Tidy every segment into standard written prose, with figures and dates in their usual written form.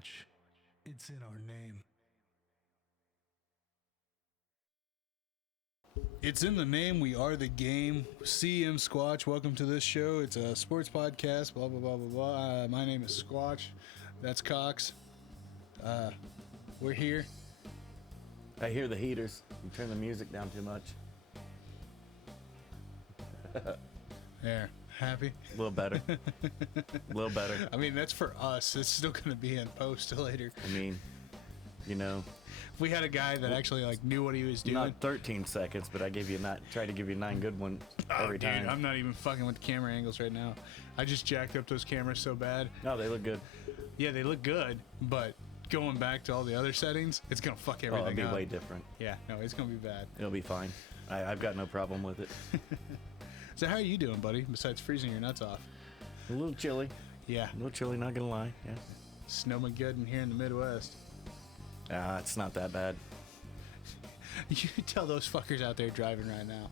Squatch. It's in our name. It's in the name. We are the game. CM Squatch. Welcome to this show. It's a sports podcast. Blah, blah, blah, blah, blah. My name is Squatch. That's Cox. We're here. I hear the heaters. You turn the music down too much. There. Happy? A little better. A little better. I mean, that's for us. It's still going to be in post later. I mean, you know. If we had a guy that actually knew what he was doing. Not 13 seconds, but I tried to give you 9 good ones every time. Dude, I'm not even fucking with the camera angles right now. I just jacked up those cameras so bad. No, they look good. Yeah, they look good, but going back to all the other settings, it's going to fuck everything up. It'll be way different. Yeah, no, it's going to be bad. It'll be fine. I've got no problem with it. So how are you doing, buddy, besides freezing your nuts off? A little chilly. Yeah. A little chilly, not gonna lie. Yeah. Snowmageddon here in the Midwest. It's not that bad. You tell those fuckers out there driving right now.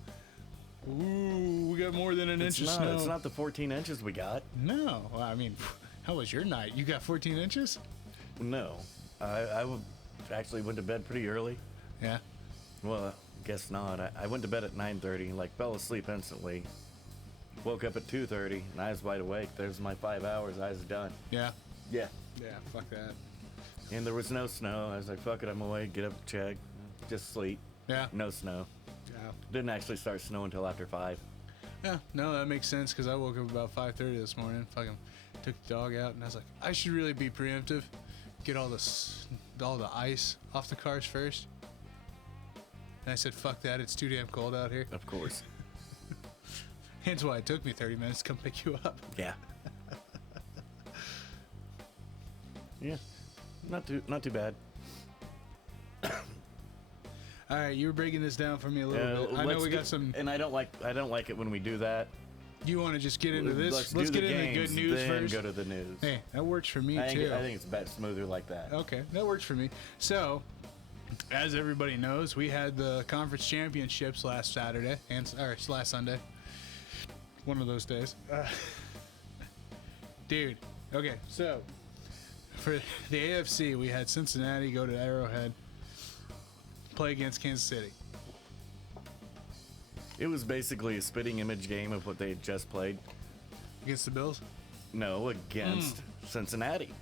Ooh, we got more than an inch of snow. It's not the 14 inches we got. No. Well, I mean, how was your night? You got 14 inches? No. I actually went to bed pretty early. Yeah. Well, guess not. I went to bed at 9:30, fell asleep instantly. Woke up at 2:30, and I was wide awake. There's my 5 hours. I was done. Yeah. Yeah. Yeah, fuck that. And there was no snow. I was like, fuck it, I'm awake. Get up, check. Just sleep. Yeah. No snow. Yeah. Didn't actually start snowing until after 5. Yeah, no, that makes sense because I woke up about 5:30 this morning. Fucking took the dog out, and I was like, I should really be preemptive. Get all the ice off the cars first. And I said, fuck that, it's too damn cold out here. Of course. Hence why it took me 30 minutes to come pick you up. Yeah. Yeah. Not too bad. All right, you were breaking this down for me a little bit. I know we got some. And I don't like it when we do that. You want to just get into this? Let's get do the into the games, good news then first. Go to the news. Hey, that works for me too. I think it's better, smoother like that. Okay, that works for me. So, as everybody knows, we had the conference championships last Saturday or last Sunday. One of those days. Dude, okay, so for the AFC, we had Cincinnati go to Arrowhead, play against Kansas City. It was basically a spitting image game of what they had just played. Against the Bills? No, against Cincinnati.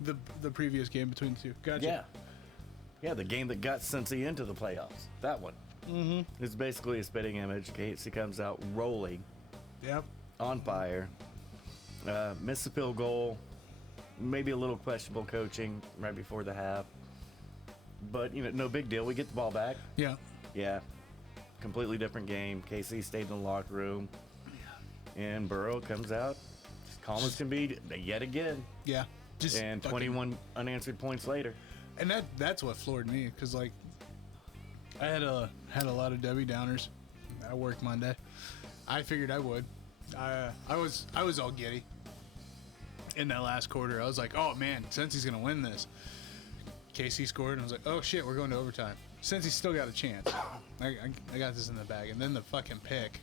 The previous game between the two. Gotcha. Yeah. Yeah, the game that got Cincy into the playoffs. That one. Mm-hmm. It's basically a spitting image. Casey comes out rolling. Yep. On fire. Missed the field goal. Maybe a little questionable coaching right before the half. But, no big deal. We get the ball back. Yeah. Yeah. Completely different game. KC stayed in the locker room. And Burrow comes out, as calm as can be, yet again. Yeah. And 21 unanswered points later. And that's what floored me, because I had a lot of Debbie Downers at work Monday. I figured I would. I was all giddy in that last quarter. I was like, oh man, Cincy's gonna win this. KC scored, and I was like, oh shit, we're going to overtime. Cincy's still got a chance. I got this in the bag. And then the fucking pick.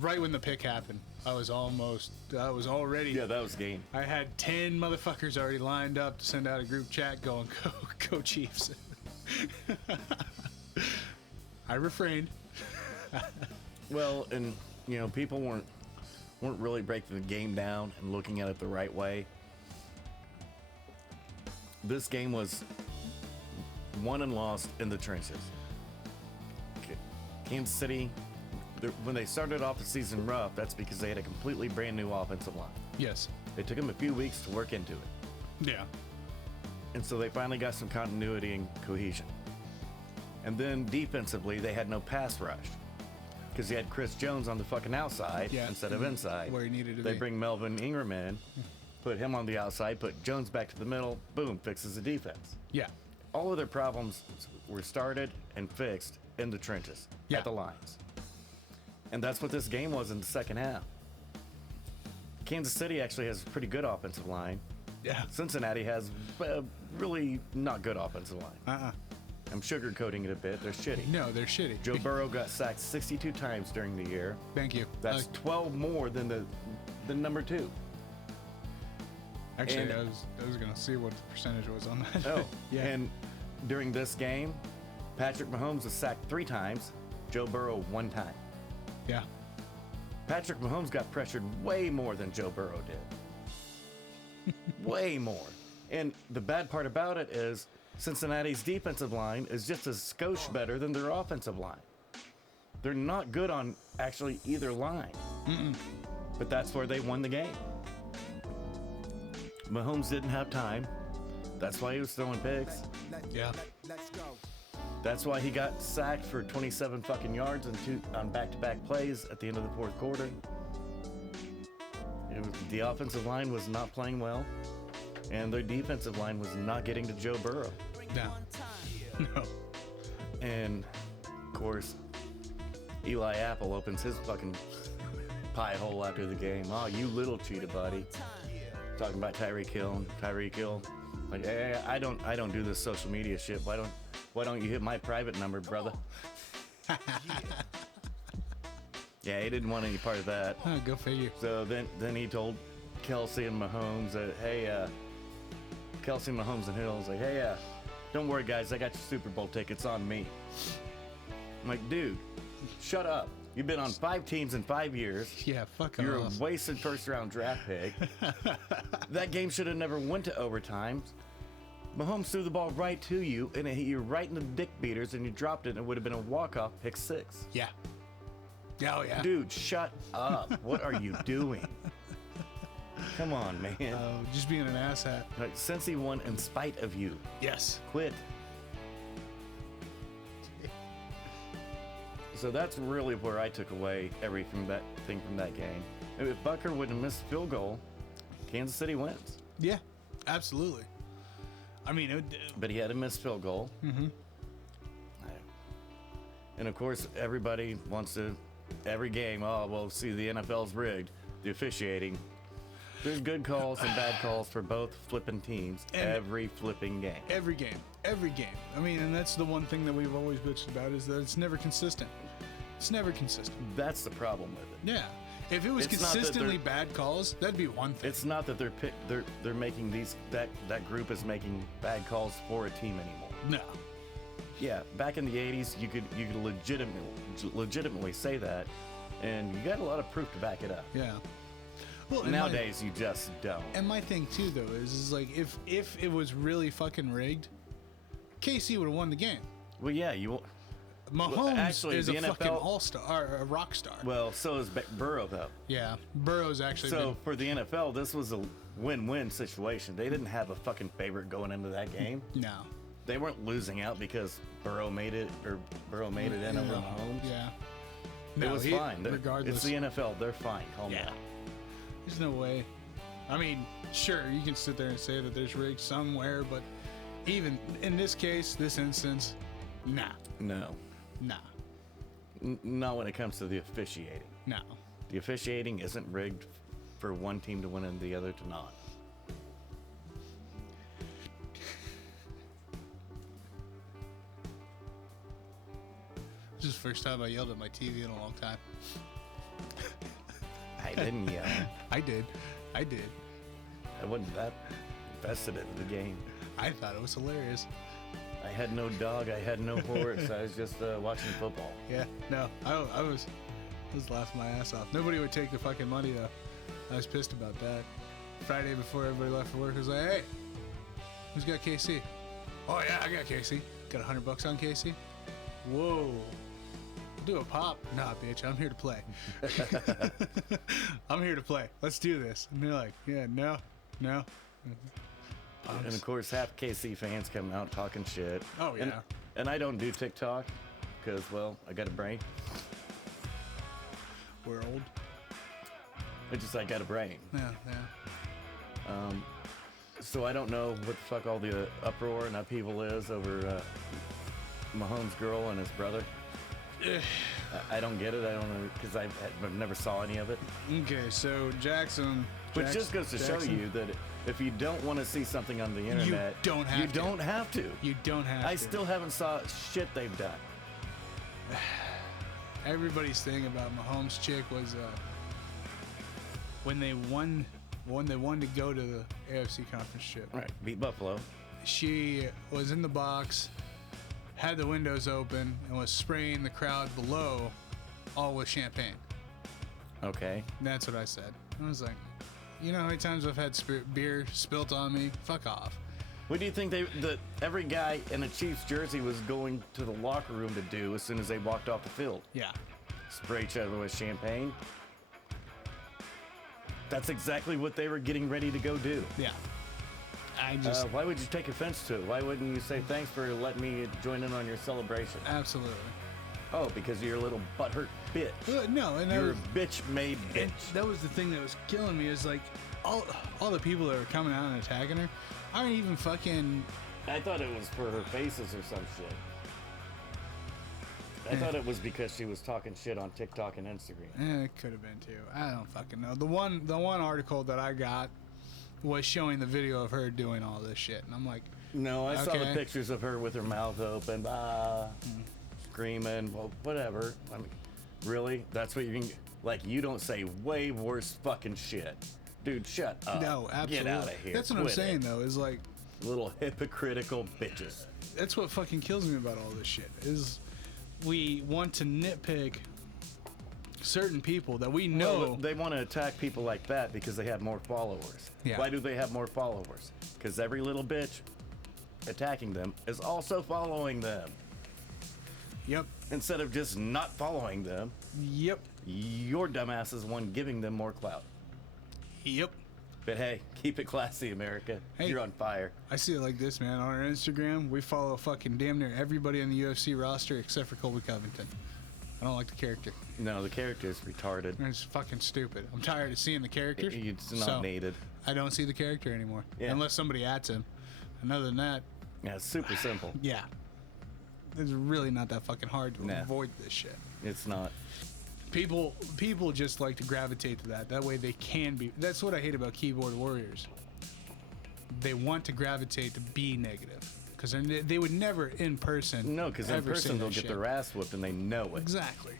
Right when the pick happened, I was already. Yeah, that was game. I had 10 motherfuckers already lined up to send out a group chat going, go Chiefs. I refrained. Well, and, people weren't really breaking the game down and looking at it the right way. This game was won and lost in the trenches. Kansas City, when they started off the season rough, that's because they had a completely brand new offensive line. Yes. It took them a few weeks to work into it. Yeah. And so they finally got some continuity and cohesion. And then defensively, they had no pass rush. Because you had Chris Jones on the fucking outside instead of inside. Where he needed to be. They bring Melvin Ingram in, put him on the outside, put Jones back to the middle, boom, fixes the defense. Yeah. All of their problems were started and fixed in the trenches, at the lines. And that's what this game was in the second half. Kansas City actually has a pretty good offensive line. Yeah. Cincinnati has a really not good offensive line. I'm sugarcoating it a bit. They're shitty. No, they're shitty. Joe Burrow got sacked 62 times during the year. Thank you. That's 12 more than the number 2. Actually, And- I was gonna see what the percentage was on that. Oh, yeah. And during this game, Patrick Mahomes was sacked 3 times, Joe Burrow 1 time. yeah. Patrick Mahomes got pressured way more than Joe Burrow did. Way more. And the bad part about it is Cincinnati's defensive line is just a skosh better than their offensive line. They're not good on actually either line. But that's where they won the game. Mahomes didn't have time. That's why he was throwing picks. Yeah. That's why he got sacked for 27 fucking yards on back-to-back plays at the end of the 4th quarter. The offensive line was not playing well, and their defensive line was not getting to Joe Burrow. No. No. And, of course, Eli Apple opens his fucking pie hole after the game. Oh, you little cheetah, buddy. Talking about Tyreek Hill. Like, hey, I don't do this social media shit. Why don't you hit my private number, brother? Yeah, he didn't want any part of that. Oh, go figure. So then he told Kelsey and Mahomes that, hey, Kelsey, Mahomes, and Hill was like, hey, don't worry, guys, I got your Super Bowl tickets on me. I'm like, dude, shut up. You've been on 5 teams in 5 years. Yeah, fuck You're off. a wasted first-round draft pick. That game should have never went to overtime. Mahomes threw the ball right to you, and it hit you right in the dick beaters, and you dropped it, and it would have been a walk-off pick 6. Yeah. Yeah, oh, yeah. Dude, shut up. What are you doing? Come on, man. Just being an asshat. Like, since he won in spite of you, Yes. quit. So that's really where I took away everything from that game. If Butker wouldn't have missed the field goal, Kansas City wins. Yeah, absolutely. I mean, But he had a missed field goal. Mm-hmm. And of course, everybody wants to, every game, oh, well, see, the NFL's rigged. The officiating. There's good calls and bad calls for both flipping teams. And every flipping game. every game. I mean, and that's the one thing that we've always bitched about is that it's never consistent. It's never consistent. That's the problem with it. Yeah. If it was It's not that consistently they're- bad calls, that'd be one thing. It's not that they're making these that group is making bad calls for a team anymore. No. Yeah, back in the 80s, you could legitimately say that, and you got a lot of proof to back it up. Yeah. Well, and Nowadays, you just don't. and my thing too, though, is like if it was really fucking rigged, KC would have won the game. Well, yeah, you. Mahomes actually, is the a fucking NFL all-star, or a rock star. Well, so is Burrow though. Yeah, Burrow's actually So for the NFL, this was a win-win situation. They didn't have a fucking favorite going into that game. been, no. They weren't losing out because Burrow made it in over Mahomes. Yeah. It was fine. Regardless. It's the NFL. They're fine. Calm down. There's no way. I mean, sure, you can sit there and say that there's rigged somewhere, but even in this case, this instance, nah. No. Not when it comes to the officiating. No. The officiating isn't rigged for one team to win and the other to not. This is the first time I yelled at my TV in a long time. I didn't yell. I did. I wasn't that invested in the game. I thought it was hilarious. I had no dog. I had no horse. I was just watching football. Yeah, no, I was laughing my ass off. Nobody would take the fucking money though. I was pissed about that. Friday before everybody left for work, I was like, hey, who's got KC? Oh yeah, I got KC. Got $100 on KC? Whoa. Do a pop. Nah, bitch, I'm here to play. I'm here to play. Let's do this. And they're like, yeah, no. And of course, half KC fans come out talking shit. Oh, yeah. And I don't do TikTok because, well, I got a brain. We're old. I got a brain. Yeah. So I don't know what the fuck all the uproar and upheaval is over Mahomes' girl and his brother. I don't get it. I don't know because I've never saw any of it. Okay, so Jackson. Which just goes to show you that if you don't want to see something on the internet, You don't have to. You don't have to. I still haven't saw shit they've done. Everybody's thing about Mahomes' chick was when they won when they wanted to go to the AFC conference trip. Right, beat Buffalo. She was in the box, had the windows open, and was spraying the crowd below all with champagne. Okay. And that's what I said. I was like, you know how many times I've had beer spilt on me? Fuck off. What do you think that every guy in a Chiefs jersey was going to the locker room to do as soon as they walked off the field? Yeah. Spray each other with champagne. That's exactly what they were getting ready to go do. Yeah. I just... why would you take offense to it? Why wouldn't you say thanks for letting me join in on your celebration? Absolutely. Oh, because you're a little butthurt bitch. No, and You're a bitch-made bitch. That was the thing that was killing me, is like all the people that were coming out and attacking her aren't even fucking... I thought it was for her faces or some shit. I thought it was because she was talking shit on TikTok and Instagram. It could have been too. I don't fucking know. The one article that I got was showing the video of her doing all this shit, and I'm like, No, I saw the okay. pictures of her with her mouth open, screaming, well, whatever. I mean, really? That's what you can... Like, you don't say way worse fucking shit. Dude, shut up. no, absolutely. Get out of here. That's what I'm Quit saying it. though. Is like, Little hypocritical bitches. that's what fucking kills me about all this shit. Is we want to nitpick certain people that we know. Well, they want to attack people like that because they have more followers. Yeah. Why do they have more followers? Because every little bitch attacking them is also following them. Yep. Instead of just not following them, Yep. your dumbass is one giving them more clout. Yep. But hey, keep it classy, America. Hey. You're on fire. I see it like this, man. On our Instagram, we follow fucking damn near everybody on the UFC roster except for Colby Covington. I don't like the character. No, the character is retarded. It's fucking stupid. I'm tired of seeing the character. It's not so needed. I don't see the character anymore. Yeah. Unless somebody adds him. And other than that, Yeah, it's super simple. yeah. It's really not that fucking hard to Nah. avoid this shit. It's not. People just like to gravitate to that. That way they can be. That's what I hate about keyboard warriors. They want to gravitate to be negative. Because they would never in person. No, because in ever say person they'll that get shit. their ass whooped and they know it. Exactly.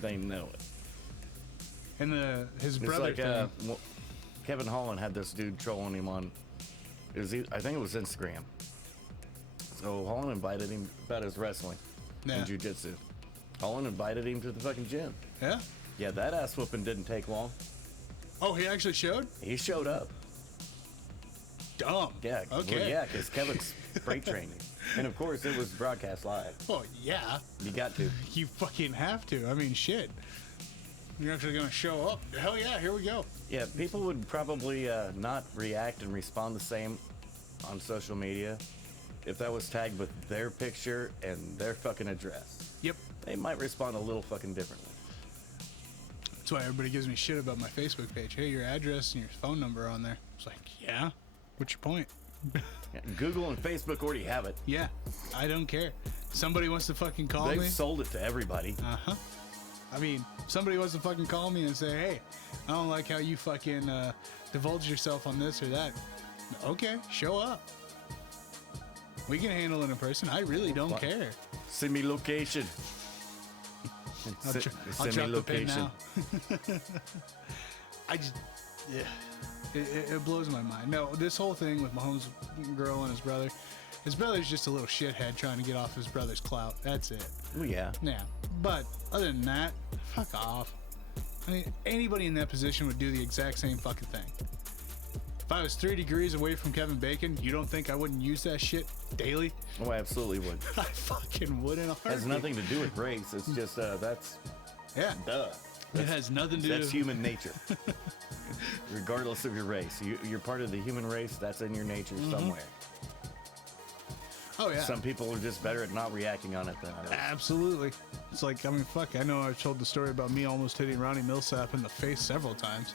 They know it. And his It's brother like thing. Kevin Holland had this dude trolling him on, I think it was Instagram. So Holland invited him about his wrestling Yeah. and jiu-jitsu. Holland invited him to the fucking gym. Yeah? Yeah, that ass whooping didn't take long. Oh, he actually showed? He showed up. Dumb. Yeah, Okay. well, yeah, because Kevin's freight training. And of course, it was broadcast live. Oh, yeah. You got to. You fucking have to. I mean, shit. You're actually going to show up. Hell yeah, here we go. Yeah, people would probably not react and respond the same on social media if that was tagged with their picture and their fucking address. Yep. They might respond a little fucking differently. That's why everybody gives me shit about my Facebook page. Hey, your address and your phone number are on there. It's like, yeah? What's your point? Yeah, Google and Facebook already have it. Yeah, I don't care. Somebody wants to fucking call They've me. sold it to everybody. Uh-huh. I mean, somebody wants to fucking call me and say, hey, I don't like how you fucking divulge yourself on this or that. Okay, show up. We can handle it in person. I really don't care. Send me location. I'll Send drop me the pin location. now. I just, yeah, it blows my mind. No, this whole thing with Mahomes' girl and his brother's just a little shithead trying to get off his brother's clout. That's it. Well, yeah. Yeah, but other than that, fuck off. I mean, anybody in that position would do the exact same fucking thing. If I was 3 degrees away from Kevin Bacon, you don't think I wouldn't use that shit daily? Oh, I absolutely would. I fucking would in a heartbeat. Has nothing to do with race. It's just, that's, Yeah, duh. it has nothing to do. That's human nature. Regardless of your race. You're part of the human race. That's in your nature somewhere. Oh yeah, Some people are just better at not reacting on it than others. absolutely. It's like, I mean, fuck. I know I've told the story about me almost hitting Ronnie Millsap in the face several times.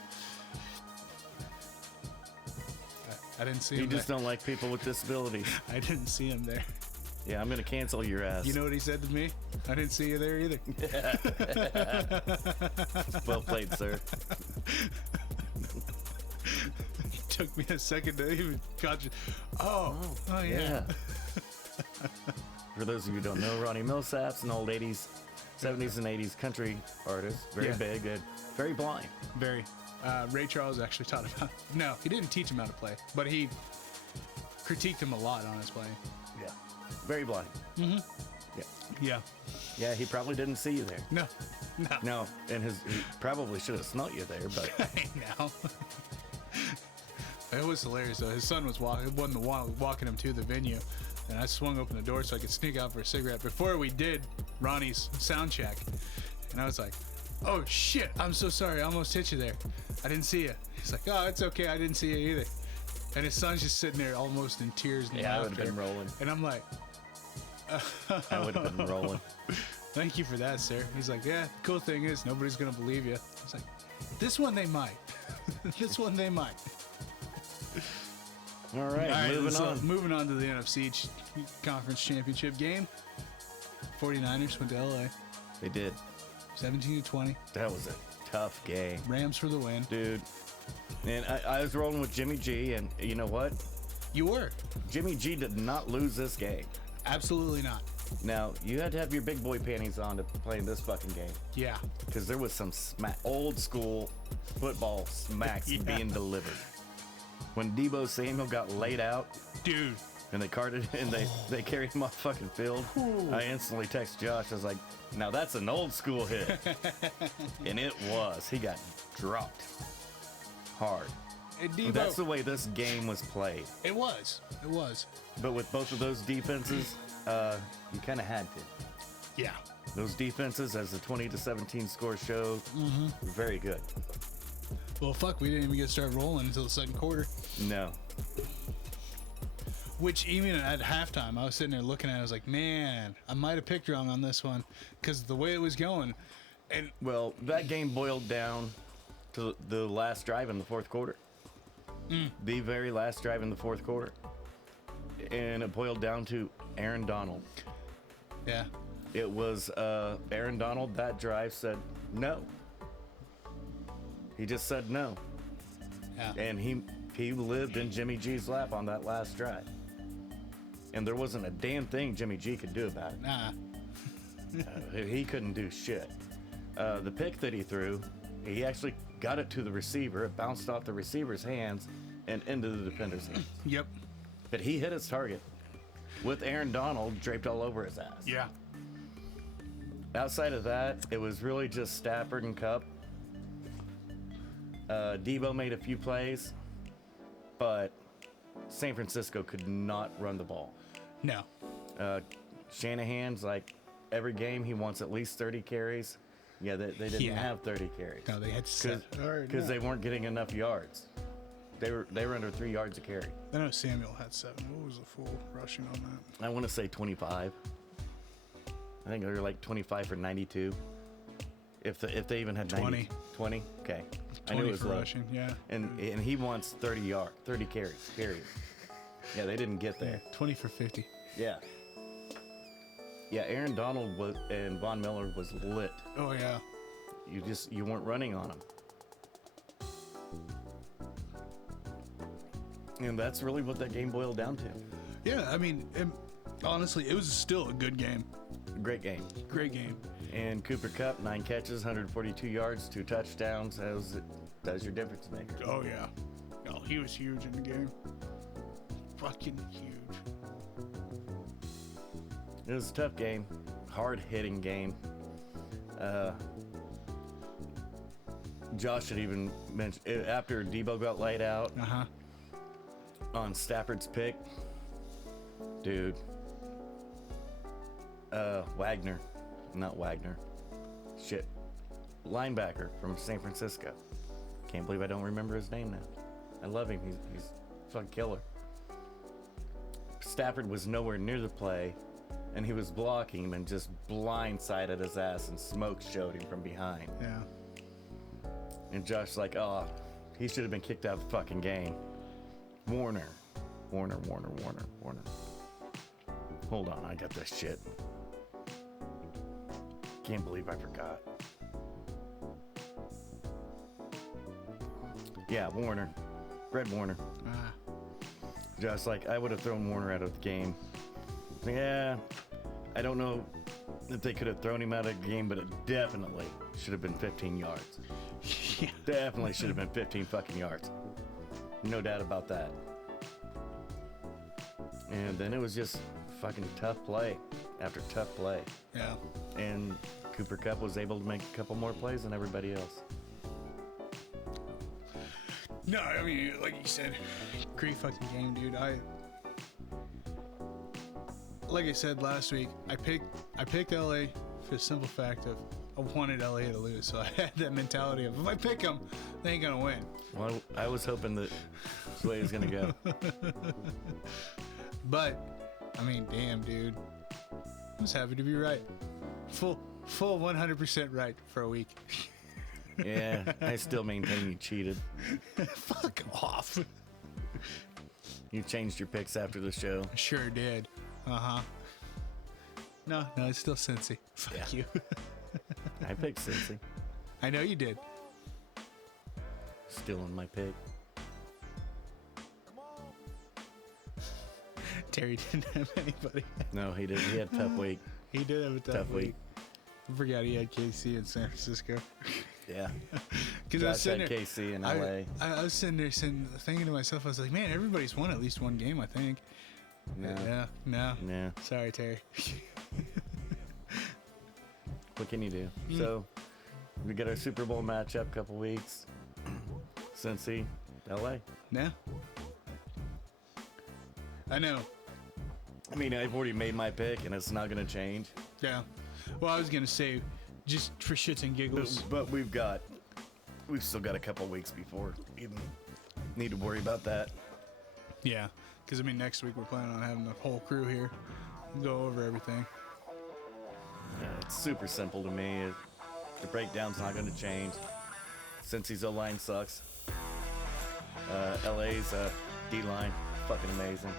I didn't see You him just there. don't like people with disabilities. I didn't see him there. Yeah, I'm going to cancel your ass. You know what he said to me? I didn't see you there either. Well played, sir. It took me a second to even catch it. Oh yeah. For those of you who don't know, Ronnie Millsap's an old 80s, 70s and 80s country artist. Very Yeah. big. Very blind. Very. Ray Charles actually taught him how. No, he didn't teach him how to play, but he critiqued him a lot on his playing. Yeah. Very blind. Mm-hmm. Yeah. Yeah. Yeah, he probably didn't see you there. No. No. No, and he probably should have smelt you there, but Now. It was hilarious though. His son was walking him to the venue, and I swung open the door so I could sneak out for a cigarette before we did Ronnie's sound check. And I was like, "Oh shit! I'm so sorry. I almost hit you there. I didn't see you." He's like, "Oh, it's okay. I didn't see you either." And his son's just sitting there, almost in tears. And yeah, I would have been rolling. And I'm like, I would have been rolling. "Thank you for that, sir." He's like, "Yeah, the cool thing is nobody's gonna believe you." I was like, "This one they might. This one they might." All right, moving on to the NFC Conference Championship game. 49ers went to LA. They did. 17-20. That was a tough game. Rams for the win. Dude. And I was rolling with Jimmy G, and you know what? You were. Jimmy G did not lose this game. Absolutely not. Now, you had to have your big boy panties on to play in this fucking game. Yeah. Because there was some old school football smacks being delivered. When Deebo Samuel got laid out, dude, and they they carried him off fucking field, I instantly text Josh. I was like, "Now that's an old school hit," and it was. He got dropped hard. And Deebo, that's the way this game was played. It was. It was. But with both of those defenses, you kind of had to. Yeah. Those defenses, as the 20-17 score showed, were very good. Well, fuck, we didn't even get started rolling until the second quarter. No. Which, even at halftime, I was sitting there looking at it, I was like, man, I might have picked wrong on this one, because the way it was going. And well, that game boiled down to the last drive in the fourth quarter. The very last drive in the fourth quarter. And it boiled down to Aaron Donald. Yeah. It was Aaron Donald, that drive said no. He just said no. Yeah. And he lived in Jimmy G's lap on that last drive. And there wasn't a damn thing Jimmy G could do about it. Nah. He couldn't do shit. The pick that he threw, he actually got it to the receiver. It bounced off the receiver's hands and into the defender's hands. Yep. But he hit his target with Aaron Donald draped all over his ass. Yeah. Outside of that, it was really just Stafford and Kupp. Deebo made a few plays, but San Francisco could not run the ball. No. Shanahan's like every game he wants at least 30 carries. Yeah, they didn't have 30 carries. No, they had because they weren't getting enough yards. They were under 3 yards a carry. I know Samuel had 7. What was the full rushing on that? I want to say 25. I think they were like 25 for 92. If they even had 20. 20? Okay. 20 I knew it was for low. rushing, yeah. And he wants 30 carries, period. Yeah, they didn't get there. 20 for 50. Yeah. Yeah, Aaron Donald and Von Miller was lit. Oh, yeah. You weren't running on them. And that's really what that game boiled down to. Yeah, I mean, honestly, it was still a good game. Great game. Great game. And Cooper Kupp, 9 catches, 142 yards, 2 touchdowns. That's your difference maker. Oh, yeah. No, he was huge in the game. Fucking huge. It was a tough game. Hard-hitting game. Josh had even mentioned, after Deebo got laid out on Stafford's pick, dude, linebacker from San Francisco. Can't believe I don't remember his name now. I love him. He's a fucking killer. Stafford was nowhere near the play, and he was blocking him and just blindsided his ass, and smoke showed him from behind. Yeah. And Josh's like, oh, he should have been kicked out of the fucking game. Warner. Hold on, I got this shit. Can't believe I forgot. Yeah, Warner. Fred Warner. Just like, I would have thrown Warner out of the game. Yeah, I don't know if they could have thrown him out of the game, but it definitely should have been 15 yards. Yeah. Definitely should have been 15 fucking yards. No doubt about that. And then it was just fucking tough play after tough play. Yeah. And Cooper Kupp was able to make a couple more plays than everybody else. No, I mean, like you said, great fucking game, dude. Like I said last week, I picked LA for the simple fact of I wanted LA to lose, so I had that mentality of if I pick them, they ain't gonna win. Well, I was hoping that that's the way it was gonna go. But I mean, damn, dude, I was happy to be right. Full 100% right for a week. Yeah, I still maintain you cheated. Fuck off. You changed your picks after the show. Sure did. Uh-huh. No, it's still Cincy. Fuck you. I picked Cincy. I know you did. Still in my pick. Terry didn't have anybody. No, he didn't. He had a tough week. He did have a tough week. I forgot he had KC in San Francisco. Yeah. Because I was Josh sitting had there, KC in LA. I was sitting there thinking to myself, I was like, man, everybody's won at least one game, I think. No. No. Yeah. Sorry, Terry. What can you do? So, we got our Super Bowl matchup couple weeks. Cincy, LA. Yeah. I know. I mean, I've already made my pick, and it's not going to change. Yeah. Well, I was going to say, just for shits and giggles. But we've still got a couple weeks before even need to worry about that. Yeah. Because, I mean, next week we're planning on having the whole crew here go over everything. Yeah, it's super simple to me. The breakdown's not going to change. Cincy's O-line sucks. LA's D-line, fucking amazing.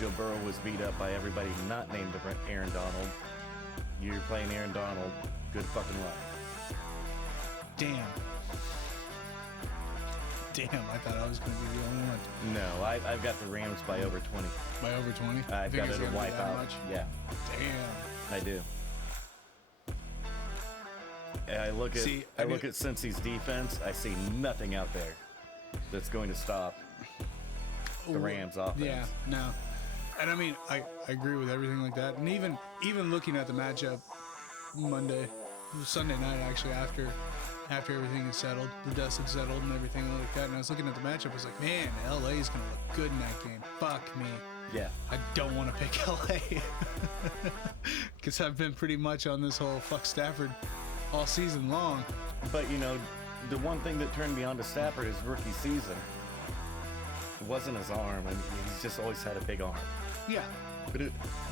Joe Burrow was beat up by everybody not named Aaron Donald. You're playing Aaron Donald. Good fucking luck. Damn, I thought I was going to be the only one. No, I've got the Rams by over 20. By over 20? I've got it a wipe out. Much? Yeah. Damn. I do. And I look at Cincy's defense. I see nothing out there that's going to stop the Rams offense. Yeah, no. And I mean, I agree with everything like that. And even looking at the matchup Sunday night, actually, after everything is settled, the dust had settled and everything like that, and I was looking at the matchup, I was like, man, LA is going to look good in that game. Fuck me. Yeah. I don't want to pick LA. Because I've been pretty much on this whole fuck Stafford all season long. But, you know, the one thing that turned me on to Stafford is rookie season. It wasn't his arm. I mean, he's just always had a big arm. Yeah. But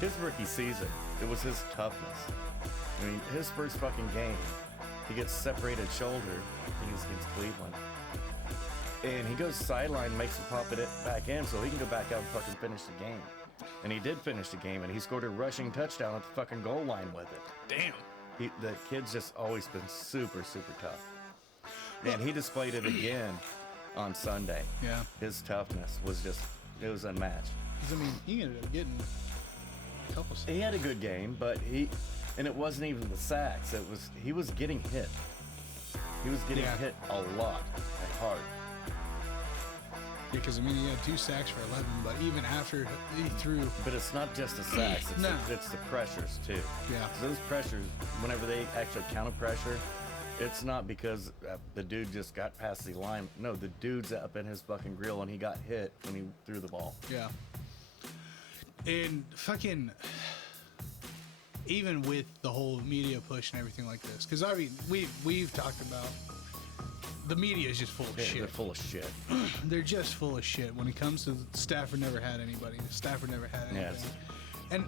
his rookie season, it was his toughness. I mean, his first fucking game, he gets separated shoulder. I think it's against Cleveland. And he goes sideline, makes him pop it back in so he can go back out and fucking finish the game. And he did finish the game, and he scored a rushing touchdown at the fucking goal line with it. Damn. The kid's just always been super, super tough. And he displayed it again on Sunday. Yeah. His toughness was just, it was unmatched. Because, I mean, he ended up getting a couple. He had a good game, but and it wasn't even the sacks. He was getting hit. He was getting hit a lot and hard. Because, I mean, he had 2 sacks for 11, but even after he threw... But it's not just the sacks. It's the pressures, too. Yeah. Those pressures, whenever they actually counter pressure, it's not because the dude just got past the line. No, the dude's up in his fucking grill, and he got hit when he threw the ball. Yeah. And fucking... Even with the whole media push and everything like this, because, I mean, we've talked about... The media is just full of shit. They're full of shit. They're just full of shit. When it comes to Stafford never had anybody. Stafford never had anything. Yes. And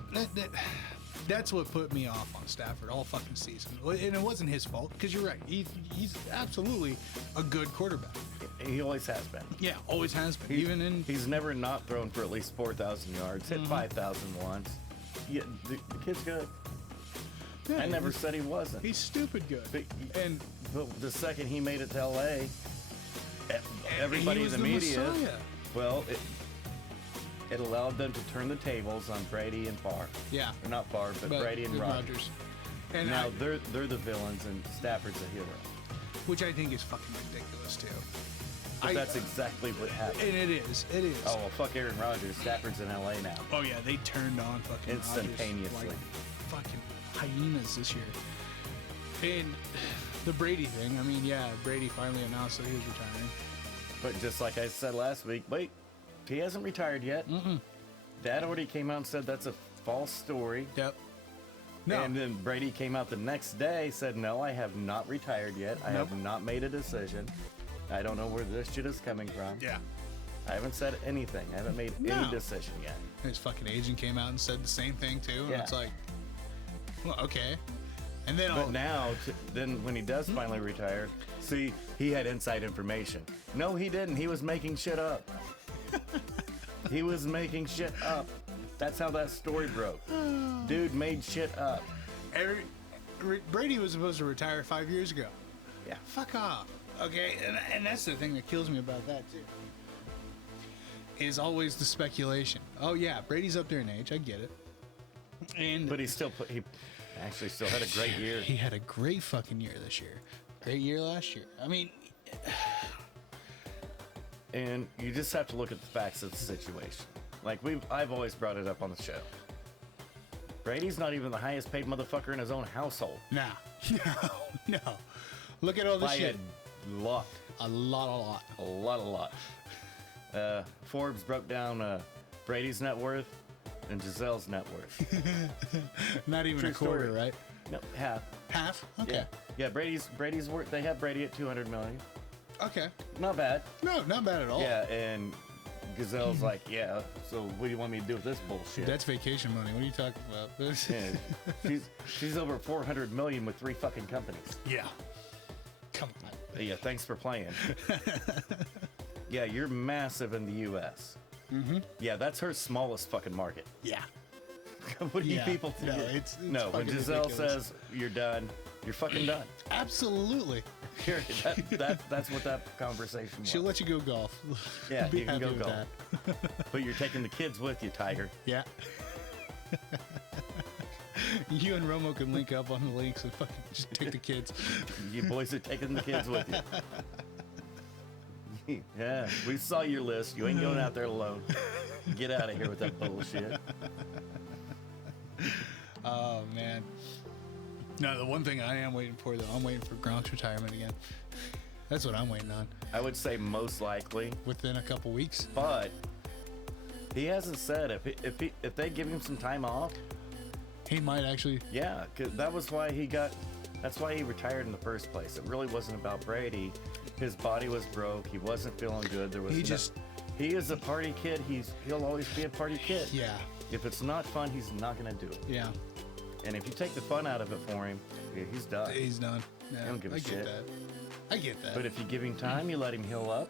that's what put me off on Stafford all fucking season. And it wasn't his fault, because you're right. He's absolutely a good quarterback. He always has been. Yeah, always has been. He's never not thrown for at least 4,000 yards, hit 5,000 once. Yeah, the kid's good. Yeah, I never said he wasn't. He's stupid good. But the second he made it to LA, everybody in the media, Messiah. well, it allowed them to turn the tables on Brady and Favre. Yeah. Or not Favre, but Brady and Rodgers. And now they're the villains and Stafford's a hero. which I think is fucking ridiculous too. But that's exactly what happened. And it is. It is. Oh, well, fuck Aaron Rodgers. Stafford's in LA now. Oh yeah, they turned on fucking Instantaneously. Rodgers like fucking hyenas this year. And the Brady thing, I mean, yeah, Brady finally announced that he was retiring. But just like I said last week, wait, he hasn't retired yet. Dad already came out and said that's a false story. Yep. No. And then Brady came out the next day, said, no, I have not retired yet. I have not made a decision. I don't know where this shit is coming from. Yeah. I haven't said anything. I haven't made any decision yet. His fucking agent came out and said the same thing too. And Yeah. it's like, well, okay. And then But now, then when he does finally retire, see, he had inside information. No, he didn't. He was making shit up. He was making shit up. That's how that story broke. Dude made shit up. Brady was supposed to retire 5 years ago. Yeah. Fuck off. Okay, and that's the thing that kills me about that too. Is always the speculation. Oh yeah, Brady's up there in age. I get it. And But he actually still had a great year. he had a great fucking year this year. Great year last year. I mean, And you just have to look at the facts of the situation. Like I've always brought it up on the show. Brady's not even the highest paid motherfucker in his own household. nah, no. Look at all this By shit. a lot. A lot. A lot. Forbes broke down Brady's net worth and Giselle's net worth. Not even True a quarter, story. right? No, half. Half? Okay. Yeah. Brady's worth. They have Brady at 200 million. Okay. Not bad. No, not bad at all. Yeah, and Gazelle's like, yeah. So what do you want me to do with this bullshit? That's vacation money. What are you talking about? Yeah, she's over 400 million with 3 fucking companies. Yeah. Come on. Yeah, thanks for playing. Yeah, you're massive in the U.S. Yeah, that's her smallest fucking market. Yeah. What do you Yeah. people think? No, it's No, when fucking Giselle ridiculous. says you're done, you're fucking done. Absolutely. Here, that's what that conversation was. She'll let you go golf. Yeah, Be you can happy go with golf. that. But you're taking the kids with you, Tiger. Yeah. You and Romo can link up on the links and fucking just take the kids. You boys are taking the kids with you. Yeah, we saw your list. You ain't going out there alone. Get out of here with that bullshit. Oh, man. No, the one thing I am waiting for, though, I'm waiting for Gronk's retirement again. That's what I'm waiting on. I would say most likely, Within a couple weeks. but he hasn't said if they give him some time off. He might actually. Yeah, 'cause that's why he retired in the first place. It really wasn't about Brady. His body was broke. He wasn't feeling good. He is a party kid. He'll always be a party kid. Yeah. If it's not fun, he's not gonna do it. Yeah. And if you take the fun out of it for him, yeah, he's done. He's done. Yeah, I don't give a I shit. get that. I get that. But if you give him time, you let him heal up.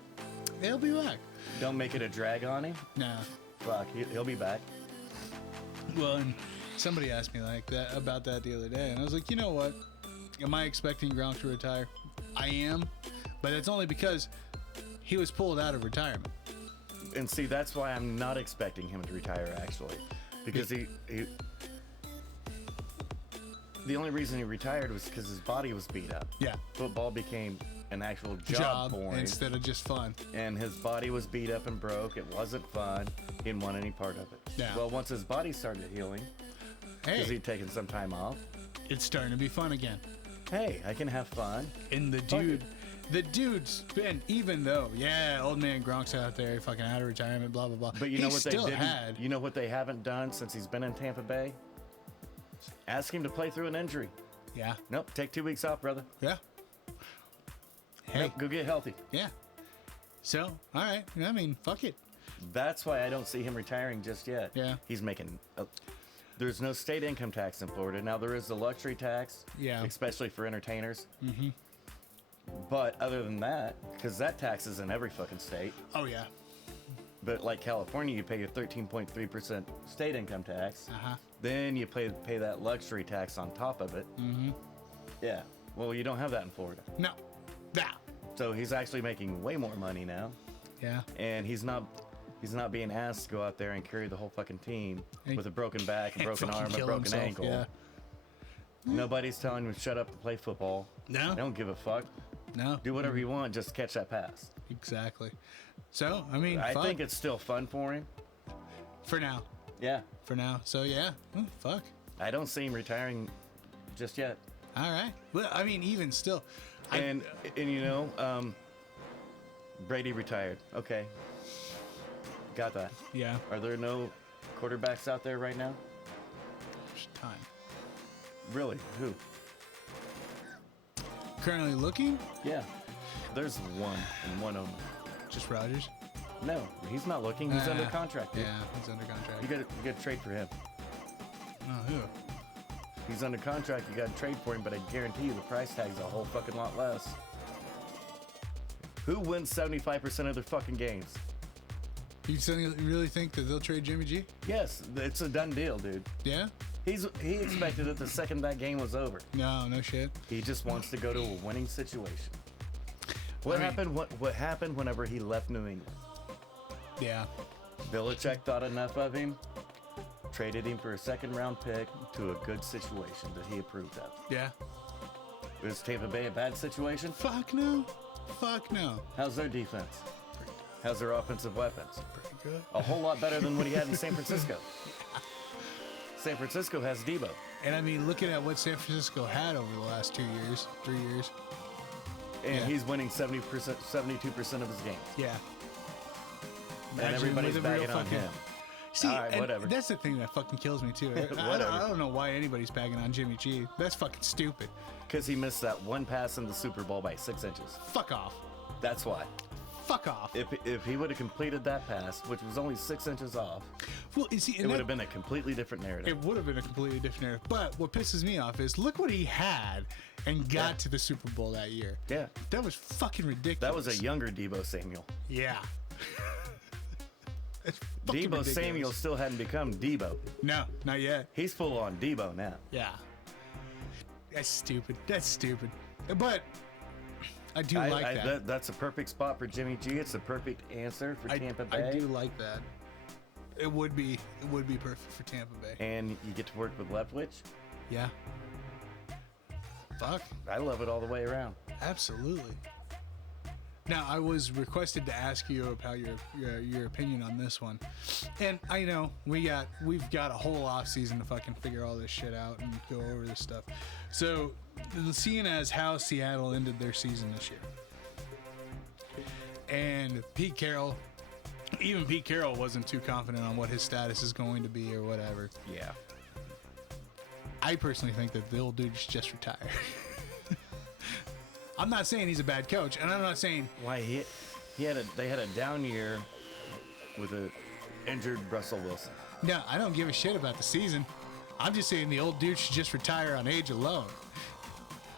He'll be back. Don't make it a drag on him. Nah. Fuck, he'll be back. Well, and somebody asked me like that about that the other day, and I was like, you know what? Am I expecting Gronk to retire? I am, but it's only because he was pulled out of retirement. And see, that's why I'm not expecting him to retire, actually. Because the only reason he retired was because his body was beat up. Yeah. Football became an actual job for him. instead of just fun. And his body was beat up and broke. It wasn't fun. He didn't want any part of it. Yeah. Well, once his body started healing, because Hey, he'd taken some time off, it's starting to be fun again. hey, I can have fun. And the dude's been, even though, yeah, old man Gronk's out there, fucking out of retirement, blah blah blah. But you know what they still didn't? had. You know what they haven't done since he's been in Tampa Bay? Ask him to play through an injury. Yeah. Nope, take 2 weeks off, brother. Yeah. Hey. Nope, go get healthy. Yeah. So, all right. I mean, fuck it. That's why I don't see him retiring just yet. Yeah. He's making. There's no state income tax in Florida. Now there is the luxury tax. Yeah. Especially for entertainers. Mm-hmm. But other than that, because that tax is in every fucking state. Oh yeah. But like California, you pay your 13.3% state income tax. Uh-huh. Then you pay that luxury tax on top of it. Mm-hmm. Yeah. Well, you don't have that in Florida. No. Nah. So he's actually making way more money now, Yeah. and he's not being asked to go out there and carry the whole fucking team And- with a broken back, a and broken fucking arm, a kill broken himself, ankle. yeah. Nobody's telling him to shut up and play football. No. They don't give a fuck. No. Do whatever you want, just catch that pass. Exactly. So, I mean, I fuck. think it's still fun for him. For now. Yeah. For now. So, yeah. Fuck. I don't see him retiring just yet. All right. Well, I mean, even still. And you know, Brady retired. Okay. Got that. Yeah. Are there no quarterbacks out there right now? There's time. Really? Who? Currently looking? Yeah. There's one and one only. Just Rodgers? No, he's not looking. He's under contract. Dude. Yeah, he's under contract. You gotta trade for him. Oh, who? He's under contract. You gotta trade for him, but I guarantee you the price tag's a whole fucking lot less. Who wins 75% of their fucking games? You really think that they'll trade Jimmy G? Yes, it's a done deal, dude. Yeah? He expected it the second that game was over. No shit. He just wants to go to a winning situation. What happened? What happened whenever he left New England? Yeah. Belichick thought enough of him, traded him for a second-round pick to a good situation that he approved of. Yeah. Was Tampa Bay a bad situation? Fuck no. Fuck no. How's their defense? How's their offensive weapons? Pretty good. A whole lot better than what he had in San Francisco. San Francisco has Debo. And I mean, looking at what San Francisco had over the last 2 years, 3 years. And he's winning 70%, 72% of his games. Yeah. And everybody's bagging on him. See, all right, whatever. That's the thing that fucking kills me too. I don't know why anybody's bagging on Jimmy G. That's fucking stupid. Because he missed that one pass in the Super Bowl by 6 inches. Fuck off. That's why. Fuck off. If he would have completed that pass, which was only 6 inches off, well, you see, it would have been a completely different narrative. It would have been a completely different narrative. But what pisses me off is look what he had and got to the Super Bowl that year. Yeah. That was fucking ridiculous. That was a younger Debo Samuel. Yeah. Debo ridiculous. Samuel still hadn't become Debo. No, not yet. He's full on Debo now. Yeah. That's stupid. That's stupid. But I do like that. That's a perfect spot for Jimmy G. It's a perfect answer for Tampa Bay. I do like that. It would be perfect for Tampa Bay. And you get to work with Leftwich. Yeah. Fuck. I love it all the way around. Absolutely. Now, I was requested to ask you about your opinion on this one, and I know we've got a whole off season to fucking figure all this shit out and go over this stuff. So, seeing as how Seattle ended their season this year, and Pete Carroll wasn't too confident on what his status is going to be or whatever. Yeah. I personally think that the old dude should just retire. I'm not saying he's a bad coach, and I'm not saying why they had a down year with a injured Russell Wilson. No, I don't give a shit about the season. I'm just saying the old dude should just retire on age alone.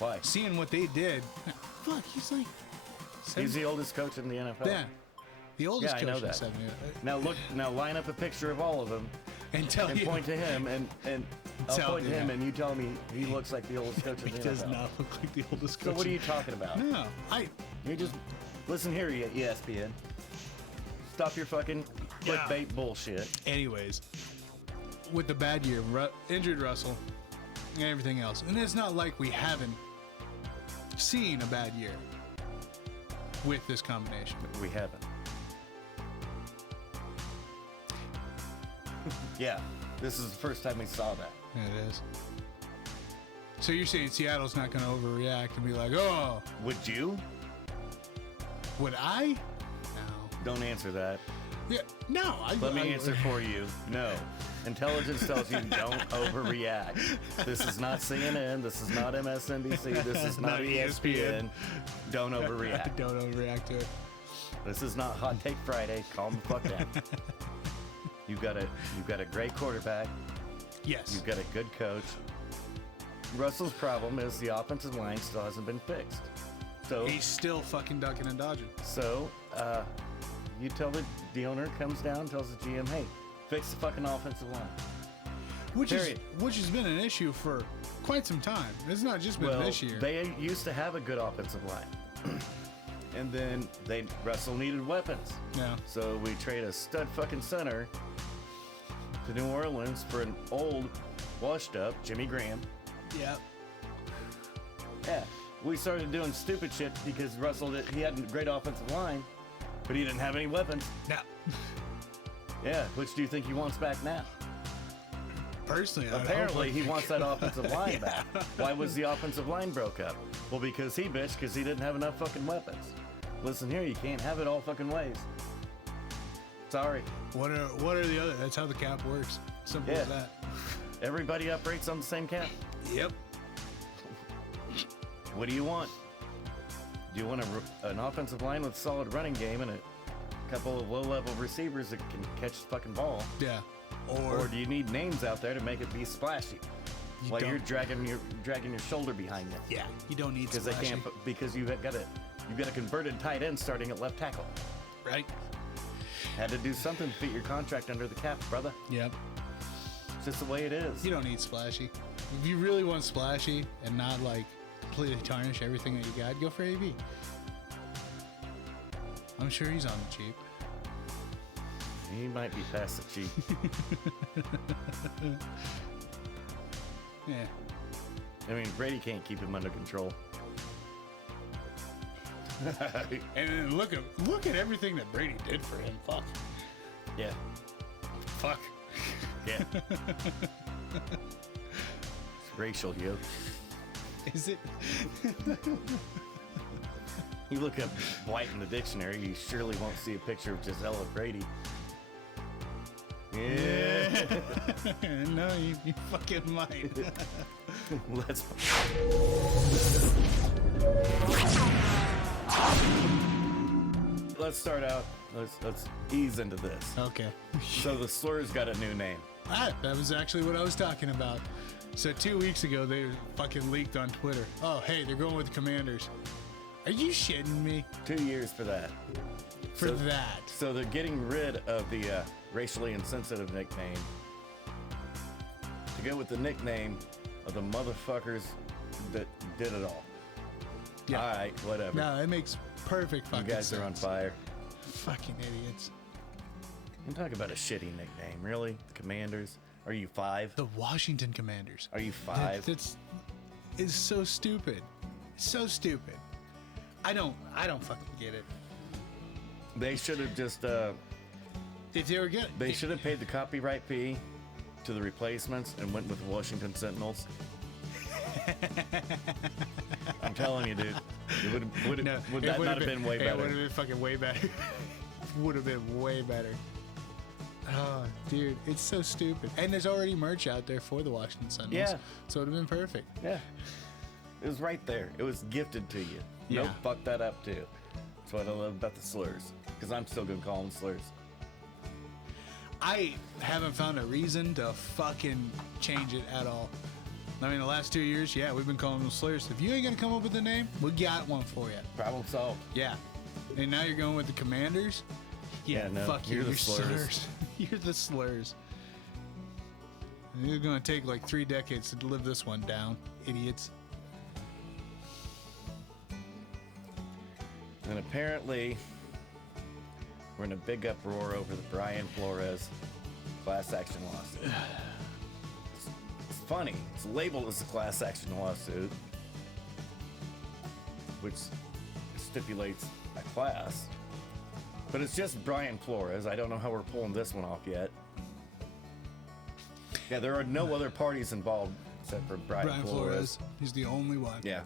Why? Seeing what they did, fuck, he's like. He's the oldest coach in the NFL. Yeah, the oldest coach I know in that. 70. Now line up a picture of all of them and point to him and I'll point to him and you tell me he looks like the oldest coach in the NFL. He does not look like the oldest coach. So what are you talking about? No, You just listen here, ESPN. Stop your fucking clickbait bullshit. Anyways, with the bad year, injured Russell, and everything else, and it's not like we haven't seen a bad year with this combination. We haven't. Yeah, this is the first time we saw that. Yeah, it is. So you're saying Seattle's not going to overreact and be like, oh. Would you? Would I? No. Don't answer that. Yeah, no. Let me answer for you. No. Intelligence tells you don't overreact. This is not CNN. This is not MSNBC. This is not ESPN. Don't overreact. Don't overreact to it. This is not Hot Take Friday. Calm the fuck down. You've got a great quarterback. Yes. You've got a good coach. Russell's problem is the offensive line still hasn't been fixed. So he's still fucking ducking and dodging. So you tell the owner comes down, tells the GM, hey, fix the fucking offensive line. Which has been an issue for quite some time. It's not just been this year. They used to have a good offensive line. And then Russell needed weapons. Yeah. So we trade a stud fucking center to New Orleans for an old, washed up Jimmy Graham. Yeah. Yeah. we started doing stupid shit because Russell, he had a great offensive line, but he didn't have any weapons. Now, Yeah, which do you think he wants back now? personally, Apparently, he wants that offensive line back. Why was the offensive line broke up? Well, because he bitched because he didn't have enough fucking weapons. Listen here, you can't have it all fucking ways. Sorry. What are the other? That's how the cap works. Simple Yeah. as that. Everybody operates on the same cap. Yep. What do you want? Do you want an offensive line with a solid running game and a couple of low-level receivers that can catch the fucking ball? Yeah. Or do you need names out there to make it be splashy? While don't. you're dragging your shoulder behind you. Yeah, you don't need Because they splashy. can't because you've got a converted tight end starting at left tackle. Right? Had to do something to fit your contract under the cap, brother. Yep. It's just the way it is. You don't need splashy. If you really want splashy and not like completely tarnish everything that you got, go for AB. I'm sure he's on the cheap. He might be past the cheap. Yeah. I mean, Brady can't keep him under control. And then look at everything that Brady did for him. Fuck. Yeah. Fuck. Yeah. It's racial, yo. Is it? You look up white in the dictionary, you surely won't see a picture of Gisela Brady. Yeah. No, you fucking might. Let's. Let's start out. Let's ease into this. Okay. So the slur's got a new name. That was actually what I was talking about. So 2 weeks ago, they fucking leaked on Twitter. Oh, hey, they're going with the Commanders. Are you shitting me? 2 years for that. For that. So they're getting rid of the racially insensitive nickname to go with the nickname of the motherfuckers that did it all. Yeah. All right, whatever. No, it makes perfect You fucking guys sense. are on fire. Fucking idiots. I'm talking about a shitty nickname, really? The Commanders? Are you 5? The Washington Commanders. Are you 5? It's so stupid. So stupid. I don't fucking get it. They should have just If they were good, they should have paid the copyright fee to the replacements and went with the Washington Sentinels. I'm telling you, dude. It would that not have been way It better? would have been fucking way better. Would have been way better. Oh, dude, it's so stupid. And there's already merch out there for the Washington Sentinels. Yeah. So it would have been perfect. Yeah. It was right there. It was gifted to you. Yeah. Nope, fuck that up too. That's what I love about the slurs. Because I'm still gonna call them slurs. I haven't found a reason to fucking change it at all. I mean, the last 2 years, yeah, we've been calling them slurs. If you ain't gonna come up with a name, we got one for you. Problem solved. Yeah. And now you're going with the Commanders? Yeah, no, fuck you. you're the You're slurs. You're the slurs. You're gonna take like 3 decades to live this one down, idiots. And apparently, we're in a big uproar over the Brian Flores class action lawsuit. It's funny. It's labeled as a class action lawsuit, which stipulates a class. But it's just Brian Flores. I don't know how we're pulling this one off yet. Yeah, there are no other parties involved except for Brian Flores. He's the only one. Yeah.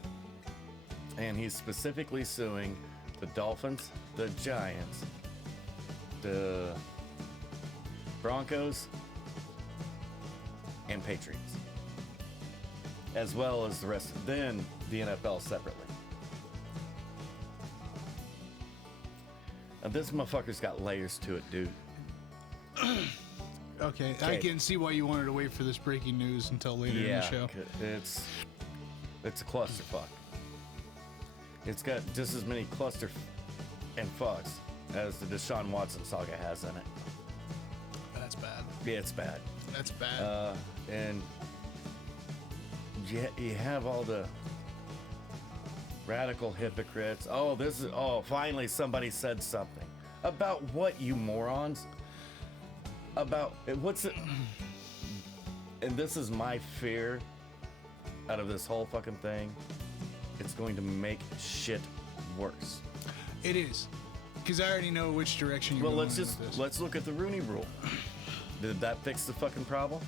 And he's specifically suing the Dolphins, the Giants, the Broncos, and Patriots. As well as the rest of then the NFL separately. Now this motherfucker's got layers to it, dude. Okay, I can see why you wanted to wait for this breaking news until later in the show. It's a clusterfuck. It's got just as many cluster and fucks as the Deshaun Watson saga has in it. That's bad. Yeah, it's bad. That's bad. And you have all the radical hypocrites. Finally somebody said something. About what, you morons? About what's it? And this is my fear out of this whole fucking thing, it's going to make shit worse. It is. Because I already know which direction you're Well, going with this. let's look at the Rooney Rule. Did that fix the fucking problem?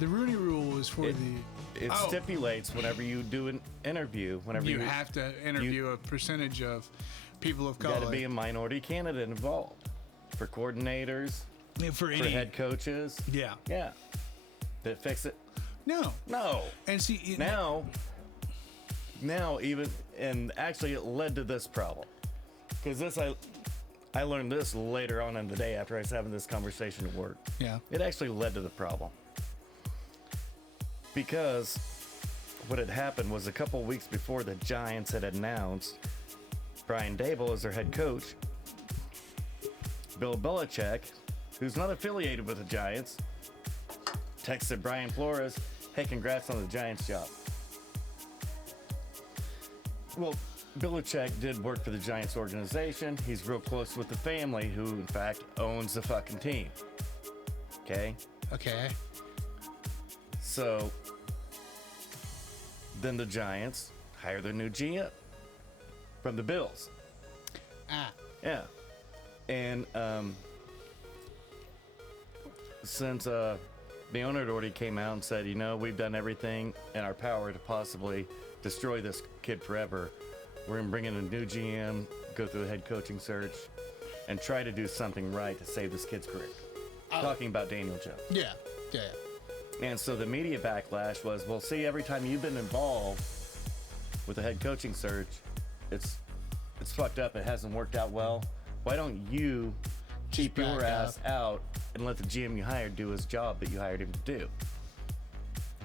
The Rooney Rule was for It stipulates whenever you do an interview, whenever you have to interview a percentage of people of color. got to be a minority candidate involved for coordinators, for for head coaches. Yeah. Yeah. Did it fix it? No. No. And see, Now even, and actually it led to this problem. Because I learned this later on in the day after I was having this conversation at work. Yeah. It actually led to the problem. Because what had happened was a couple weeks before the Giants had announced Brian Daboll as their head coach, Bill Belichick, who's not affiliated with the Giants, texted Brian Flores, hey, congrats on the Giants job. Well, Belichick did work for the Giants organization. He's real close with the family who, in fact, owns the fucking team. Okay? Okay. So, then the Giants hire their new GM from the Bills. Ah. Yeah. And since the owner had already came out and said, you know, we've done everything in our power to possibly destroy this kid forever, we're going to bring in a new GM, go through the head coaching search, and try to do something right to save this kid's career. Talking about Daniel Jones. Yeah. Yeah. And so the media backlash was, well, see, every time you've been involved with the head coaching search, it's fucked up. It hasn't worked out well. Why don't you keep your ass out and let the GM you hired do his job that you hired him to do?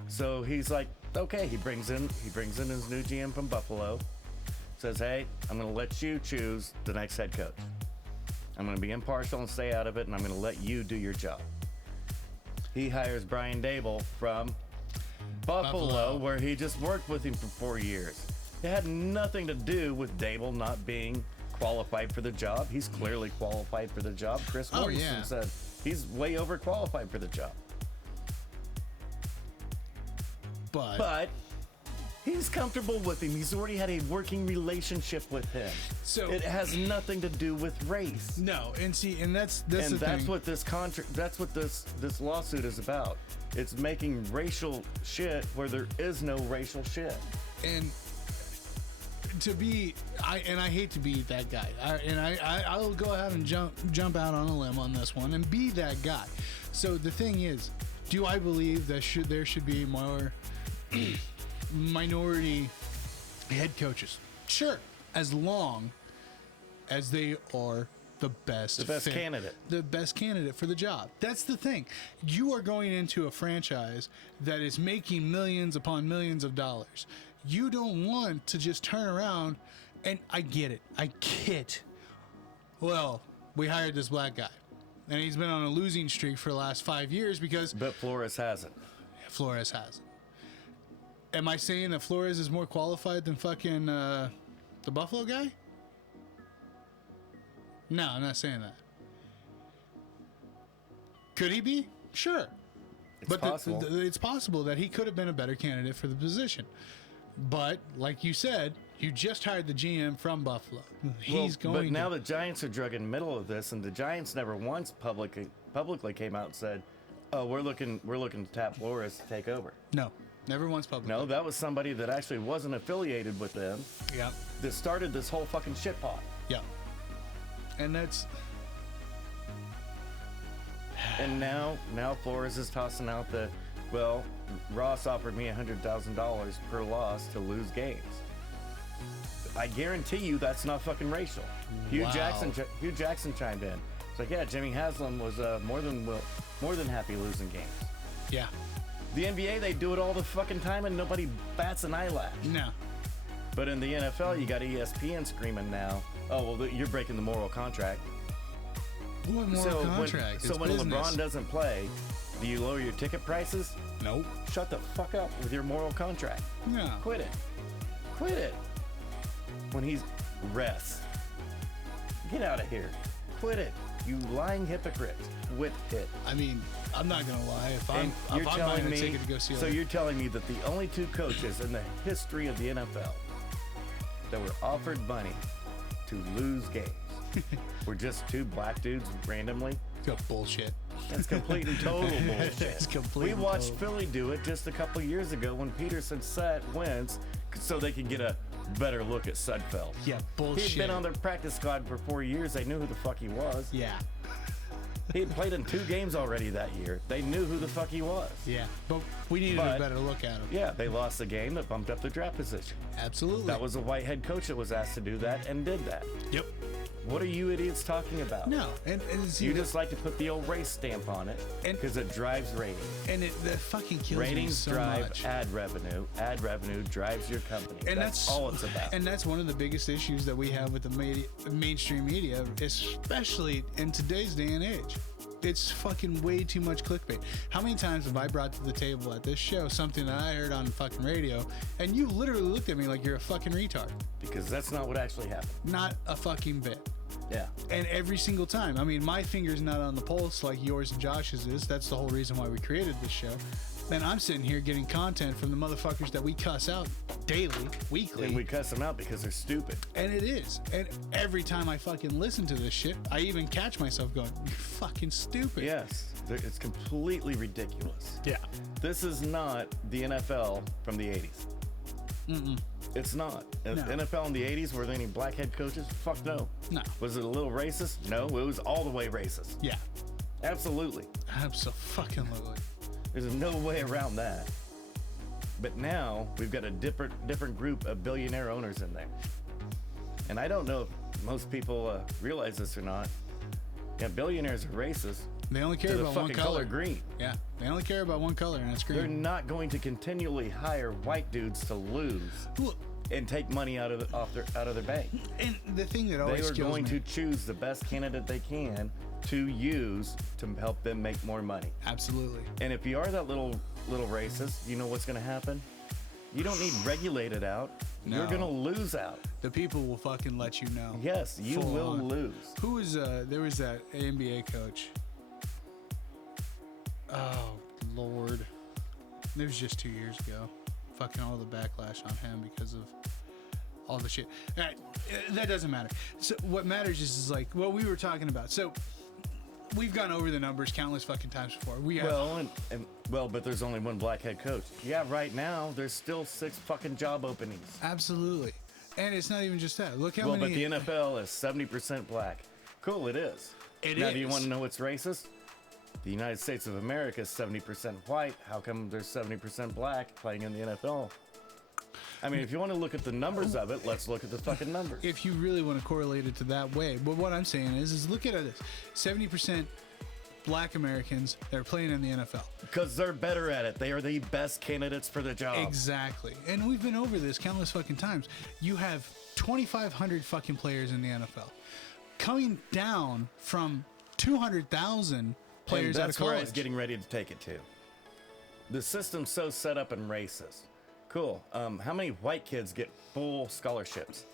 So he's like, okay. He brings in his new GM from Buffalo. Says, hey, I'm going to let you choose the next head coach. I'm going to be impartial and stay out of it, and I'm going to let you do your job. He hires Brian Daboll from Buffalo, where he just worked with him for 4 years. It had nothing to do with Daboll not being qualified for the job. He's clearly qualified for the job. Chris Mortensen said he's way overqualified for the job. But he's comfortable with him. He's already had a working relationship with him. So it has nothing to do with race. No, and see, and that's what this contract. That's what this lawsuit is about. It's making racial shit where there is no racial shit. And I hate to be that guy. I'll go ahead and jump out on a limb on this one and be that guy. So the thing is, do I believe that there should be more minority head coaches? Sure, as long as they are the best candidate. The best candidate for the job. That's the thing. You are going into a franchise that is making millions upon millions of dollars. You don't want to just turn around, and I get it. Well, we hired this black guy, and he's been on a losing streak for the last 5 years because... But Flores hasn't. Flores hasn't. Am I saying that Flores is more qualified than fucking the Buffalo guy? No, I'm not saying that. Could he be? Sure. It's possible. It's possible that he could have been a better candidate for the position. But, like you said, you just hired the GM from Buffalo. But now the Giants are drug in the middle of this, and the Giants never once publicly came out and said, "Oh, we're looking to tap Flores to take over." No, never once publicly. No, that was somebody that actually wasn't affiliated with them. Yeah. That started this whole fucking shit pot. Yeah. And that's. And now Flores is tossing out Ross offered me $100,000 per loss to lose games. I guarantee you that's not fucking racial. Hugh Jackson chimed in. It's like, yeah, Jimmy Haslam was more than happy losing games. Yeah. The NBA, they do it all the fucking time and nobody bats an eyelash. No. But in the NFL, you got ESPN screaming now, oh, well, you're breaking the moral contract. What moral contract? So when LeBron doesn't play, do you lower your ticket prices? Nope. Shut the fuck up with your moral contract. No. Quit it. When he's rests. Get out of here. Quit it. You lying hypocrite. Quit it. I mean, I'm not going to lie. If I'm buying a ticket to go see So you're telling me that the only two coaches in the history of the NFL that were offered money to lose games were just two black dudes randomly. That's bullshit. That's complete and total bullshit. That's complete. We watched Philly do it just a couple years ago when Peterson set wins so they could get a better look at Sudfeld. Yeah, bullshit. He'd been on their practice squad for 4 years. They knew who the fuck he was. Yeah. He had played in 2 games already that year. They knew who the fuck he was. Yeah, but we needed a better look at him. Yeah, they lost the game that bumped up their draft position. Absolutely. That was a white head coach that was asked to do that and did that. Yep. What are you idiots talking about? No, and see, you just like to put the old race stamp on it because it drives ratings. And that fucking kills ratings me so drive much. ad revenue. Ad revenue drives your company. And that's all it's about. And that's one of the biggest issues that we have with the mainstream media, especially in today's day and age. It's fucking way too much clickbait. How many times have I brought to the table at this show something that I heard on fucking radio, and you literally looked at me like you're a fucking retard? Because that's not what actually happened. Not a fucking bit. Yeah. And every single time. I mean, my finger's not on the pulse like yours and Josh's is. That's the whole reason why we created this show. And I'm sitting here getting content from the motherfuckers that we cuss out daily, weekly. And we cuss them out because they're stupid. And it is. And every time I fucking listen to this shit, I even catch myself going, you're fucking stupid. Yes. It's completely ridiculous. Yeah. This is not the NFL from the 80s. Mm-mm. It's not. No. NFL in the 80s, were there any black head coaches? Fuck no. No. Was it a little racist? No, it was all the way racist. Yeah. Absolutely. Absolutely. There's no way around that. But now we've got a different group of billionaire owners in there. And I don't know if most people realize this or not. Yeah, billionaires are racist. They only care about one color. Green. Yeah, they only care about one color, and it's green. They're not going to continually hire white dudes to lose and take money out of their bank. And the thing that always kills me, they are going to choose the best candidate they can to use to help them make more money. Absolutely. And if you are that little racist, you know what's going to happen? You don't need regulated out. No. You're going to lose out. The people will fucking let you know. Yes, you will lose. Who was there was that NBA coach. Oh, Lord. It was just 2 years ago. Fucking all the backlash on him because of all the shit. That doesn't matter. So what matters is like what we were talking about. So we've gone over the numbers countless fucking times before. We have, but there's only one black head coach. Yeah, right now there's still 6 fucking job openings. Absolutely. And it's not even just that. Look how many. But the NFL is 70% black. Cool, it is. Now, do you want to know what's racist? The United States of America is 70% white. How come there's 70% black playing in the NFL? I mean, if you want to look at the numbers of it, let's look at the fucking numbers. If you really want to correlate it to that way. But what I'm saying is look at this. 70% black Americans that are playing in the NFL. Because they're better at it. They are the best candidates for the job. Exactly. And we've been over this countless fucking times. You have 2,500 fucking players in the NFL. Coming down from 200,000 players out of college. That's where I was getting ready to take it to. The system's so set up and racist. Cool. How many white kids get full scholarships?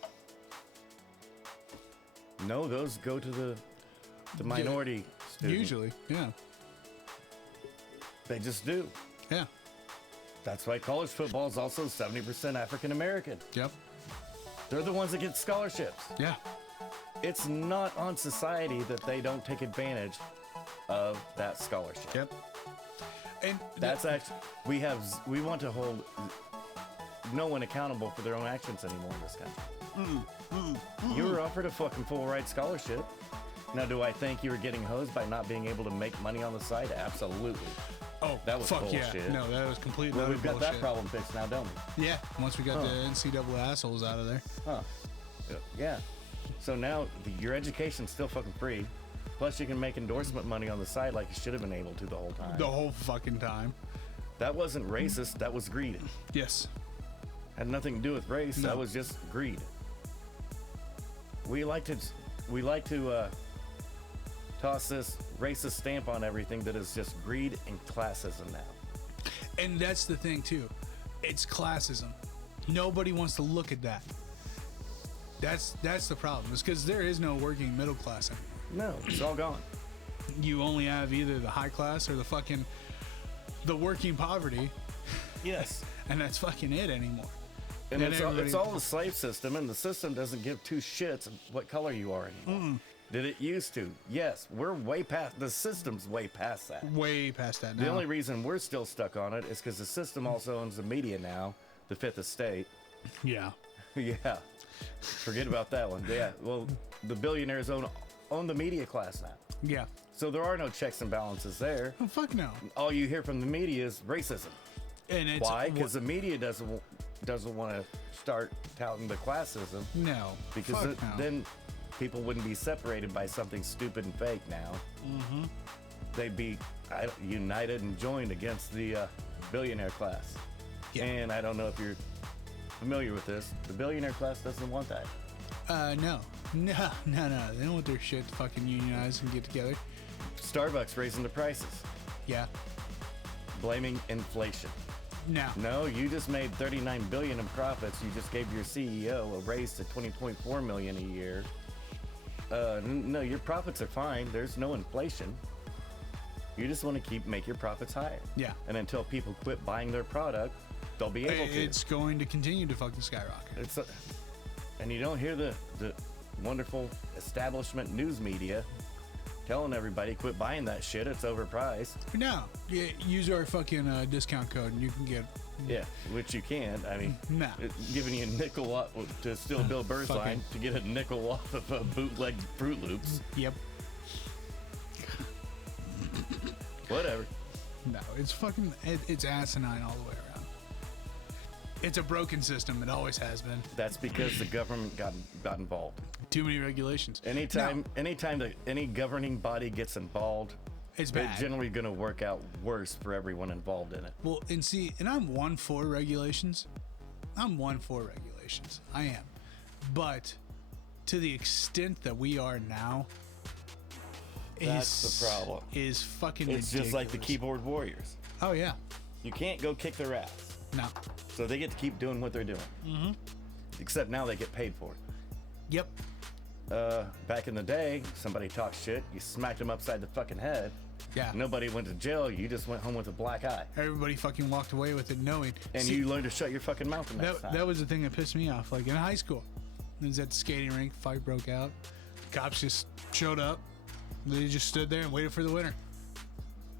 No, those go to the minority student. Usually, yeah. They just do. Yeah. That's why college football is also 70% African American. Yep. They're the ones that get scholarships. Yeah. It's not on society that they don't take advantage of that scholarship. Yep. And that's actually we want to hold no one accountable for their own actions anymore in this country. You were offered a fucking full ride scholarship. Now, do I think you were getting hosed by not being able to make money on the side? Absolutely. Oh, that was fuck bullshit. Yeah. No, that was completely Well, we've got bullshit. that problem fixed now, don't we? Yeah, once we got the NCAA assholes out of there. Huh. Yeah. So now your education's still fucking free. Plus, you can make endorsement money on the side like you should have been able to the whole time. The whole fucking time. That wasn't racist. That was greed. Yes. Had nothing to do with race. No. That was just greed. We like to toss this racist stamp on everything that is just greed and classism now. And that's the thing too. It's classism. Nobody wants to look at that. That's the problem. It's because there is no working middle class anymore. No, it's all gone. You only have either the high class or the working poverty. Yes. And that's fucking it anymore. And it's all the slave system, and the system doesn't give two shits what color you are anymore. Did it used to? Yes, we're way past, the system's way past that. Way past that now. The only reason we're still stuck on it is because the system also owns the media now, the Fifth Estate. Yeah. Yeah. Forget about that one. Yeah, well, the billionaires own the media class now. Yeah. So there are no checks and balances there. Oh, fuck no. All you hear from the media is racism. And it's why? Because the media doesn't want to start touting the classism. No. Because then people wouldn't be separated by something stupid and fake now. Mm-hmm. They'd be united and joined against the billionaire class. Yeah. And I don't know if you're familiar with this. The billionaire class doesn't want that. No. They don't want their shit to fucking unionize and get together. Starbucks raising the prices. Yeah. Blaming inflation. No, you just made $39 billion in profits. You just gave your CEO a raise to $20.4 million a year. No, your profits are fine. There's no inflation. You just want to make your profits higher. Yeah. And until people quit buying their product, they'll be able to. It's going to continue to fucking skyrocket. And you don't hear the wonderful establishment news media telling everybody quit buying that shit. It's overpriced. No, use our fucking discount code and you can get. Yeah, which you can. I mean, giving you a nickel off to steal Bill Burr's line to get a nickel off of a bootleg Fruit Loops. Yep. Whatever. No, it's fucking. It's asinine all the way around. It's a broken system. It always has been. That's because the government got involved. Too many regulations. Anytime that any governing body gets involved, it's bad. It's generally going to work out worse for everyone involved in it. Well, and I'm one for regulations. I am. But to the extent that we are now, that's the problem. Is fucking It's ridiculous. Just like the keyboard warriors. Oh, yeah. You can't go kick their ass. No. So they get to keep doing what they're doing. Mm-hmm. Except now they get paid for it. Yep. Back in the day, somebody talked shit, you smacked them upside the fucking head. Yeah. Nobody went to jail, you just went home with a black eye. Everybody fucking walked away with it knowing. And you learned to shut your fucking mouth the next time. That was the thing that pissed me off. Like in high school, it was at the skating rink, fight broke out. Cops just showed up. They just stood there and waited for the winner.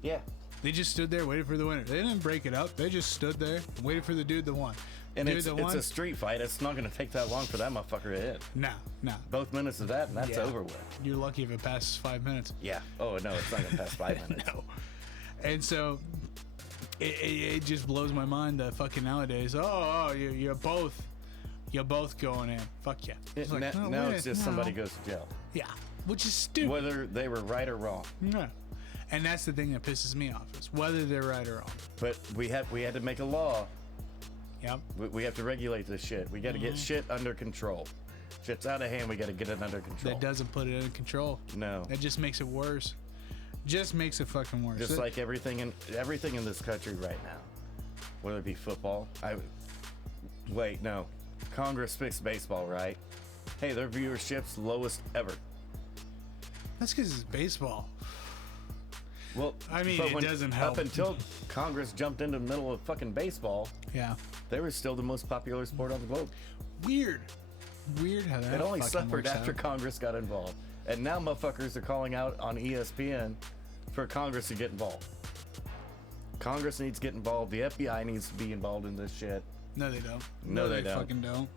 Yeah. They just stood there, waited for the winner. They didn't break it up. They just stood there and waited for the dude that won. And it's a street fight. It's not going to take that long for that motherfucker to hit. No. Both minutes of that, and that's over with. You're lucky if it passes 5 minutes. Yeah. Oh, no, it's not going to pass 5 minutes. No. And so it just blows my mind that fucking nowadays, you're both going in. Fuck yeah. Now it's just somebody goes to jail. Yeah. Which is stupid. Whether they were right or wrong. No. And that's the thing that pisses me off is whether they're right or wrong. But we had to make a law. Yep. We have to regulate this shit. We got to get shit under control. Shit's out of hand. We got to get it under control. That doesn't put it under control. No. That just makes it worse. Just makes it fucking worse. Just like everything in this country right now, whether it be football. Congress fixed baseball, right? Hey, their viewership's lowest ever. That's because it's baseball. Well, I mean, it doesn't help. Up until Congress jumped into the middle of fucking baseball, yeah, they were still the most popular sport on the globe. Weird how that. It only suffered after out. Congress got involved, and now motherfuckers are calling out on ESPN for Congress to get involved. Congress needs to get involved. The FBI needs to be involved in this shit. No, they don't. No, they don't. Fucking don't.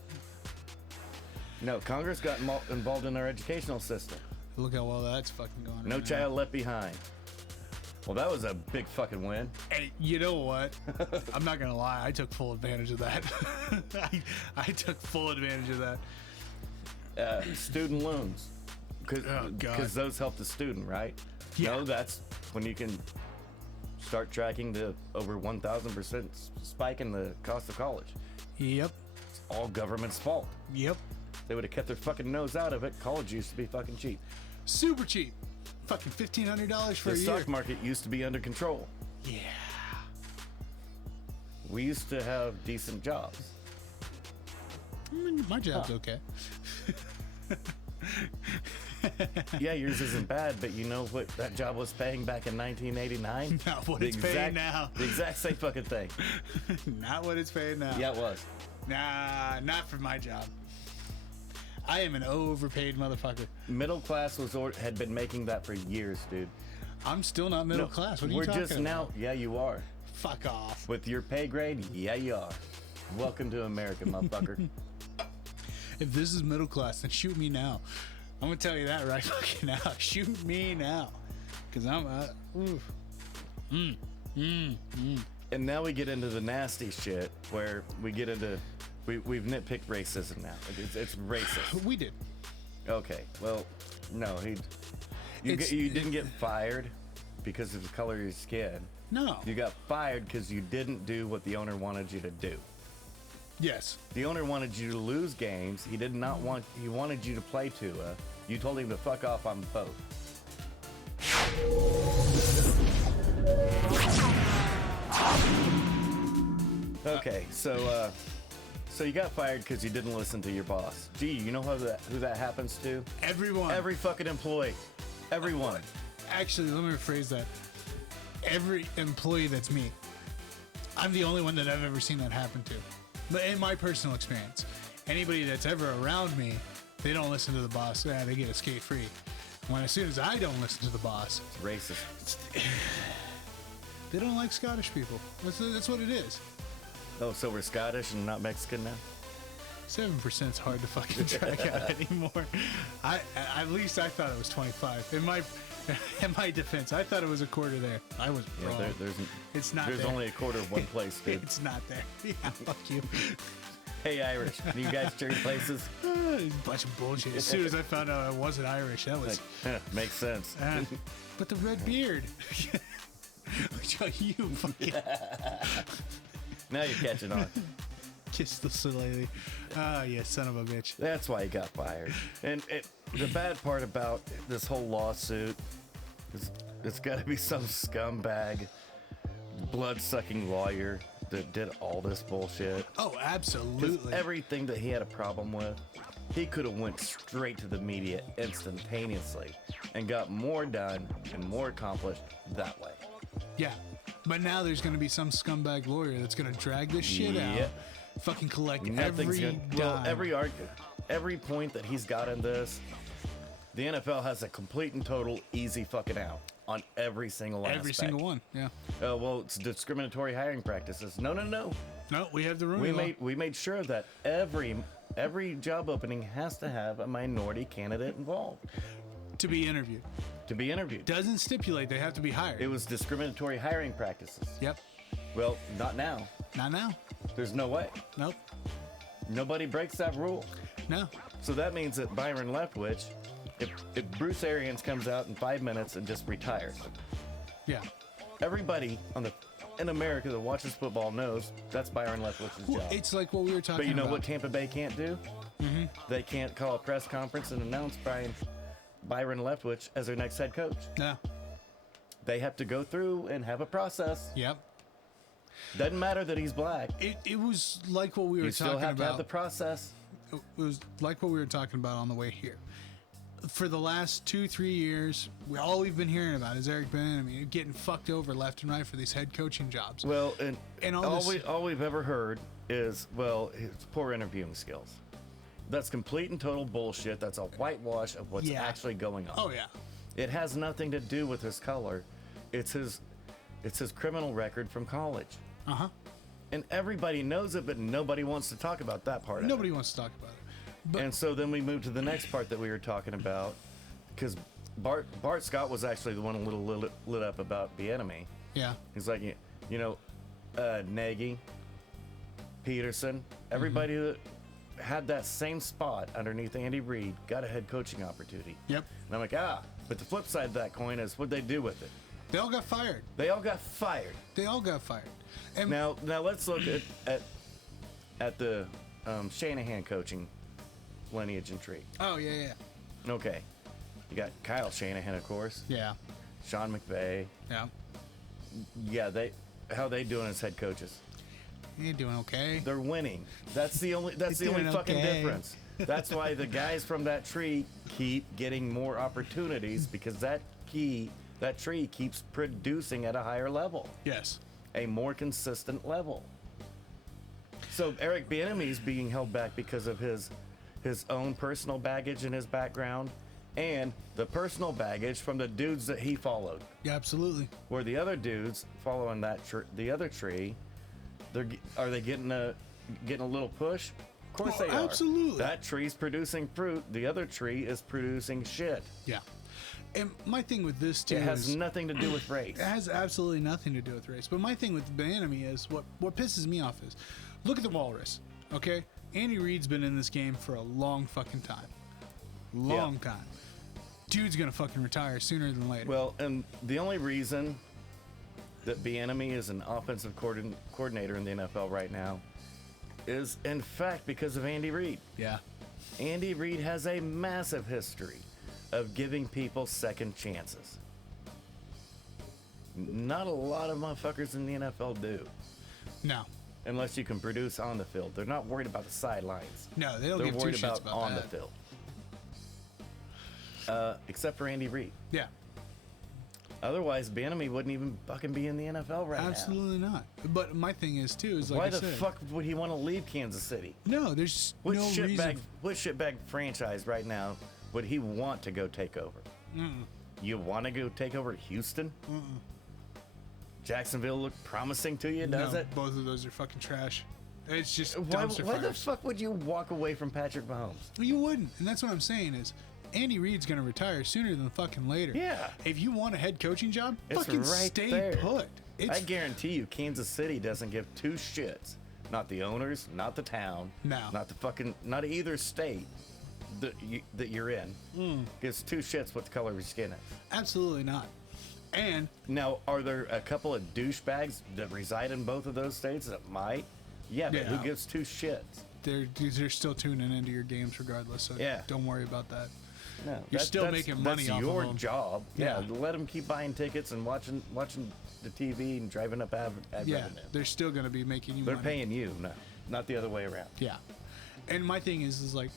No, Congress got involved in our educational system. Look how well that's fucking going. No child left behind. Well, that was a big fucking win. Hey, you know what? I'm not gonna lie. I took full advantage of that. I took full advantage of that. Student loans, because those help the student, right? Yeah. No, that's when you can start tracking the over 1,000% spike in the cost of college. Yep. It's all government's fault. Yep. They would have kept their fucking nose out of it. College used to be fucking cheap. Super cheap. Fucking $1,500 for a year. The stock market used to be under control. Yeah. We used to have decent jobs. My job's okay. Yeah, yours isn't bad, but you know what that job was paying back in 1989? Not what it's paying now. The exact same fucking thing. Not what it's paying now. Yeah, it was. Nah, not for my job. I am an overpaid motherfucker. Middle class had been making that for years, dude. I'm still not middle class. What are you talking about? We're just now. Yeah, you are. Fuck off. With your pay grade, yeah, you are. Welcome to America, motherfucker. If this is middle class, then shoot me now. I'm gonna tell you that right fucking now. Shoot me now, cause I'm. And now we get into the nasty shit where we get into. We've nitpicked racism now. It's racist. We did. Okay. Well, no, you didn't get fired because of the color of your skin. No. You got fired because you didn't do what the owner wanted you to do. Yes. The owner wanted you to lose games. He did not want. He wanted you to play Tua. You told him to fuck off on both. Okay, so you got fired because you didn't listen to your boss. Gee, you know who that happens to? Everyone. Every fucking employee. Everyone. Actually, let me rephrase that. Every employee that's me. I'm the only one that I've ever seen that happen to. But in my personal experience, anybody that's ever around me, they don't listen to the boss. Yeah, they get a skate free. As soon as I don't listen to the boss, it's racist. They don't like Scottish people. That's what it is. Oh, so we're Scottish and not Mexican now? 7%'s hard to fucking track out anymore. At least I thought it was 25. In my defense, I thought it was a quarter there. I was wrong. It's not there's there. only a quarter of one place, dude. It's not there. Yeah, fuck you. Hey, Irish, can you guys trade places? A bunch of bullshit. As soon as I found out I wasn't Irish, that was... makes sense. But the red beard. You fucking... Now you're catching on. Kiss the lady. Ah, you son of a bitch. That's why he got fired. And the bad part about this whole lawsuit is it's got to be some scumbag, blood-sucking lawyer that did all this bullshit. Oh, absolutely. Everything that he had a problem with, he could have went straight to the media instantaneously and got more done and more accomplished that way. Yeah. But now there's going to be some scumbag lawyer that's going to drag this shit out, fucking collect every point that he's got in this. The NFL has a complete and total easy fucking out on every single aspect. Every single one, yeah. Well, it's discriminatory hiring practices. No. No, we have the Rooney We made sure that every job opening has to have a minority candidate involved. To be interviewed. Doesn't stipulate they have to be hired. It was discriminatory hiring practices. Yep. Well, not now. Not now. There's no way. Nope. Nobody breaks that rule. No. So that means that Byron Leftwich, if Bruce Arians comes out in 5 minutes and just retires. Yeah. Everybody in America that watches football knows that's Byron Leftwich's job. It's like what we were talking about. But you know what Tampa Bay can't do? Mm-hmm. They can't call a press conference and announce Byron Leftwich as their next head coach. No. They have to go through and have a process. Yep. Doesn't matter that he's black. It was like what we were you talking about. You still have to have the process. It was like what we were talking about on the way here. For the last 2-3 years, all we've been hearing about is Eric Bieniemy getting fucked over left and right for these head coaching jobs. Well, and all we've ever heard is, his poor interviewing skills. That's complete and total bullshit. That's a whitewash of what's actually going on. Oh, yeah. It has nothing to do with his color. It's his criminal record from college. Uh-huh. And everybody knows it, but nobody wants to talk about that part of it. Nobody wants to talk about it. And so then we move to the next part that we were talking about, because Bart Scott was actually the one a little lit up about Bieniemy. Yeah. He's like, Nagy, Peterson, everybody that had that same spot underneath Andy Reid got a head coaching opportunity. Yep. And I'm like, but the flip side of that coin is what'd they do with it? They all got fired. And now let's look at the Shanahan coaching lineage and tree. Oh, yeah. Okay. You got Kyle Shanahan, of course. Yeah. Sean McVay. Yeah. Yeah, how they doing as head coaches? You're doing okay. They're winning. That's the only fucking difference. That's why the guys from that tree keep getting more opportunities because that tree keeps producing at a higher level. Yes. A more consistent level. So Eric Bieniemy's being held back because of his own personal baggage in his background and the personal baggage from the dudes that he followed. Yeah, absolutely. Where the other dudes following the other tree, are they getting a little push? Of course they are. Absolutely. That tree's producing fruit. The other tree is producing shit. Yeah. And my thing with this too it has nothing to do with race. It has absolutely nothing to do with race. But my thing with Bieniemy is what pisses me off is, look at the Walrus. Okay, Andy Reid's been in this game for a long fucking time. Long time. Dude's gonna fucking retire sooner than later. Well, and the only reason that Bieniemy is an offensive coordinator in the NFL right now is, in fact, because of Andy Reid. Yeah. Andy Reid has a massive history of giving people second chances. Not a lot of motherfuckers in the NFL do. No. Unless you can produce on the field. They're not worried about the sidelines. No, they don't They're give two worried shits about about on that. the field. Except for Andy Reid. Yeah. Otherwise, Bieniemy wouldn't even fucking be in the NFL right Absolutely not. But my thing is too is like Why I the said, fuck would he want to leave Kansas City? No, there's What no reason. shitbag franchise right now would he want to go take over? You want to go take over Houston? Jacksonville look promising to you, does no, it? Both of those are fucking trash. It's just Why dumpster the fires. fuck would you walk away from Patrick Mahomes? You wouldn't, and that's what I'm saying is, Andy Reid's gonna retire sooner than fucking later. Yeah. If you want a head coaching job, It's fucking right stay there. put. I guarantee you, Kansas City doesn't give two shits. Not the owners, not the town, No. not either state that you're in. Gives two shits what the color of your skin is. Absolutely not. And Now, are there a couple of douchebags that reside in both of those states that might? Yeah, but who Yeah. gives two shits? they're still tuning into your games regardless. So Yeah. don't worry about that. No, You're still making money that's off of your them. job. Yeah, Yeah. let them keep buying tickets and watching the TV and driving up ad Yeah, revenue. they're still gonna be making you They're money. paying you, not the other way around. Yeah. And my thing is like,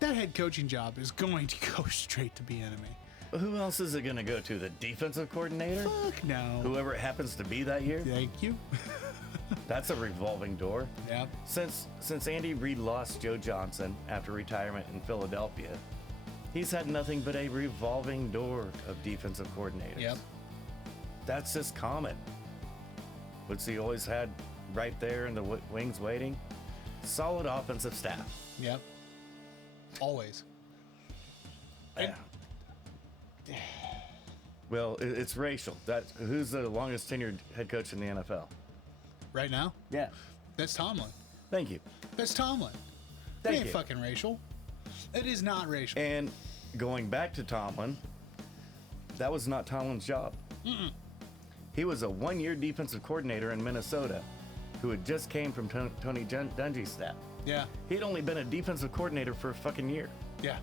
that head coaching job is going to go straight to Bieniemy. Who else is it going to go to? The defensive coordinator? Fuck no. Whoever it happens to be that year? Thank you. That's a revolving door. Yeah. Since Andy Reid lost Joe Johnson after retirement in Philadelphia, he's had nothing but a revolving door of defensive coordinators. Yep. That's just common. What's he always had right there in the wings waiting? Solid offensive staff. Yep. Always. Yeah. Well, it's racial. Who's the longest tenured head coach in the NFL? Right now, Yeah. that's Tomlin. Thank you. That's Tomlin. Thank it ain't you. fucking racial. It is not racial. And going back to Tomlin, that was not Tomlin's job. He was a one-year defensive coordinator in Minnesota who had just came from Tony Dungy's staff. Yeah. He'd only been a defensive coordinator for a fucking year. Yeah.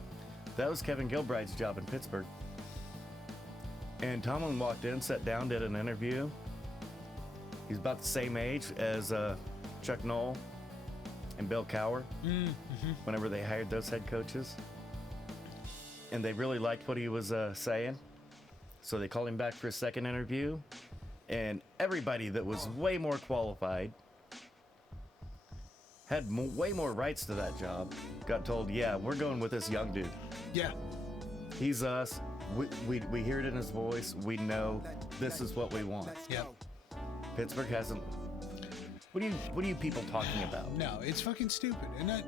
That was Kevin Gilbride's job in Pittsburgh. And Tomlin walked in, sat down, did an interview. He's about the same age as Chuck Noll and Bill Cowher whenever they hired those head coaches. And they really liked what he was saying. So they called him back for a second interview. And everybody that was way more qualified, had way more rights to that job, got told, yeah, we're going with this young dude. Yeah. He's us. We hear it in his voice. We know this is what we want. Yep. Pittsburgh hasn't. What are you people talking about? No, it's fucking stupid. And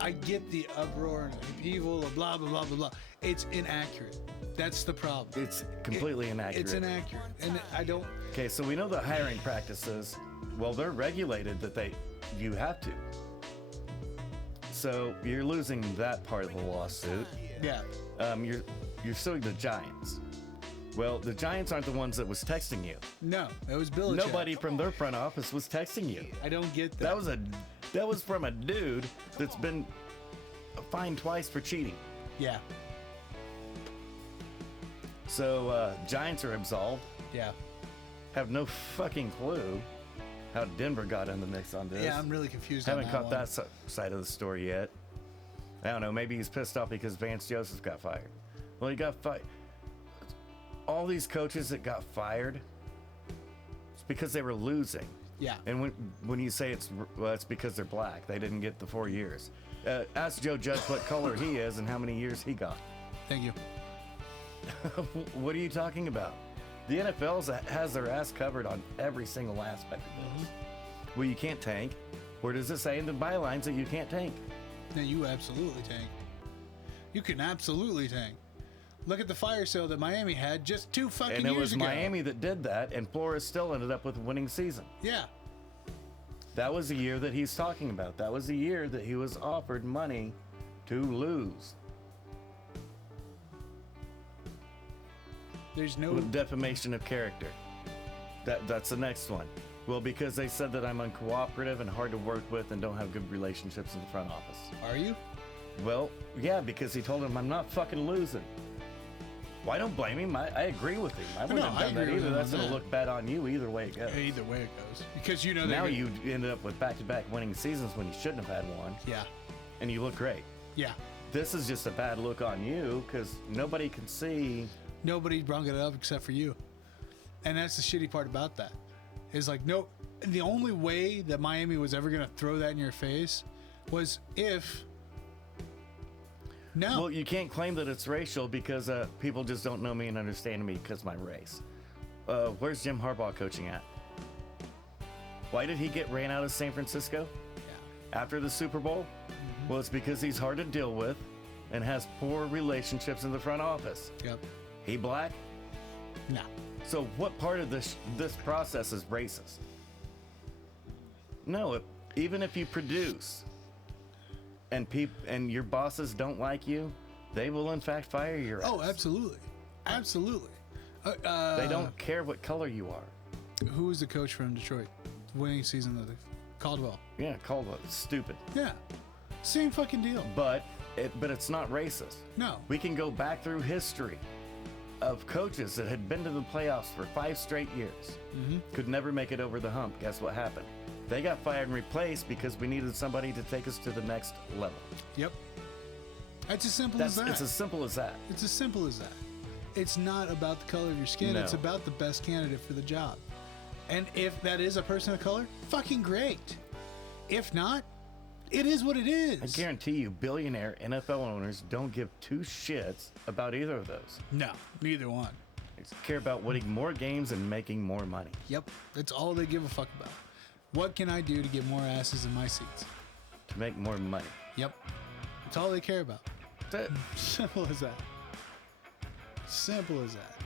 I get the uproar and upheaval, blah, blah, blah, blah, blah. It's inaccurate. That's the problem. It's completely inaccurate. It's inaccurate. And I don't. Okay, so we know the hiring practices. Well, they're regulated that you have to. So you're losing that part of the lawsuit. Yeah. You're suing the Giants. Well, the Giants aren't the ones that was texting you. No, it was Belichick. Nobody from their front office was texting you. I don't get that. That was from a dude that's been fined twice for cheating. Yeah. So Giants are absolved. Yeah. Have no fucking clue how Denver got in the mix on this. Yeah, I'm really confused Haven't on that caught one. that side of the story yet. I don't know. Maybe he's pissed off because Vance Joseph got fired. Well, he got fired. All these coaches that got fired, it's because they were losing. Yeah. And when you say it's because they're black. They didn't get the 4 years. Ask Joe Judge what color he is and how many years he got. Thank you. What are you talking about? The NFL has their ass covered on every single aspect of this. Well, you can't tank. Where does it say in the bylines that you can't tank? No, you absolutely tank. You can absolutely tank. Look at the fire sale that Miami had just 2 fucking years ago. And it was Miami that did that, and Flores still ended up with a winning season. Yeah. That was the year that he's talking about. That was the year that he was offered money to lose. There's no defamation of character. That's the next one. Well, because they said that I'm uncooperative and hard to work with and don't have good relationships in the front office. Are you? Well, yeah, because he told him I'm not fucking losing. Well, I don't blame him. I agree with him. I wouldn't have done that either. That's going to look bad on you either way it goes. Either way it goes. Because you know now you ended up with back-to-back winning seasons when you shouldn't have had one. Yeah. And you look great. Yeah. This is just a bad look on you because nobody can see. Nobody brought it up except for you. And that's the shitty part about that. Is like, no, the only way that Miami was ever going to throw that in your face was if. No. Well, you can't claim that it's racial because people just don't know me and understand me because of my race. Where's Jim Harbaugh coaching at? Why did he get ran out of San Francisco after the Super Bowl? Mm-hmm. Well, it's because he's hard to deal with and has poor relationships in the front office. Yep. He black? No. So what part of this process is racist? No, even if you produce and your bosses don't like you, they will in fact fire your ass. Oh, absolutely. Absolutely. They don't care what color you are. Who was the coach from Detroit? Winning season of the Caldwell. Yeah, Caldwell. It's stupid. Yeah. Same fucking deal. But it's not racist. No. We can go back through history of coaches that had been to the playoffs for 5 straight years, could never make it over the hump. Guess what happened? They got fired and replaced because we needed somebody to take us to the next level. Yep. It's as simple as that. It's as simple as that. It's as simple as that. It's not about the color of your skin. No. It's about the best candidate for the job. And if that is a person of color, fucking great. If not, it is what it is. I guarantee you, billionaire NFL owners don't give 2 shits about either of those. No, neither one. They just care about winning more games and making more money. Yep, that's all they give a fuck about. What can I do to get more asses in my seats? To make more money. Yep, that's all they care about. That's it. Simple as that. Simple as that.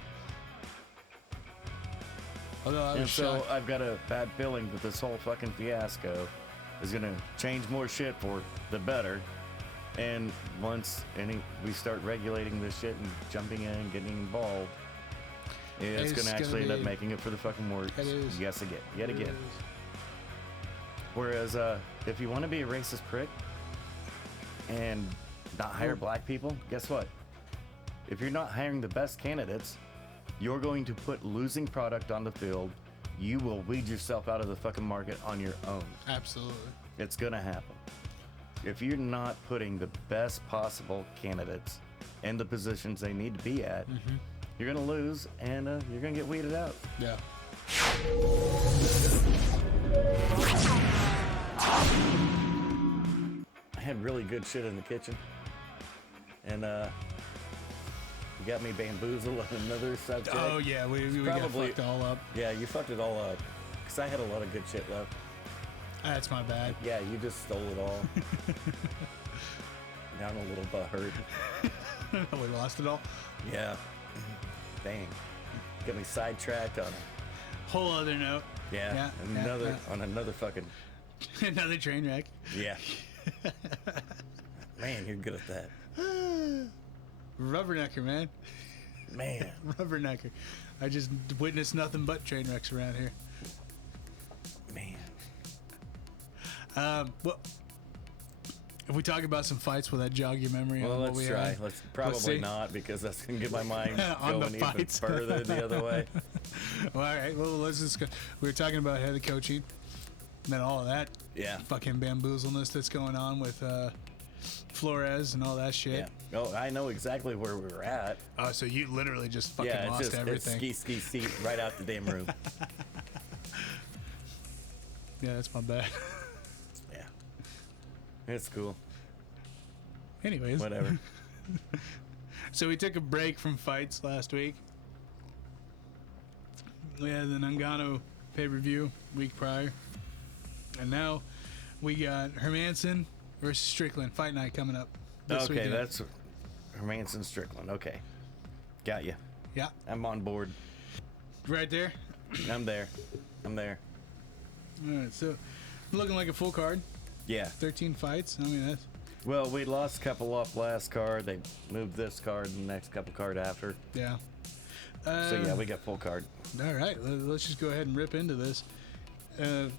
Although I was so shocked. I've got a bad feeling that this whole fucking fiasco is going to change more shit for the better. And once we start regulating this shit and jumping in and getting involved, it's going to actually end up making it for the fucking worse. Yet again. Whereas if you want to be a racist prick and not hire black people, guess what? If you're not hiring the best candidates, you're going to put losing product on the field. You will weed yourself out of the fucking market on your own. Absolutely. It's going to happen. If you're not putting the best possible candidates in the positions they need to be at, you're going to lose and you're going to get weeded out. Yeah. I had really good shit in the kitchen. And you got me bamboozled on another subject. Oh, yeah, we got fucked all up. Yeah, you fucked it all up. Because I had a lot of good shit left. That's my bad. Yeah, you just stole it all. Now I'm a little butthurt. We lost it all? Yeah. Dang. Got me sidetracked on a whole other note. Yeah. On another fucking another train wreck. Yeah. Man, you're good at that. Rubbernecker, man. Man. Rubbernecker. I just witnessed nothing but train wrecks around here. Man. Well, if we talk about some fights, will that jog your memory? Well, on let's what we try. had? Let's probably not, because that's gonna get my mind going even fights. further the other way. Well, all right. Well, let's just go. We were talking about head coaching, and then all of that. Yeah. Fucking bamboozleness that's going on with Flores and all that shit. Yeah. Oh, I know exactly where we were at. Oh, so you literally just fucking Yeah, lost it's everything. ski right out the damn room. Yeah, that's my bad. Yeah. It's cool. Anyways. Whatever. So we took a break from fights last week. We had the Nagano pay-per-view week prior. And now we got Hermanson versus Strickland fight night coming up. This Okay, weekend. that's Hermanson Strickland. Okay. Got you. Yeah, I'm on board. right there. I'm there. I'm there. All right, so looking like a full card. Yeah. 13 fights. I mean, that's, Well, we lost a couple off last card. They moved this card and the next couple card after. yeah. So, yeah, we got full card. All right, let's just go ahead and rip into this.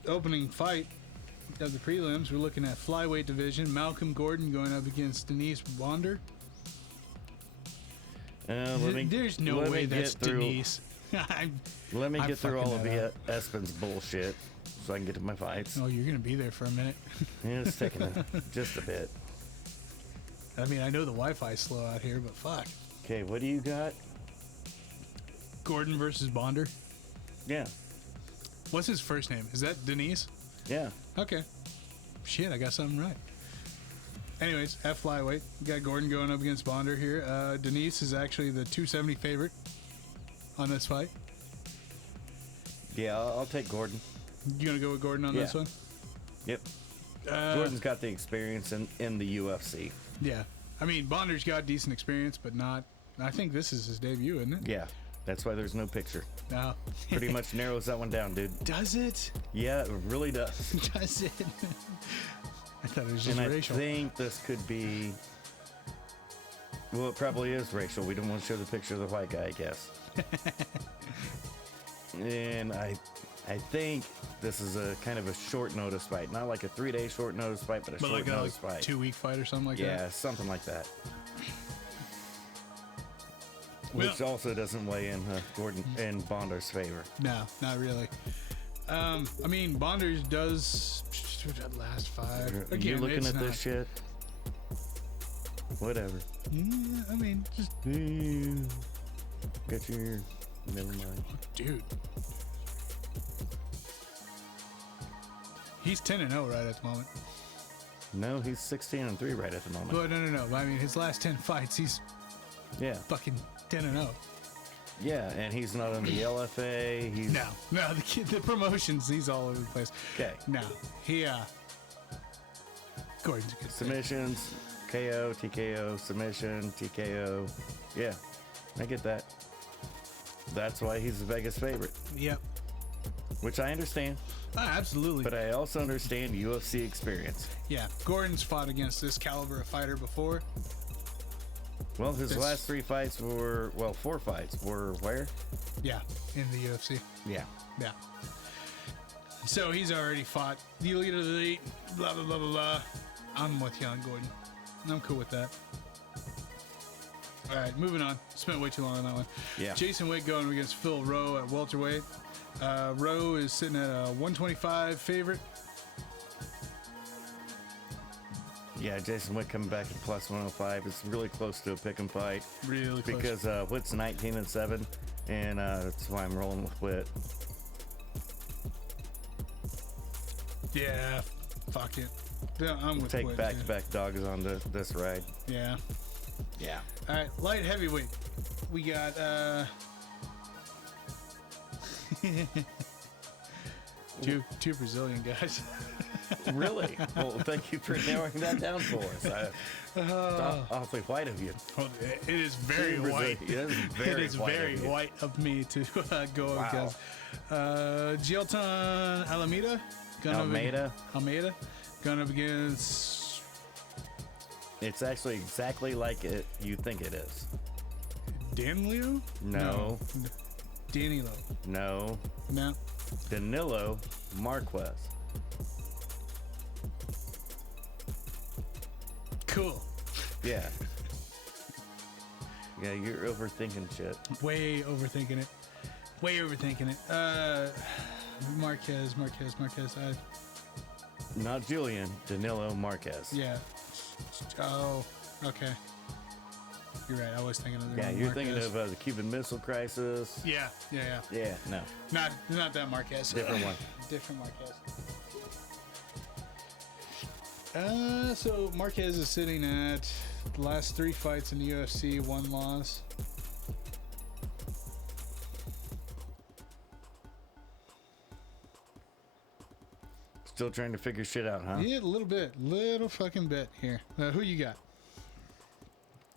Opening fight of the prelims, we're looking at flyweight division. Malcolm Gordon going up against Denise Bonder. There's no way that's Denise. Let me I'm get through fucking all of that Espen's bullshit so I can get to my fights. Oh, you're going to be there for a minute. Yeah, it's taking just a bit. I mean, I know the Wi-Fi's slow out here, but fuck. Okay, what do you got? Gordon versus Bonder. Yeah. What's his first name? Is that Denise? Yeah. Okay. Shit, I got something right. Anyways, at flyweight, we got Gordon going up against Bonder here. Denise is actually the 270 favorite on this fight. Yeah, I'll take Gordon. You gonna go with Gordon on this one? Yep. Gordon's got the experience in the UFC. Yeah. I mean, Bonder's got decent experience, but not. I think this is his debut, isn't it? Yeah. That's why there's no picture. No. Pretty much narrows that one down, dude. Does it? Yeah, it really does. Does it? I thought it was just And racial. I think this could be. Well, it probably is racial. We don't want to show the picture of the white guy, I guess. And I think this is a kind of a short notice fight. Not like a 3-day short notice fight, but a short like a notice fight. 2-week fight or something like that. Yeah, something like that. Well- Which also doesn't weigh in Gordon in Bonder's favor. No, not really. I mean, Bonder's does last 5. Are Again, you looking it's at not, this shit? Whatever. Yeah, I mean, just Got your. Never mind. dude. He's 10-0 right at the moment. No, he's 16-3 right at the moment. But no. I mean, his last 10 fights, he's Yeah. fucking 10-0. Yeah, and he's not on the LFA. He's No, the promotions, he's all over the place. okay. No, Gordon's a good fit. Submissions, KO, TKO, submission, TKO. Yeah, I get that. That's why he's the Vegas favorite, Yep. which I understand. Absolutely. But I also understand UFC experience. Yeah, Gordon's fought against this caliber of fighter before. Well, his This- last 3 fights were, well, 4 fights were where? Yeah, in the UFC. Yeah. Yeah. So he's already fought the elite of the elite, blah, blah, blah, blah, blah. I'm with you on Gordon. I'm cool with that. All right, moving on. Spent way too long on that one. Yeah. Jason Wick going against Phil Rowe at welterweight. Rowe is sitting at a 125 favorite. Yeah, Jason Wick coming back at plus 105. It's really close to a pick and fight Really close. because Witt's 19-7, and that's why I'm rolling with Witt. Yeah, fuck it. Yeah, I'm with Take Wick, back-to-back dogs on this ride. Yeah. Yeah. All right, light heavyweight. We got two Brazilian guys. Really? Well, thank you for narrowing that down for us. It's awfully white of you. Well, it is very Two white. Brazilian- it is very It is white very of you. white of me to go Wow. against. Gilton Almeida. Almeida. Going up against It's actually exactly like you think it is. Danilo? No. Danilo. No. No. Danilo Marquez. Cool. Yeah. Yeah, you're overthinking shit. Way overthinking it. Marquez. Not Julian, Danilo Marquez. Yeah. Oh, okay. You're right. I was thinking of the Yeah, wrong you're Marquez. thinking of the Cuban Missile Crisis. Yeah. Yeah, no, Not that Marquez. different one. Different Marquez. So Marquez is sitting at the last 3 fights in the UFC, 1 loss. Still trying to figure shit out, huh? Yeah, a little fucking bit here. Who you got?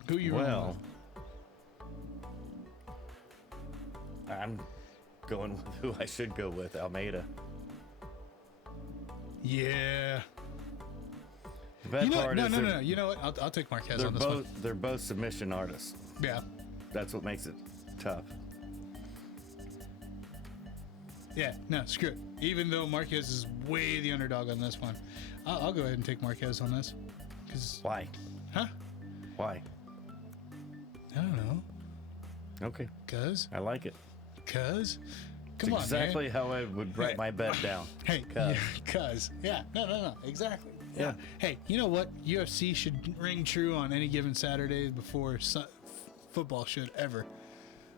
Who you rolling Well, I'm going with who I should go with, Almeida. with? Yeah. The bad part is No. You know what? I'll take Marquez they're on this both one. they're both submission artists. Yeah. That's what makes it tough. Yeah, no, screw it. Even though Marquez is way the underdog on this one, I'll go ahead and take Marquez on this. Cause, Why? huh? Why? I don't know. Okay, Cause, I like it. come It's on, exactly man. how I would write my bet down. Hey, 'Cause. cause, yeah, no, exactly. Yeah. Hey, you know what? UFC should ring true on any given Saturday before football should ever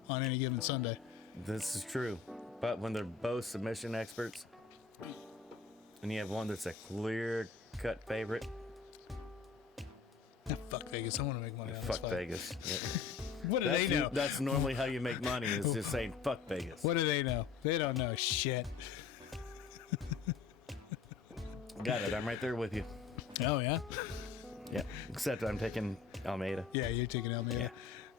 on any given Sunday. This is true. But when they're both submission experts, and you have one that's a clear-cut favorite, Fuck Vegas. I want to make money on fuck this fight. Vegas. Yeah. What do they know? That's normally how you make money, is just saying fuck Vegas. What do they know? They don't know shit. Got it. I'm right there with you. Oh, yeah? Yeah. Except I'm taking Almeida. Yeah, you're taking Almeida.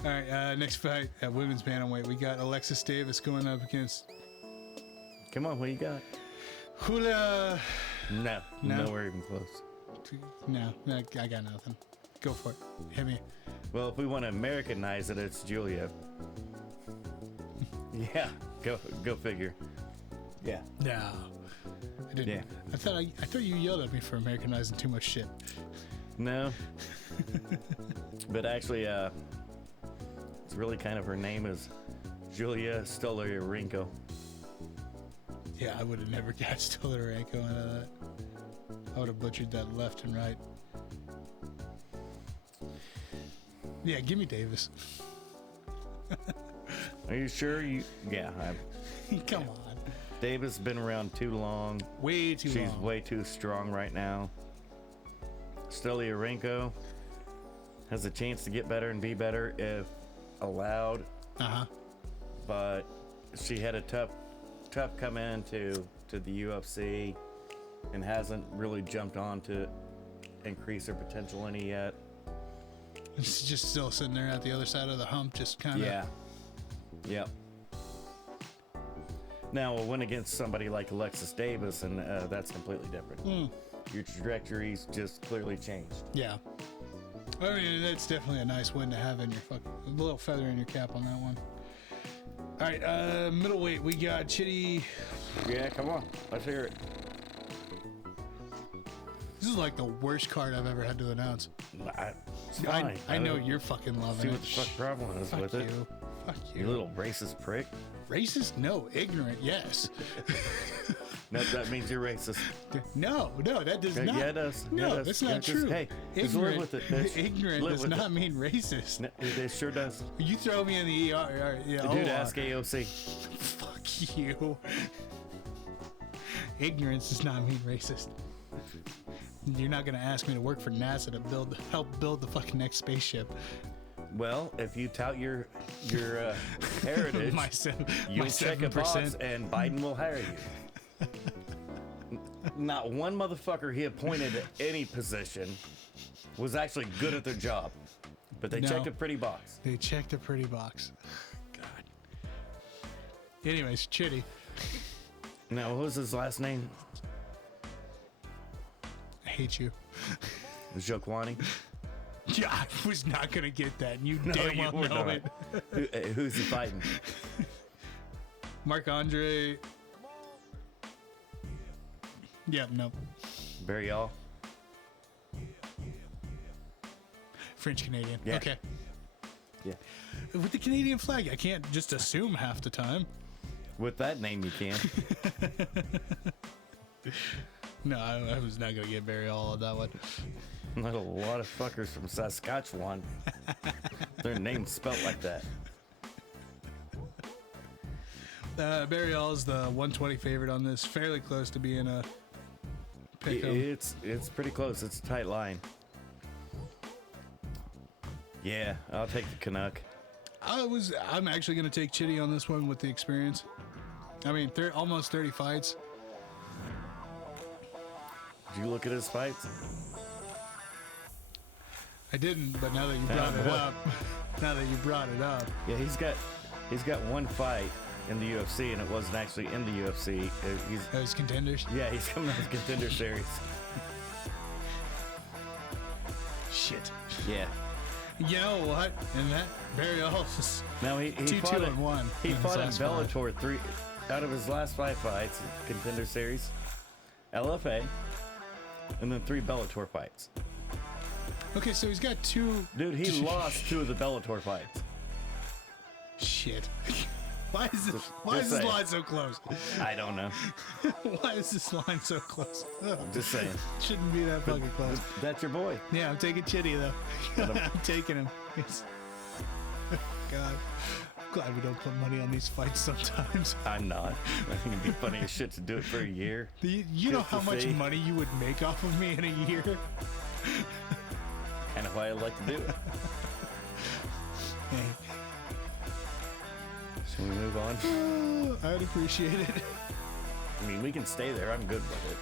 All right, next fight at women's bantamweight. We got Alexis Davis going up against Come on, what you got? Hula. No, No. nowhere even close. No, I got nothing. Go for it. Hit me. Well, if we want to Americanize it, it's Julia. Yeah, go figure. Yeah. No, I didn't. Yeah. I thought you yelled at me for Americanizing too much shit. No. But actually, it's really kind of her name is Julia Stolarenko. Yeah, I would have never got Stolarenko out of that. I would have butchered that left and right. Yeah, give me Davis. Are you sure you? Yeah, Come on. Davis been around too long. Way too She's long. way too strong right now. Stolarenko has a chance to get better and be better if allowed, Uh-huh. but she had a tough come into the UFC and hasn't really jumped on to increase her potential any yet. She's just still sitting there at the other side of the hump, just kind of. Yeah. Yep. Now, we'll win against somebody like Alexis Davis, and that's completely different. Your trajectory's just clearly changed. Yeah. I mean, that's definitely a nice win to have in your fucking a little feather in your cap on that one. All right, middleweight, we got Chitty. Yeah, come on. Let's hear it. This is like the worst card I've ever had to announce. It's fine. I know don't you're fucking loving See it. what the fuck problem is Fuck with you. it. Fuck You you. little racist prick. Racist? No. Ignorant? Yes. No, that means you're racist. No, that does not. Yeah, it does. No, Yeah, it does. that's Yeah, not just- true. hey, just live ignorant, with it, bitch. ignorant Live does with not it. mean racist. No, it sure does. You throw me in the ER. Yeah, Dude, OR. ask AOC. Fuck you. Ignorance does not mean racist. You're not gonna ask me to work for NASA to help build the fucking next spaceship. Well, if you tout your heritage, my seven, you'll my check a 7%. box and Biden will hire you. Not one motherfucker he appointed at any position was actually good at their job, but they No. checked a pretty box. They checked a pretty box. God. Anyways, Chitty. Now, what was his last name? I hate you. Jokwani? Yeah, I was not gonna get that. And you No, damn you well were know not. it. Who's he fighting? Marc Andre. Yep, nope. Barry All? French Canadian. Yeah. Okay. Yeah. With the Canadian flag, I can't just assume half the time. With that name, you can. No, I was not gonna get Barry all on that one. Not a lot of fuckers from Saskatchewan. Their name's spelt like that. Barry All's the 120 favorite on this. Fairly close to being a pick 'em. It's pretty close. It's a tight line. Yeah, I'll take the Canuck. I'm actually going to take Chitty on this one with the experience. I mean, almost 30 fights. Did you look at his fights? I didn't, but now that you brought it up, Yeah, he's got one fight in the UFC, and it wasn't actually in the UFC. Those contenders. Yeah, he's coming out of the Contender Series. Shit. Yeah. You know what? And that Barry Alls Now he 2-2 fought and 1. He fought in last five. Bellator 3 out of his last 5 fights, Contender Series, LFA, and then 3 Bellator fights. Okay, so he's got 2. Dude, he lost 2 of the Bellator fights. Shit. Why is this saying. line so close? I don't know. Why is this line so close? Just saying. Shouldn't be that fucking close. That's your boy. Yeah, I'm taking Chitty though. I'm taking him. God, I'm glad we don't put money on these fights sometimes. I'm not. I think it'd be funny as shit to do it for a year. You know how much money you would make off of me in a year? Kind of why I like to do it. Hey. Can we move on? I'd appreciate it. I mean, we can stay there. I'm good with it.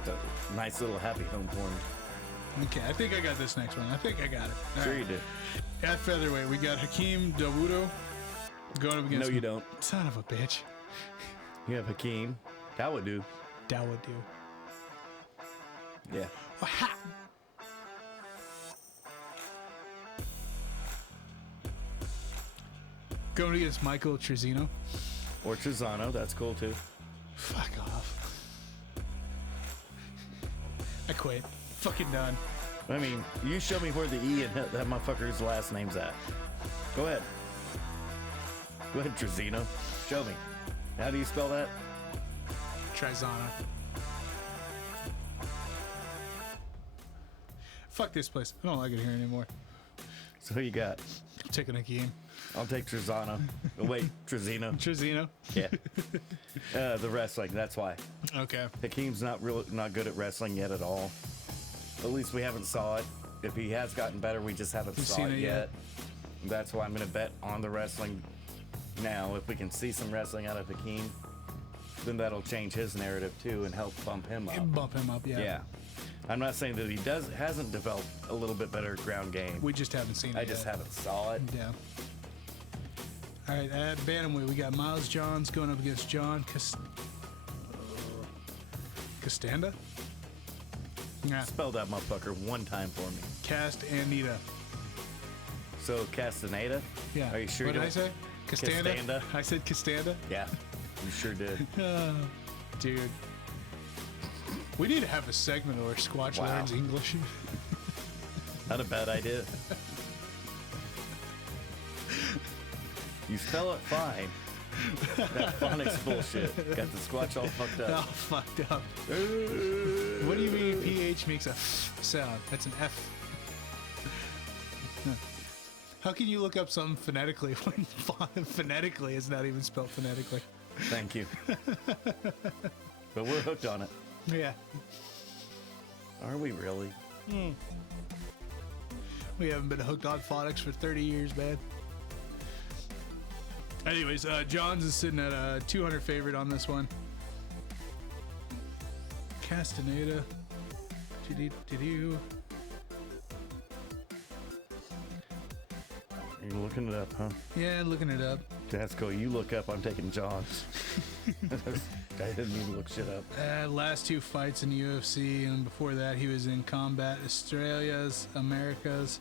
It's a nice little happy home for me. Okay, I think I got this next one. I think I got it. All Sure right. you did. At featherweight, we got Hakeem Dawood going up against. No, you don't. Son of a bitch. You have Hakeem. Dawood. Dawood. Yeah. Oh, ha! Going against Michael Trezino. Or Trezano. That's cool too. Fuck off. I quit. Fucking done. I mean, you show me where the E and that motherfucker's last name's at. Go ahead. Go ahead, Trezino. Show me. How do you spell that? Trezano. Fuck this place. I don't like it here anymore. So who you got? I'm taking Hakeem. I'll take Trezano. Oh, wait, Trezino. Trezino. Yeah. The wrestling. That's why. Okay. Hakeem's not good at wrestling yet at all. At least we haven't saw it. If he has gotten better, we just haven't We've saw seen it it yet. That's why I'm going to bet on the wrestling now. If we can see some wrestling out of Hakeem, then that'll change his narrative too and help bump him up. Bump him up, yeah. Yeah. I'm not saying that he hasn't developed a little bit better ground game. We just haven't seen it I just yet. haven't saw it. Yeah. All right, at bantamweight, we got Miles Johns going up against John Castanda? Yeah. Spell that motherfucker one time for me. Castaneda. So Castaneda? Yeah. Are you sure? What you did I say? Castanda? Castanda. I said Castanda? Yeah, you sure did. Dude. We need to have a segment where Squatch Wow. learns English. Not a bad idea. You spell it fine. That phonics bullshit got the Squatch all fucked All up. fucked up. What do you mean PH makes a f sound? That's an F. How can you look up something phonetically when phonetically it's not even spelled phonetically? Thank you. But we're hooked on it. Yeah. Are we really? We haven't been hooked on phonics for 30 years, man. Anyways, Johns is sitting at a 200 favorite on this one. Castaneda. You're looking it up, huh? Yeah, looking it up. That's cool. You look up, I'm taking Johns. I didn't even look shit up. Last 2 fights in the UFC, and before that, he was in Combat Australia's, America's.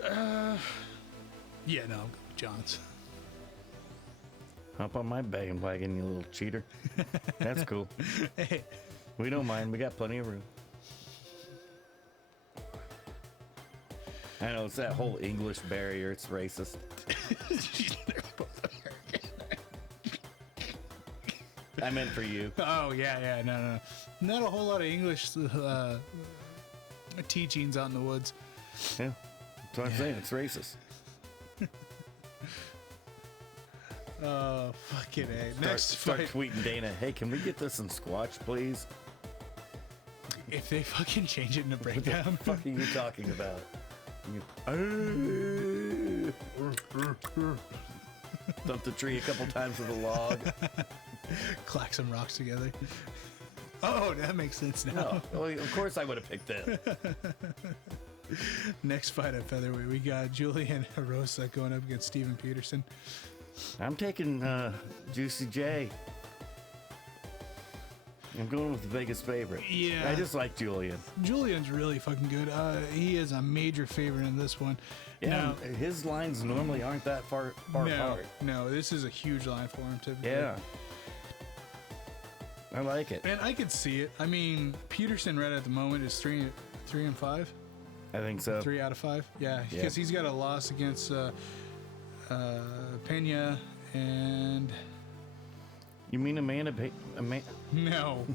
Yeah, no, I'm going with Johns. Hop on my bandwagon, you little cheater. That's cool. Hey. We don't mind. We got plenty of room. I know, it's that whole English barrier. It's racist. They're both American. I meant for you. Oh, yeah, no. Not a whole lot of English Teachings out in the woods. Yeah, that's what I'm saying. It's racist. Fucking A. Next Start fight. tweeting Dana. Hey, can we get this in Squatch, please? If they fucking change it into What breakdown. the fuck are you talking about? Dump the tree a couple times with a log. Clack some rocks together. Oh, that makes sense now. No, well, of course I would have picked them. Next fight at featherweight, we got Julian Erosa going up against Steven Peterson. I'm taking Juicy J. I'm going with the biggest favorite. Yeah. I just like Julian. Julian's really fucking good. He is a major favorite in this one. Yeah, Now, his lines normally aren't that far apart. No, this is a huge line for him typically. Yeah. I like it. And I could see it. I mean, Peterson right at the moment is 3 and 5. I think so. 3 out of 5. Yeah, because he's got a loss against Pena and You mean Amanda? no,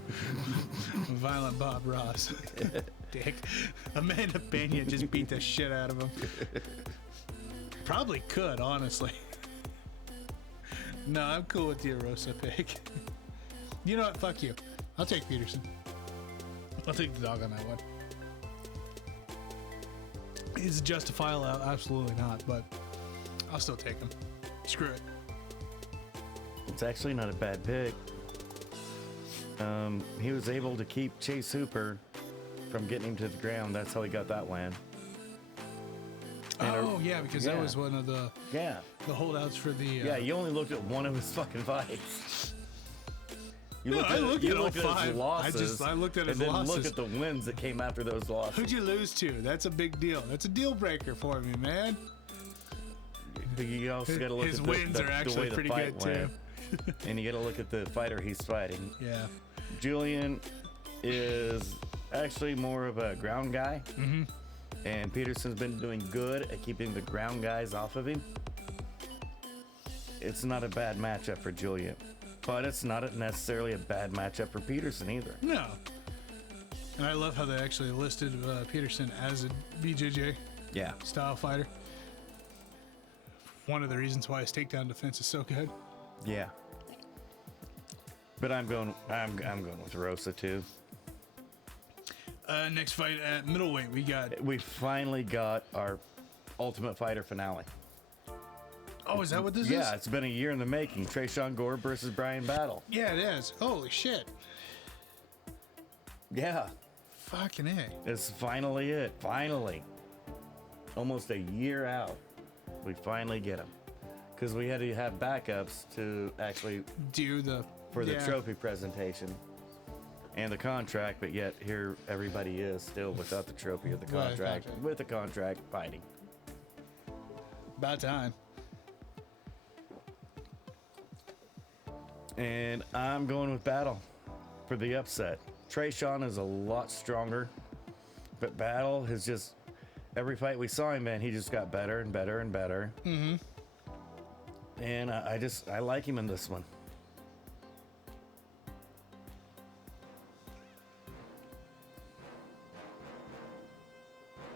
Violent Bob Ross. Dick. Amanda Pena just beat the shit out of him. Probably could, honestly. No, I'm cool with the Erosa pick. You know what? Fuck you. I'll take Peterson. I'll take the dog on that one. Is it justifiable? Absolutely not, but I'll still take him. Screw it. It's actually not a bad pick. He was able to keep Chase Hooper from getting him to the ground. That's how he got that win. And Yeah, because that was one of the holdouts for the. Yeah, you only looked at one of his fucking fights. You I looked at all his 5. losses. I looked at his and then losses. look at the wins that came after those losses. Who'd you lose to? That's a big deal. That's a deal breaker for me, man. But you also got to look His at wins are the actually way the pretty fight good, too. went. And you got to look at the fighter he's fighting. Yeah. Julian is actually more of a ground guy. Mm-hmm. And Peterson's been doing good at keeping the ground guys off of him. It's not a bad matchup for Julian. But it's not necessarily a bad matchup for Peterson either. No. And I love how they actually listed Peterson as a BJJ Yeah. style fighter. One of the reasons why his takedown defense is so good. Yeah. But I'm going with Rosa too. Next fight at middleweight, We finally got our Ultimate Fighter finale. Oh, is that what this is? Yeah, it's been a year in the making. Trayshawn Gore versus Brian Battle. Yeah, it is. Holy shit. Yeah. Fucking A. It's finally it. Finally. Almost a year out. We finally get him. Because we had to have backups to actually Do the... for the yeah. trophy presentation and the contract, but yet here everybody is still without the trophy of the Right, contract, gotcha. with the contract fighting. About time. And I'm going with Battle for the upset. Trayshawn is a lot stronger, but Battle has just, every fight we saw him in, he just got better and better and better. Mm-hmm. And I like him in this one.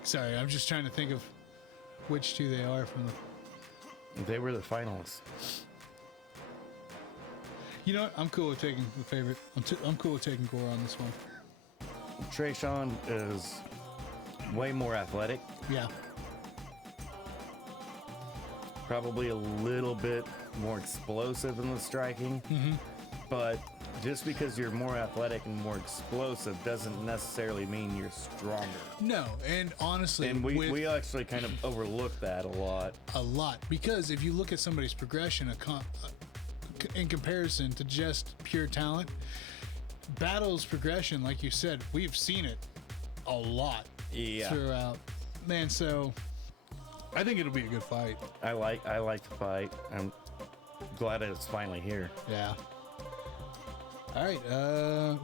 Sorry, I'm just trying to think of which two they are from the... They were the finalists. You know what? I'm cool with taking the favorite. I'm cool with taking Gore on this one. Trayshawn is way more athletic, Yeah. probably a little bit more explosive in the striking, but just because you're more athletic and more explosive doesn't necessarily mean you're stronger. No, and honestly, And with we actually kind of overlook that a lot. a lot, because if you look at somebody's progression in comparison to just pure talent, Battle's progression, like you said, we've seen it a lot throughout. Man, so I think it'll be a good fight. I like the fight. I'm glad that it's finally here. Yeah. All right,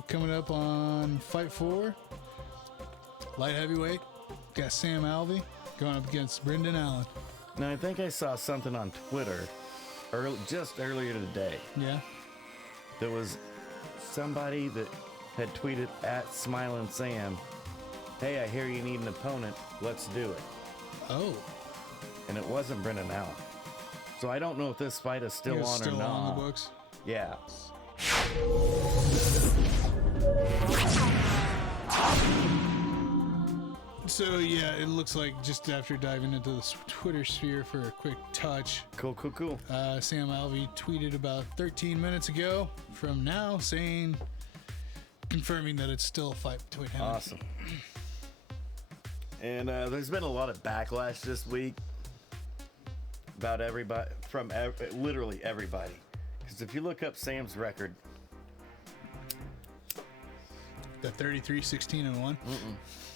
coming up on Fight 4, light heavyweight, got Sam Alvey going up against Brendan Allen. Now I think I saw something on Twitter just earlier today. Yeah. There was somebody that had tweeted at Smilin' Sam hey, I hear you need an opponent. Let's do it. Oh. And it wasn't Brendan Allen. So I don't know if this fight is still on Still or not. on the books? Yeah. So yeah, it looks like just after diving into the Twitter sphere for a quick touch, Cool. Sam Alvey tweeted about 13 minutes ago from now confirming that it's still a fight between him. Awesome. And there's been a lot of backlash this week about everybody, literally everybody. Because if you look up Sam's record, The 33-16-1.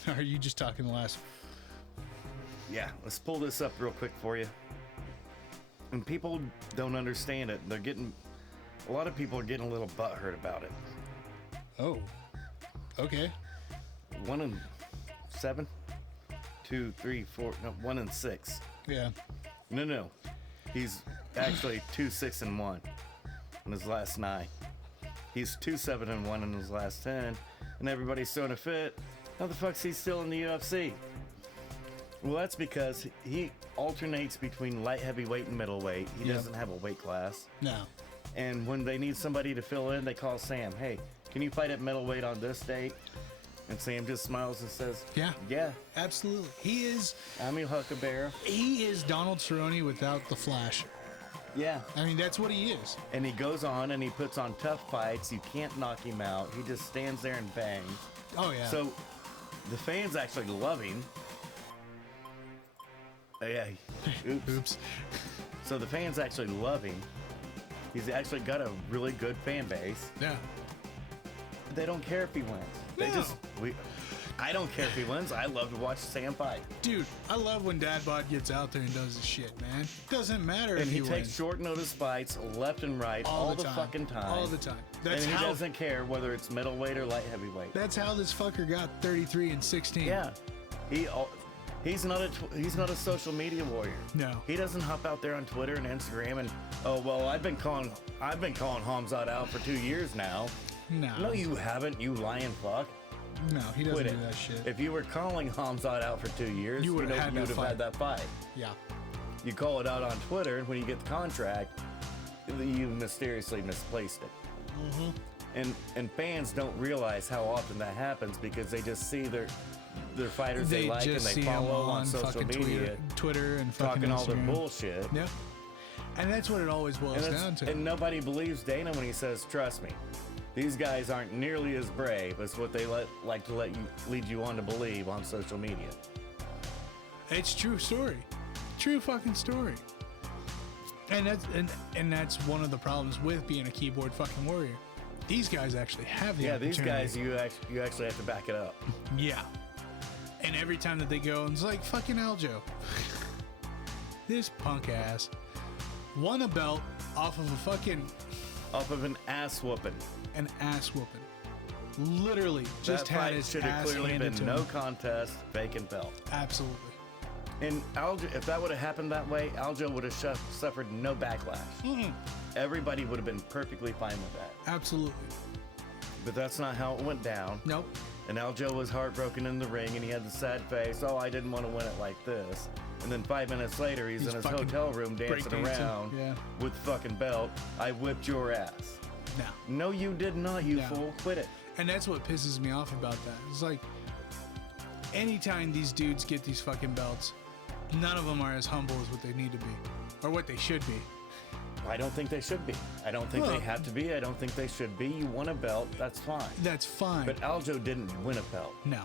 Or are you just talking the last? yeah, let's pull this up real quick for you. And people don't understand it. A lot of people are getting a little butthurt about it. Oh, okay. 1-7, 2, 3, 4, no, 1-6. Yeah. No. He's actually 2-6-1 in his last 9. He's 2-7-1 in his last 10, and everybody's throwing a fit. How the fuck's he still in the UFC? Well, that's because he alternates between light heavyweight and middleweight. He doesn't have a weight class. No. And when they need somebody to fill in, they call Sam. Hey, can you fight at middleweight on this date? And Sam just smiles and says, Yeah, Absolutely. I'm your huckleberry. He is Donald Cerrone without the flash. Yeah. I mean, that's what he is. And he goes on and he puts on tough fights. You can't knock him out. He just stands there and bangs. Oh, yeah. So the fans actually love him. Yeah. Oops. So the fans actually love him. He's actually got a really good fan base. Yeah. They don't care if he wins. They No. I don't care if he wins. I love to watch Sam fight. Dude, I love when Dad Bod gets out there and does his shit, man. Doesn't matter And if he he takes wins. short notice fights left and right all the fucking time. All the time. That's and he how. doesn't care whether it's middleweight or light heavyweight. That's how this fucker got 33-16. Yeah. He's not a social media warrior. No. He doesn't hop out there on Twitter and Instagram and I've been calling Hamzat out for 2 years now. No, you haven't, you lying fuck. No, he doesn't Quit do it. that shit. If you were calling Hamzat out for 2 years, You would have had that fight. Yeah. You call it out on Twitter, and when you get the contract, you mysteriously misplaced it. Mm-hmm. And fans don't realize how often that happens because they just see their fighters they like and they follow on social media, Twitter and fucking talking all their Instagram. bullshit. Yeah. And that's what it always boils down to. And nobody believes Dana when he says, "Trust me, these guys aren't nearly as brave as what they like to lead you on to believe on social media." It's true story. True fucking story. And that's one of the problems with being a keyboard fucking warrior. These guys actually have the opportunity. These guys you actually have to back it up. Yeah. And every time that they go, it's like fucking Aljo. This punk ass won a belt off of an ass whooping. An ass whooping. Literally just that had fight his should have ass clearly handed been to no him. contest, vacant belt. Absolutely. And Aljo, if that would have happened that way, Aljo would have suffered no backlash. Mm-mm. Everybody would have been perfectly fine with that. Absolutely. But that's not how it went down. Nope. And Aljo was heartbroken in the ring, and he had the sad face. Oh, I didn't want to win it like this. And then 5 minutes later, he's in his hotel room dancing around with the fucking belt. I whipped your ass. No, you did not, you fool. Quit it. And that's what pisses me off about that. It's like, anytime these dudes get these fucking belts, none of them are as humble as what they need to be. Or what they should be. I don't think they should be. I don't think they have to be. I don't think they should be. You won a belt, that's fine. That's fine. But Aljo didn't win a belt. No.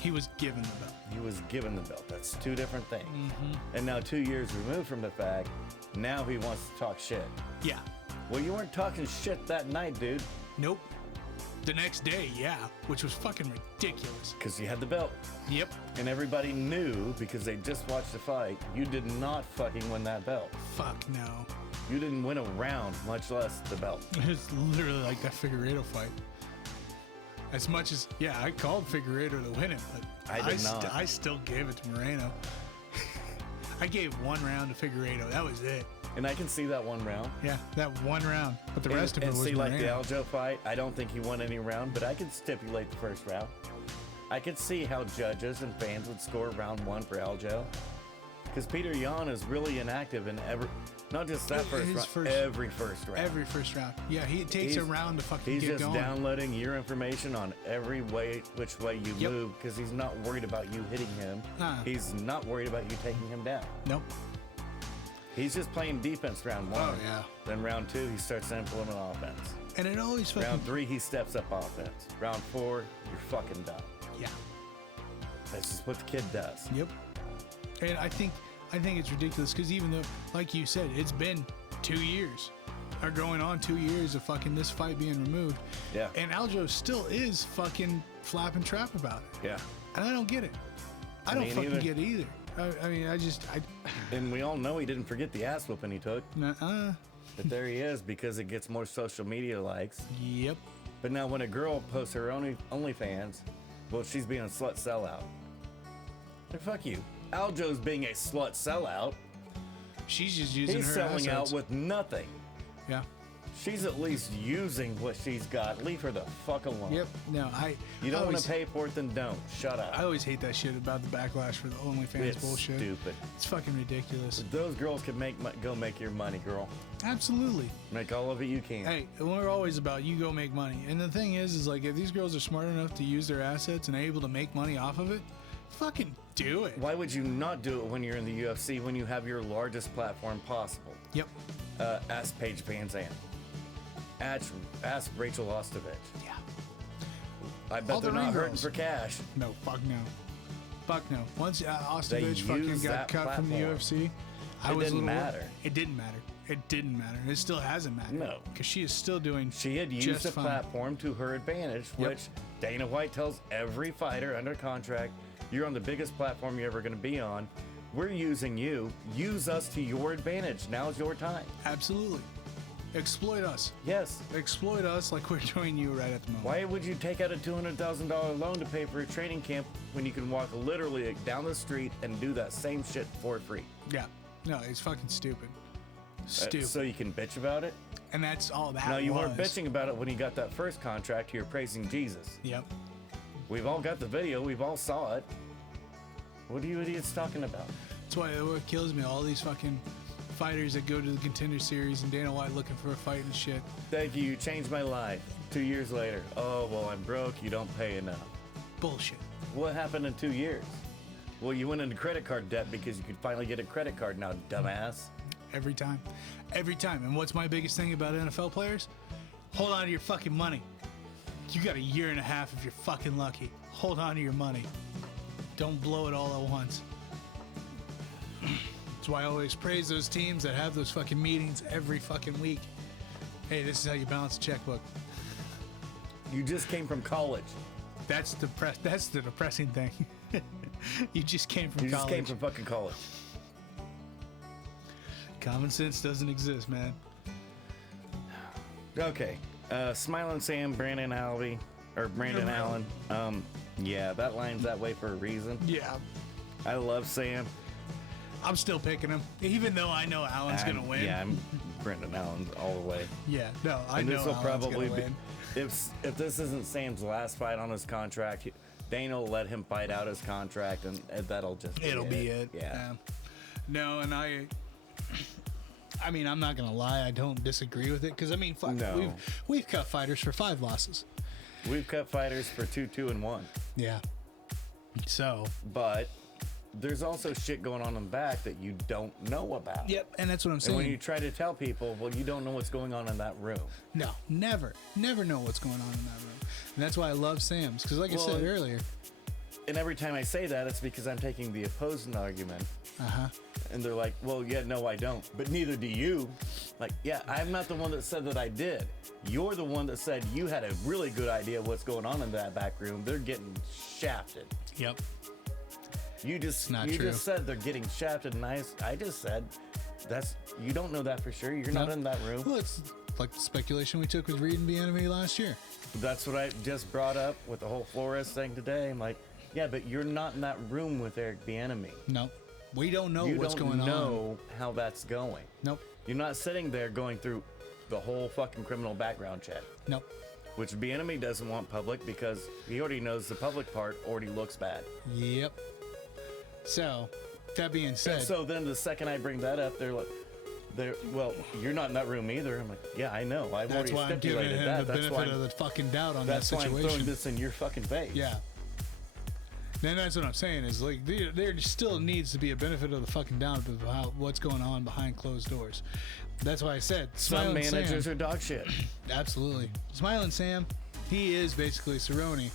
He was given the belt. He was given the belt. That's two different things. Mm-hmm. And now 2 years removed from the fact, now he wants to talk shit. Yeah. Well, you weren't talking shit that night, dude. Nope. The next day, yeah, which was fucking ridiculous. Because you had the belt. Yep. And everybody knew, because they just watched the fight, you did not fucking win that belt. Fuck no. You didn't win a round, much less the belt. It's literally like that Figueiredo fight. As much as, yeah, I called Figueiredo to win it, but I did not. I still gave it to Moreno. I gave 1 round to Figueiredo. That was it. And I can see that 1 round. Yeah, that 1 round. But the rest of it was see, Moreno. like the Aljo fight, I don't think he won any round, but I could stipulate the first round. I could see how judges and fans would score round 1 for Aljo. Because Peter Yan is really inactive in not just that every first round. Every first round. Yeah, it takes a round to fucking get going. He's just downloading your information on every which way you move, because he's not worried about you hitting him. He's not worried about you taking him down. Nope. He's just playing defense round 1. Oh, yeah. Then round 2, he starts to implement offense. And it always fucking... Round 3, he steps up offense. Round 4, you're fucking done. Yeah. That's just what the kid does. Yep. And I think it's ridiculous, because even though, like you said, it's been 2 years, or going on 2 years of fucking this fight being removed. Yeah. And Aljo still is fucking flap and trap about it. Yeah. And I don't get it. I don't fucking get it either. I mean, And we all know he didn't forget the ass whooping he took. Nuh-uh. But there he is, because it gets more social media likes. Yep. But now when a girl posts her OnlyFans, well, she's being a slut sellout. Like, fuck you. Aljo's being a slut sellout. She's just using He's her selling assets. out with nothing. Yeah. She's at least using what she's got. Leave her the fuck alone. Yep. No, You don't want to pay for it, then don't. Shut up. I always hate that shit about the backlash for the OnlyFans It's bullshit. stupid. It's fucking ridiculous. Those girls can go make your money, girl. Absolutely. Make all of it you can. Hey, we're always about you go make money. And the thing is like, if these girls are smart enough to use their assets and able to make money off of it, fucking do it. Why would you not do it when you're in the UFC, when you have your largest platform possible? Yep. Ask Paige Van Zandt. Ask Rachel Ostovich. Yeah. I bet they're not hurting for cash. No, fuck no. Fuck no. Once Ostovich fucking got cut from the UFC, it didn't matter. It didn't matter. It didn't matter. It still hasn't mattered. No. Because she is still doing She had used the platform to her advantage, which Dana White tells every fighter under contract, you're on the biggest platform you're ever going to be on. We're using you. Use us to your advantage. Now's your time. Absolutely. Exploit us. Yes. Exploit us like we're doing you right at the moment. Why would you take out a $200,000 loan to pay for a training camp when you can walk literally down the street and do that same shit for free? Yeah. No, it's fucking stupid. Stupid. So you can bitch about it? And that's all that No, you weren't bitching about it when you got that first contract. You're praising Jesus. Yep. We've all got the video. We've all saw it. What are you idiots talking about? That's why what kills me, all these fucking fighters that go to the Contender Series and Dana White looking for a fight and shit. Thank you. You changed my life. 2 years later. Oh, well, I'm broke. You don't pay enough. Bullshit. What happened in 2 years? Well, you went into credit card debt because you could finally get a credit card now, dumbass. Every time. Every time. And what's my biggest thing about NFL players? Hold on to your fucking money. You got a year and a half if you're fucking lucky. Hold on to your money. Don't blow it all at once. That's why I always praise those teams that have those fucking meetings every fucking week. Hey, this is how you balance a checkbook. You just came from college. That's the depressing thing. You just came from college. You just came from fucking college. Common sense doesn't exist, man. Okay. Smiling Sam, Brandon Allen. Yeah, that line's that way for a reason. Yeah. I love Sam. I'm still picking him, even though I know Allen's going to win. Yeah, I'm Brendan Allen all the way. Yeah, no, I know Allen's going to win. If this isn't Sam's last fight on his contract, Dana will let him fight out his contract, and that'll just be It'll be it. Yeah. No, and I mean, I'm not going to lie. I don't disagree with it, because, I mean, we've cut fighters for 5 losses. We've cut fighters for 2-2-1. Yeah. So. But there's also shit going on in the back that you don't know about. Yep, and that's what I'm saying. And when you try to tell people, well, you don't know what's going on in that room. No, never know what's going on in that room. And that's why I love Sam's, because like I said earlier. And every time I say that, it's because I'm taking the opposing argument. Uh-huh. And they're like, well, yeah, no, I don't. But neither do you. Like, yeah, I'm not the one that said that I did. You're the one that said you had a really good idea of what's going on in that back room. They're getting shafted. Yep. You just said they're getting shafted, and I just said you don't know that for sure. You're not in that room. Well, it's like the speculation we took with Reed and Bieniemy last year. That's what I just brought up with the whole Flores thing today. I'm like, yeah, but you're not in that room with Eric Bieniemy. No. We don't know what's going on. You don't know how that's going. Nope. You're not sitting there going through the whole fucking criminal background check. Nope. which Bieniemy doesn't want public because he already knows the public part already looks bad. Yep. So, that being said, And so then the second I bring that up, they're like, well, you're not in that room either. I'm like, yeah, I know. I've that's already why I'm giving stipulated him that. the That's why benefit of the fucking doubt on that that's why I'm situation. throwing this in your fucking face. Yeah. And that's what I'm saying is like there still needs to be a benefit of the fucking doubt about what's going on behind closed doors. That's why I said Some Smiling managers Sam, are dog shit. absolutely. Smiling Sam, he is basically Cerrone,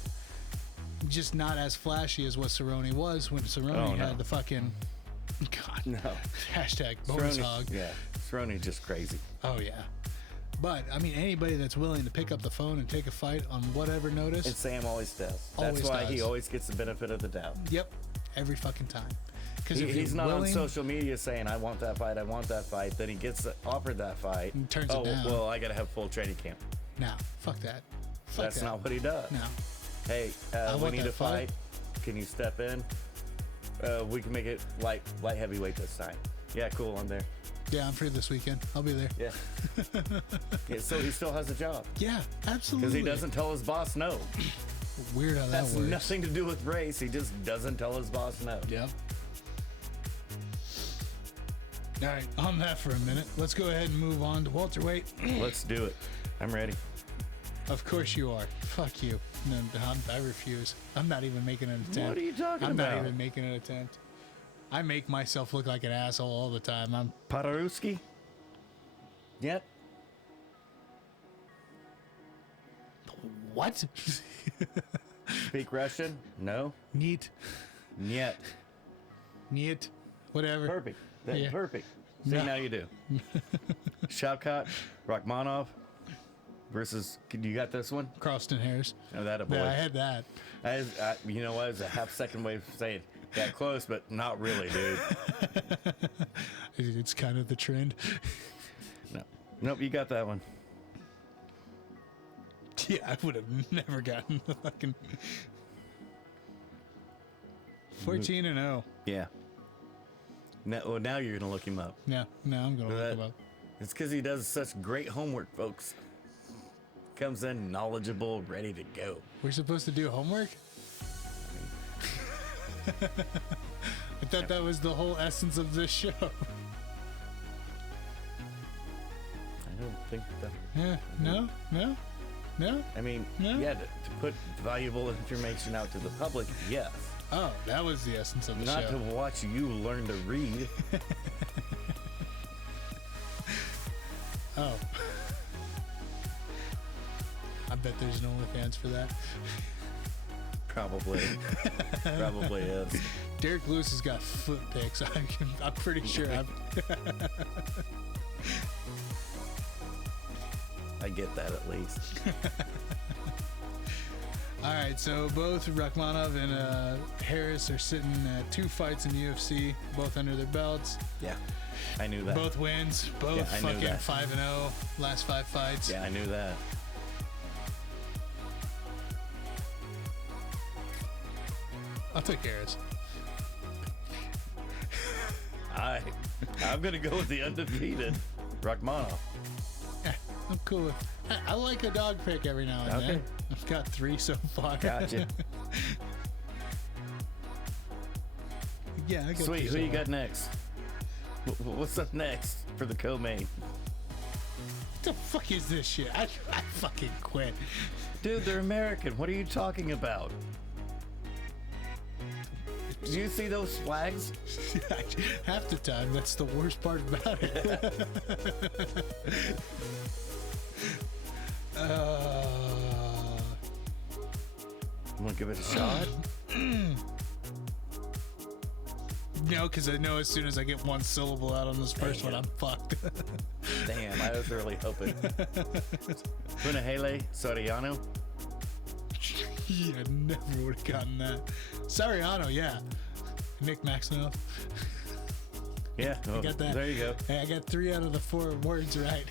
just not as flashy as what Cerrone was when Cerrone had the fucking God. No. Hashtag bonus Cerrone- hog. Yeah, Cerrone's just crazy. Oh yeah. But I mean, anybody that's willing to pick up the phone and take a fight on whatever notice. And Sam always does. Always That's why he does. always gets the benefit of the doubt. Yep, every fucking time. Because He's not on social media saying, I want that fight, I want that fight. Then he gets offered that fight. And turns it down. Well, I got to have full training camp. No, fuck that. Fuck That's that. not what he does. No. Hey, I we want need that a fight. Can you step in? We can make it light heavyweight this time. Yeah, cool, I'm there. Yeah, I'm free this weekend. I'll be there. Yeah. Yeah, so he still has a job. Yeah, absolutely. Because he doesn't tell his boss no. Weird how that That's works. nothing to do with race. He just doesn't tell his boss no. Yep. All right, on that for a minute. Let's go ahead and move on to welterweight. Let's do it. I'm ready. Of course you are. Fuck you. No, I refuse. I'm not even making an attempt. What are you talking I'm about? not even making an attempt. I make myself look like an asshole all the time. I'm Paderewski? Yep. what? Speak Russian? No. Neat. Yet. Neat. Whatever. Perfect. Yeah. Perfect. See, No. now you do. Shavkat Rachmanov versus. You got this one? Croston Harris. Oh, that a boy. Yeah, I had that. You know what? It was a half second way of saying that close, but not really, dude. It's kind of the trend. No. Nope, you got that one. Yeah, I would have never gotten the fucking 14-0. Yeah. Now you're gonna look him up. No, I'm gonna look him up. It's because he does such great homework, folks. Comes in knowledgeable, ready to go. We're supposed to do homework? I thought that was the whole essence of this show. I don't think that. Yeah, no. I mean, No? yeah, to put valuable information out to the public, yes. Oh, that was the essence of the Not show. to watch you learn to read. Oh. I bet there's no OnlyFans for that. Probably. Probably is. Derek Lewis has got foot pics. I'm pretty sure. I get that at least. All right, so both Rachmanov and Harris are sitting at 2 fights in UFC, both under their belts. Yeah. I knew that. Both wins, both Yeah, I knew fucking that. 5-0, last 5 fights. Yeah, I knew that. I'll take Harris. I'm gonna go with the undefeated Rachmanov. Yeah, I'm cool with I like a dog pick every now and then. Okay. I've got 3 so far. Gotcha. Yeah, I got Sweet. 3 Who so you far. got next? What's up next for the co-main? What the fuck is this shit? I fucking quit. Dude, they're American. What are you talking about? Do you see those flags? Half the time, that's the worst part about it. I'm gonna give it a shot. No, because I know as soon as I get one syllable out on this first one, I'm fucked. Damn, I was really hoping. Punahele Soriano. Yeah, I never would have gotten that. Sariano, yeah. Nick Maxwell. Yeah, well, Got that. there you go. Hey, I got 3 out of the 4 words right.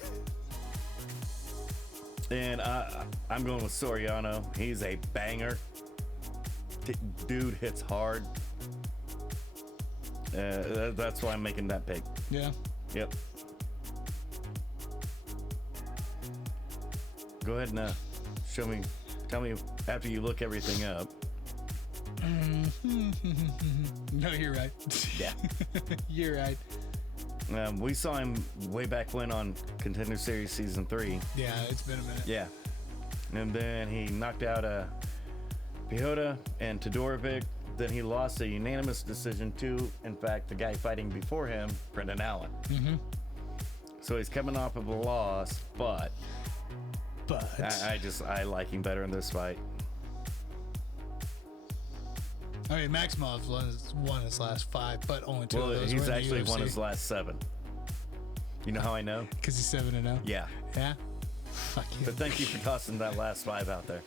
And I'm going with Soriano. He's a banger. Dude hits hard. That's why I'm making that pick. Yeah. Yep. Tell me after you look everything up. No, you're right. Yeah. You're right. We saw him way back when on Contender Series Season 3. Yeah, it's been a minute. Yeah. And then he knocked out Pihota and Todorovic. Then he lost a unanimous decision to, in fact, the guy fighting before him, Brendan Allen. Mm-hmm. So he's coming off of a loss, but I like him better in this fight. I mean, Maximov won his last 5, but only 2 of those he's were in actually the won UFC. his last 7. You know how I know? Because he's 7-0. Yeah. Yeah. Fuck you. But thank you for tossing that last 5 out there.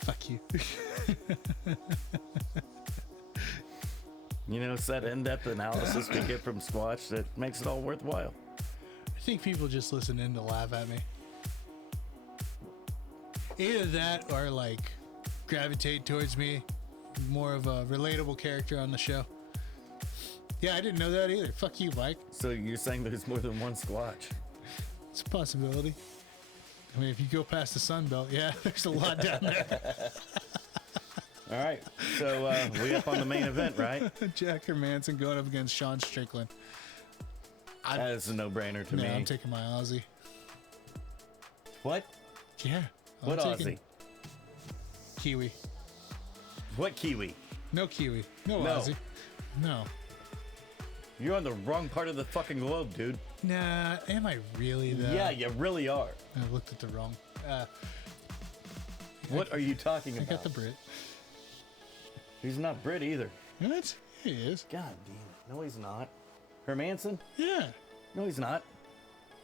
Fuck you. You know, it's that in-depth analysis we get from Squatch that makes it all worthwhile. I think people just listen in to laugh at me. Either that or like gravitate towards me, more of a relatable character on the show. Yeah, I didn't know that either. Fuck you, Mike. So you're saying there's more than one Squatch? It's a possibility. I mean, if you go past the Sun Belt, yeah, there's a lot down there. All right, so we up on the main event, right? Jack Hermanson going up against Sean Strickland. That is a no-brainer to me. I'm taking my Aussie. What? Yeah. What Aussie? Kiwi. What Kiwi? No Kiwi. No No. Aussie. No. You're on the wrong part of the fucking globe, dude. Nah, am I really though? Yeah, you really are. I looked at the wrong. What are you talking I about? got the Brit. He's not Brit either. What? He is. God damn it. No, he's not. Hermanson? Yeah. No, he's not.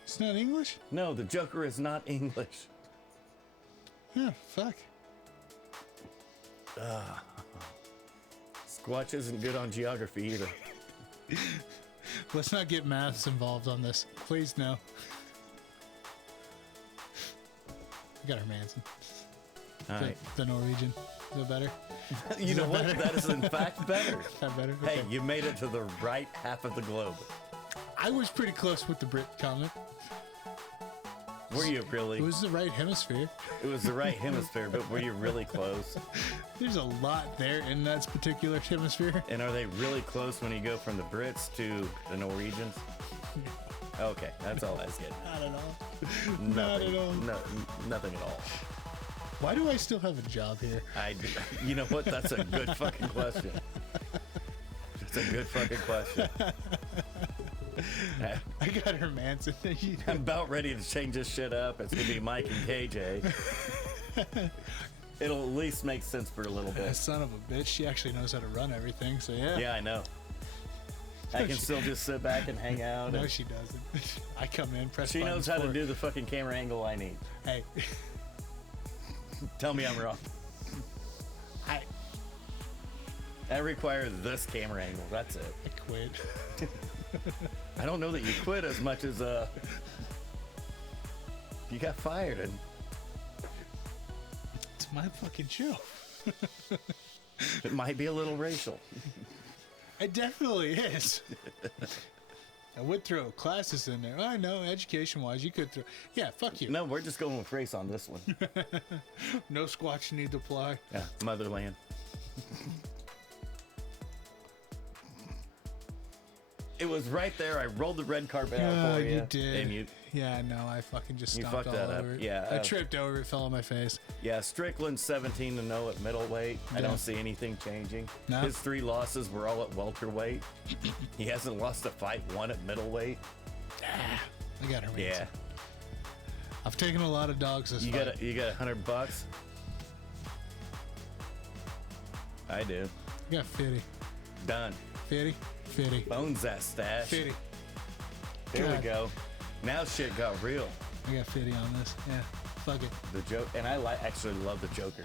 It's not English? No, the Joker is not English. Yeah, fuck. Squatch isn't good on geography either. Let's not get maths involved on this. Please, no. I got Hermanson. All right. The Norwegian. Is that better? You know what? better? That is in fact better. Is that better? Hey, Okay. you made it to the right half of the globe. I was pretty close with the Brit comment. Were you really? It was the right hemisphere. It was the right hemisphere, but were you really close? There's a lot there in that particular hemisphere. And are they really close when you go from the Brits to the Norwegians? Okay, that's all I was getting. Not at all. Nothing, Not at all. No, nothing at all. Why do I still have a job here? You know what? That's a good fucking question. That's a good fucking question. I got Hermanson. I'm about ready to change this shit up. It's gonna be Mike and KJ. It'll at least make sense for a little bit. Son of a bitch. She actually knows how to run everything, so yeah. Yeah, I know. I can still just sit back and hang out. No, And she doesn't. I come in, press she knows buttons how to for- do the fucking camera angle I need. Hey, Tell me I'm wrong. I require this camera angle. That's it. I quit. I don't know that you quit as much as you got fired. And It's my fucking show. it might be a little racial. It definitely is. I would throw classes in there. I know, education-wise, you could throw. Yeah, fuck you. No, we're just going with race on this one. No Squatch need to apply. Yeah, motherland. It was right there. I rolled the red carpet out for you. You did. And you, Yeah, no, I fucking just You stomped fucked all that up. over it. Yeah, I tripped over it, fell on my face. yeah, Strickland 17-0 at middleweight. I Yeah. don't see anything changing. No. His 3 losses were all at welterweight. He hasn't lost a fight, 1 at middleweight. I got her. Yeah. I've taken a lot of dogs this You fight. got $100? I do. I got 50. Done. 50? 50. Bones that stash. 50. Here we God. go. Now shit got real. I got 50 on this. Yeah. Fuck it. The joke, and I actually love the Joker.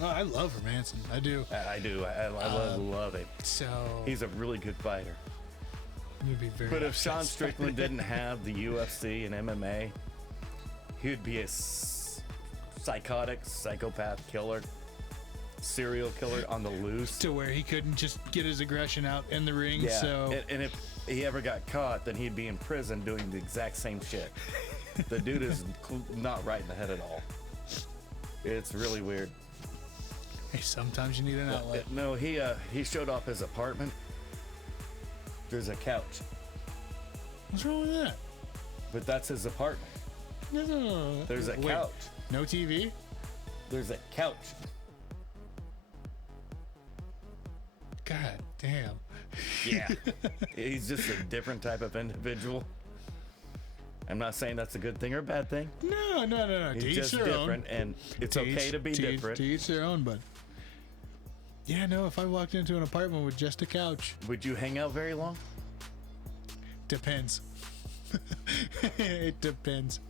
Oh, I love Hermanson. I do. I do. I love it. So He's a really good fighter. I'm gonna be very But if upset. Sean Strickland didn't have the UFC and MMA, he would be a psychotic, psychopath killer, serial killer on the loose. to where he couldn't just get his aggression out in the ring. Yeah. So And if he ever got caught, then he'd be in prison doing the exact same shit. The dude is not right in the head at all. It's really weird. Hey, sometimes you need an outlet. No, he showed off his apartment. There's a couch. What's wrong with that? But that's his apartment. No. There's a couch. No TV? There's a couch. God damn. Yeah. He's just a different type of individual. I'm not saying that's a good thing or a bad thing. No. He's just different, and it's okay to be different. To each their own, but yeah, no, if I walked into an apartment with just a couch. Would you hang out very long? Depends. It depends.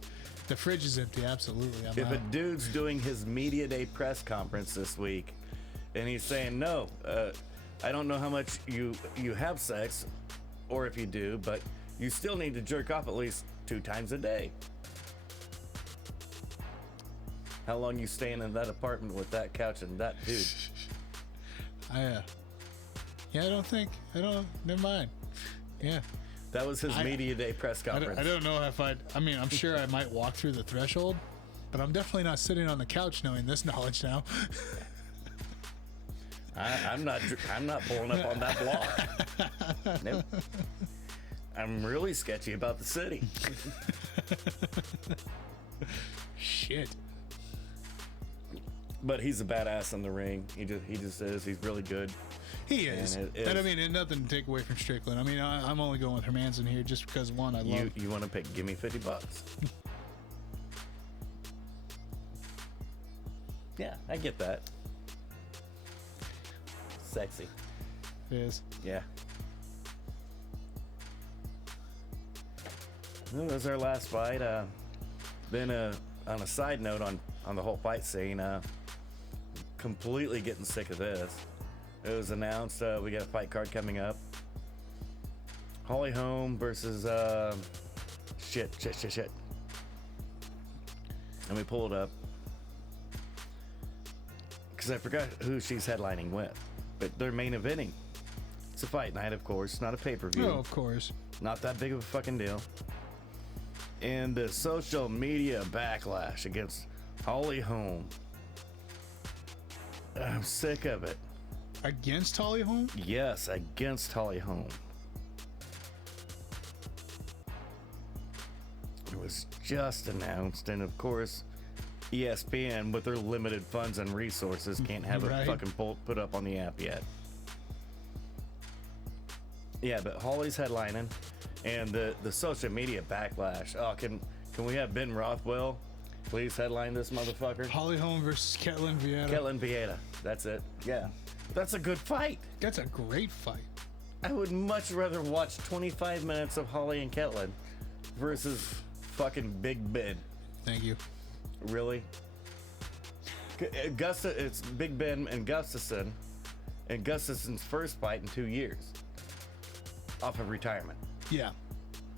The fridge is empty, absolutely. If a dude's doing his media day press conference this week, and he's saying, no, I don't know how much you have sex, or if you do, but you still need to jerk off at least 2 times a day. How long you staying in that apartment with that couch and that dude? Never mind. Yeah. That was his media day press conference. I don't know if I'm sure I might walk through the threshold, but I'm definitely not sitting on the couch knowing this knowledge now. I'm not pulling up on that block. Nope. I'm really sketchy about the city. Shit. But he's a badass in the ring. He just is. He's really good. He is. And I mean, it's nothing to take away from Strickland. I mean, I'm only going with Hermanson here just because, one, I love... You want to pick, give me $50. Yeah, I get that. Sexy. It is. Yeah. Well, that was our last fight. Then on a side note on the whole fight scene, completely getting sick of this. It was announced we got a fight card coming up. Holly Holm versus shit. Let me pull it up because I forgot who she's headlining with, but they're main eventing. It's a fight night, of course, not a pay-per-view. Oh, of course. Not that big of a fucking deal. And the social media backlash against Holly Holm. I'm sick of it. Against Holly Holm? Yes, against Holly Holm. It was just announced, and of course, ESPN, with their limited funds and resources, can't have it fucking put up on the app yet. Yeah, but Holly's headlining, and the social media backlash. Oh, can we have Ben Rothwell please headline this motherfucker? Holly Holm versus Ketlin Vieira. Ketlin Vieira, that's it. Yeah. That's a good fight. That's a great fight. I would much rather watch 25 minutes of Holly and Ketlin versus fucking Big Ben. Thank you. Really? It's Big Ben and Gustafson, and Gustafson's first fight in 2 years off of retirement. Yeah.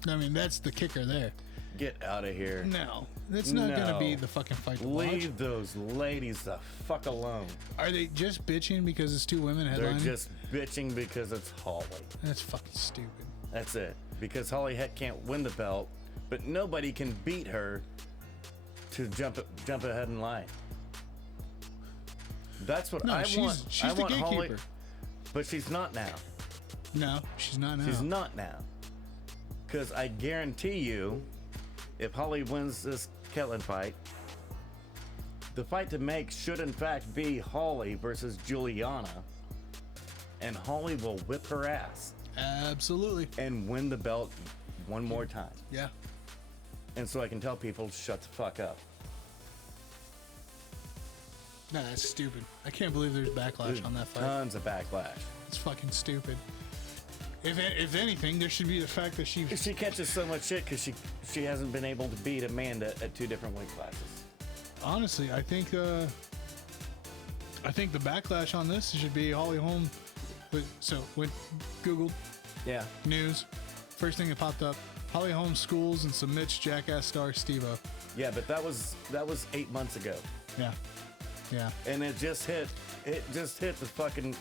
I mean, that's the kicker there. Get out of here. No. That's not going to be the fucking fight to Leave watch. those ladies the fuck alone. Are they just bitching because it's 2 women headlining? They're just bitching because it's Holly. That's fucking stupid. That's it. Because Holly can't win the belt, but nobody can beat her to jump ahead in line. That's what I want. She's the gatekeeper. Holly, but she's not now. No, she's not now. She's not now. Because I guarantee you, if Holly wins this Ketlin fight, the fight to make should in fact be Holly versus Juliana, and Holly will whip her ass. Absolutely. And win the belt one more time. Yeah. And so I can tell people to shut the fuck up. No, that's stupid. I can't believe there's backlash on that fight. Tons of backlash. It's fucking stupid. If anything, there should be the fact that she catches so much shit because she hasn't been able to beat Amanda at 2 different weight classes. Honestly, I think the backlash on this should be Holly Holm. When Googled news, first thing that popped up: Holly Holm schools and submits jackass star Steve-O. Yeah, but that was 8 months ago. Yeah. And it just hit the fucking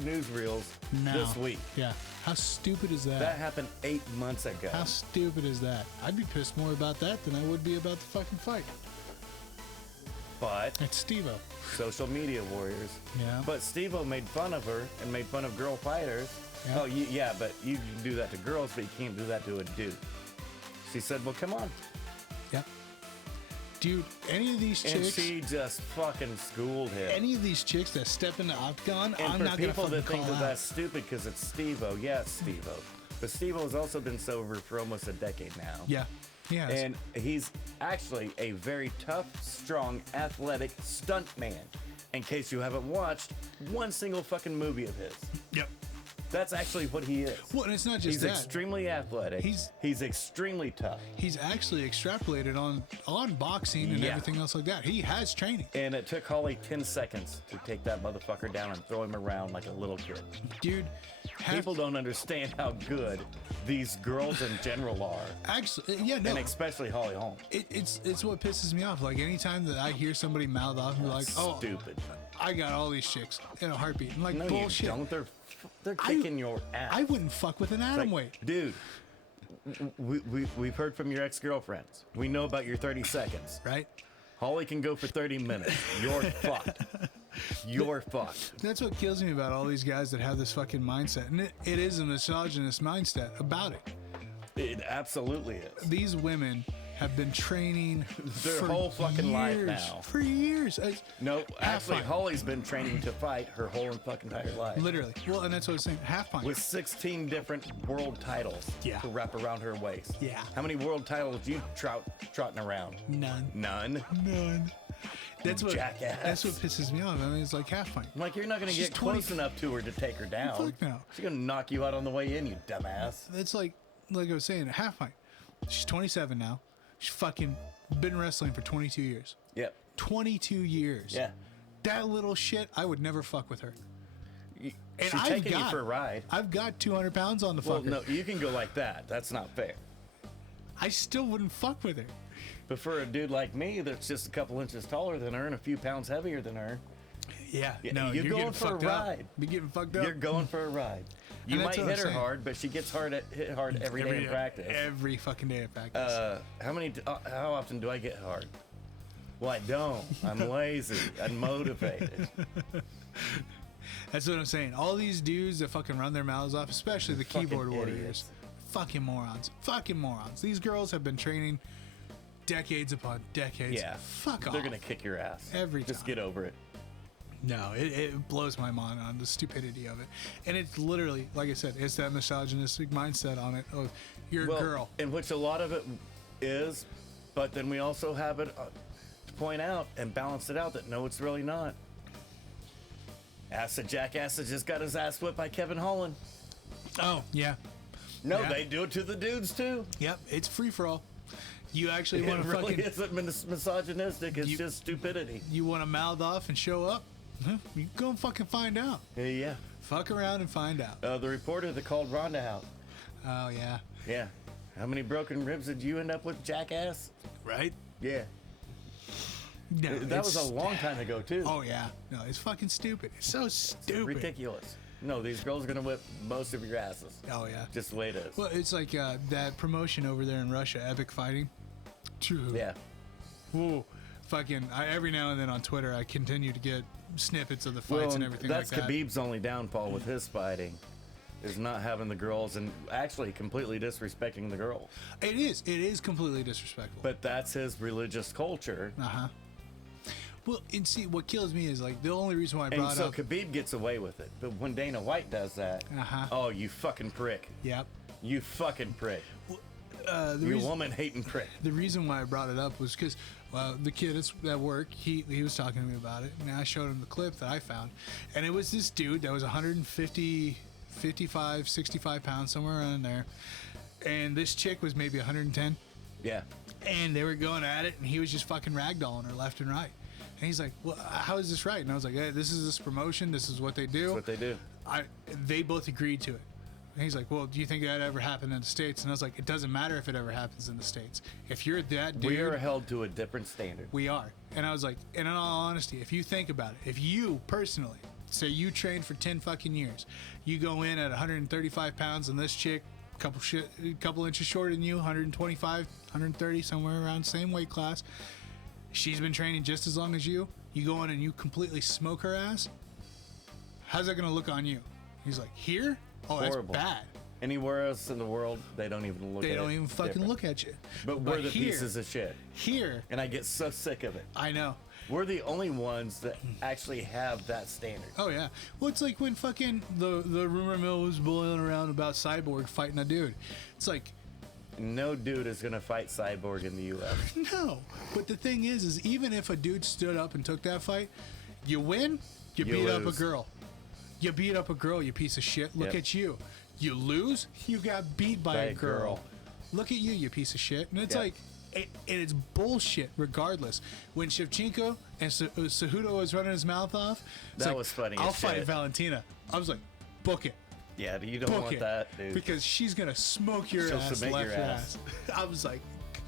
newsreels this week. Yeah. How stupid is that? That happened 8 months ago. How stupid is that? I'd be pissed more about that than I would be about the fucking fight. But It's Steve-O. social media warriors. Yeah. But Steve-O made fun of her and made fun of girl fighters. Yeah. Oh, yeah, but you can do that to girls, but you can't do that to a dude. She said, well, come on. Yeah. Dude, any of these And chicks, she just fucking schooled him. any of these chicks that step in the octagon, And I'm for not gonna people fucking that think call that out. that's stupid because it's Steve-O, yeah, it's Steve-O. But Steve-O's also been sober for almost a decade now. Yeah. Yeah. And he's actually a very tough, strong, athletic stunt man. In case you haven't watched one single fucking movie of his. Yep. That's actually what he is. Well, and it's not just He's that. extremely athletic. He's extremely tough. He's actually extrapolated on boxing and Yeah. everything else like that. He has training. And it took Holly 10 seconds to take that motherfucker down and throw him around like a little kid. Dude, People don't understand how good these girls in general are. actually, yeah, no. And especially Holly Holm. It's what pisses me off. Like anytime that I hear somebody mouth off and be like, "Oh, Stupid. I got all these chicks in a heartbeat," I'm like, No, bullshit. you don't. They're kicking your ass. I wouldn't fuck with an atom weight. Dude, we've heard from your ex-girlfriends. We know about your 30 seconds. Right? Holly can go for 30 minutes. You're fucked. You're fucked. That's what kills me about all these guys that have this fucking mindset, and it is a misogynist mindset about it. It absolutely is. These women have been training Their for whole fucking life years, now. For years. No, Half actually, pint. Holly's been training to fight her whole fucking entire life. Literally. Well, and that's what I was saying. Half pint. With 16 different world titles Yeah. to wrap around her waist. Yeah. How many world titles you trotting around? None. None. None. That's what. Jackass. That's what pisses me off. I mean, it's like half pint. I'm like, you're not going to She's get close 20 enough to her to take her down. Fuck no. She's going to knock you out on the way in, you dumbass. That's like I was saying, half pint. She's 27 now. She's fucking been wrestling for 22 years. Yep. 22 years. Yeah. That little shit, I would never fuck with her. And She's taking you for a ride. I've got 200 pounds on the Well, fucker. no, you can go like that. That's not fair. I still wouldn't fuck with her. But for a dude like me that's just a couple inches taller than her and a few pounds heavier than her, Yeah. Yeah, No, you're you're going getting for a fucked up. ride. Be getting fucked up. you're going for a ride. You And might that's what hit I'm her saying. hard, but she gets hit hard every day in practice. Every fucking day of practice. How often do I get hard? Well, I don't. I'm lazy. I'm motivated. That's what I'm saying. All these dudes that fucking run their mouths off, especially the Fucking keyboard warriors. idiots. Fucking morons. Fucking morons. These girls have been training decades upon decades. Yeah. Fuck off. They're gonna kick your ass. Every Just time. get over it. No, it blows my mind on the stupidity of it. And it's literally, like I said, it's that misogynistic mindset on it of you're a girl. In which a lot of it is, but then we also have it to point out and balance it out that no, it's really not. Acid Jackass has just got his ass whipped by Kevin Holland. Oh, yeah. No, Yeah. they do it to the dudes too. Yep, it's free for all. You actually want It to really fucking isn't misogynistic. It's You- just stupidity. you want to mouth off and show up? Huh? You go and fucking find out. Yeah. Fuck around and find out. The reporter that called Rhonda out. Oh yeah. Yeah. How many broken ribs did you end up with, Jackass? Right? Yeah. No, That was it's- a long time ago too. Oh yeah. No, it's fucking stupid. It's so stupid. Ridiculous. No, these girls are gonna whip most of your asses. Oh yeah. Just the way it is. Well, it's like that promotion over there in Russia, Epic Fighting. True. Yeah. Whoa. Fucking. Every now and then on Twitter, I continue to get snippets of the fights Well, and everything that's like that. Khabib's only downfall with his fighting, is not having the girls and actually completely disrespecting the girls. It is. It is completely disrespectful. But that's his religious culture. Uh huh. Well, and see, what kills me is like the only reason why I And brought so up. Khabib gets away with it. But when Dana White does that, Uh-huh. oh, you fucking prick. Yep. You fucking prick. The You reason, woman hating prick. the reason why I brought it up was because the kid at work, he was talking to me about it, and I showed him the clip that I found, and it was this dude that was 150, 55, 65 pounds, somewhere around there, and this chick was maybe 110, Yeah. and they were going at it, and he was just fucking ragdolling her left and right. And he's like, "Well, how is this right?" And I was like, "Hey, this is this promotion. This is what they do." That's what they do. They both agreed to it. And he's like, "Well, do you think that ever happened in the States?" And I was like, "It doesn't matter if it ever happens in the States. If you're that dude, We are held to a different standard. we are." And I was like, and in all honesty, if you think about it, if you personally So you trained for 10 fucking years. You go in at 135 pounds, and this chick, couple inches shorter than you, 125, 130, somewhere around same weight class. She's been training just as long as you. You go in and you completely smoke her ass. How's that gonna look on you? He's like, here? Oh, Horrible. that's bad. Anywhere else in the world, they don't even look at it. They don't even fucking different. look at you. But we're the here, pieces of shit. Here. And I get so sick of it. I know. We're the only ones that actually have that standard. Oh, yeah. Well, it's like when fucking the rumor mill was boiling around about Cyborg fighting a dude. It's like... No dude is going to fight Cyborg in the U.S. No. But the thing is even if a dude stood up and took that fight, you win, you beat up a girl. You beat up a girl, you piece of shit. Look at you. You lose, you got beat by a girl. Look at you, you piece of shit. And it's like, and it's bullshit regardless. When Shevchenko and Cejudo was running his mouth off, that was funny. I'll fight Valentina. I was like, book it. Yeah, you don't want that, dude. Because she's going to smoke your She'll ass, submit left your ass. I was like,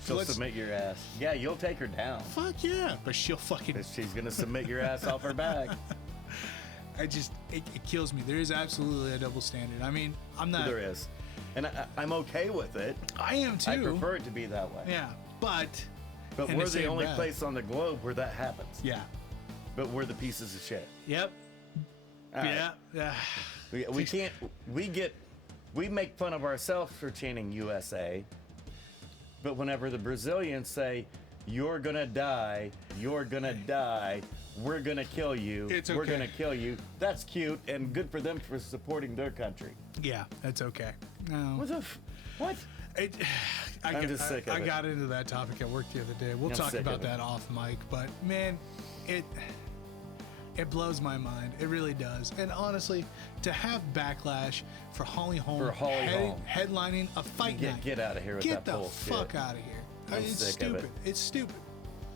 she'll submit your ass. Yeah, you'll take her down. Fuck yeah. But she'll fucking... She's going to submit your ass off her back. It kills me. There is absolutely a double standard. I mean, I'm not... There is. And I'm okay with it. I am too. I prefer it to be that way. Yeah, but we're the only place on the globe where that happens. Yeah. But we're the pieces of shit. Yep. All right. Yeah. We can't... We make fun of ourselves for chanting USA, but whenever the Brazilians say, you're gonna die, we're gonna kill you, we're gonna kill you, that's cute and good for them for supporting their country. Yeah, that's okay. No. What? I'm just sick of it. I got into that topic at work the other day. We'll talk about that off mic, but man, it blows my mind. It really does. And honestly, to have backlash for Holly Holm headlining a fight night. Get out of here with that bullshit. Get the fuck out of here. It's stupid. It's stupid.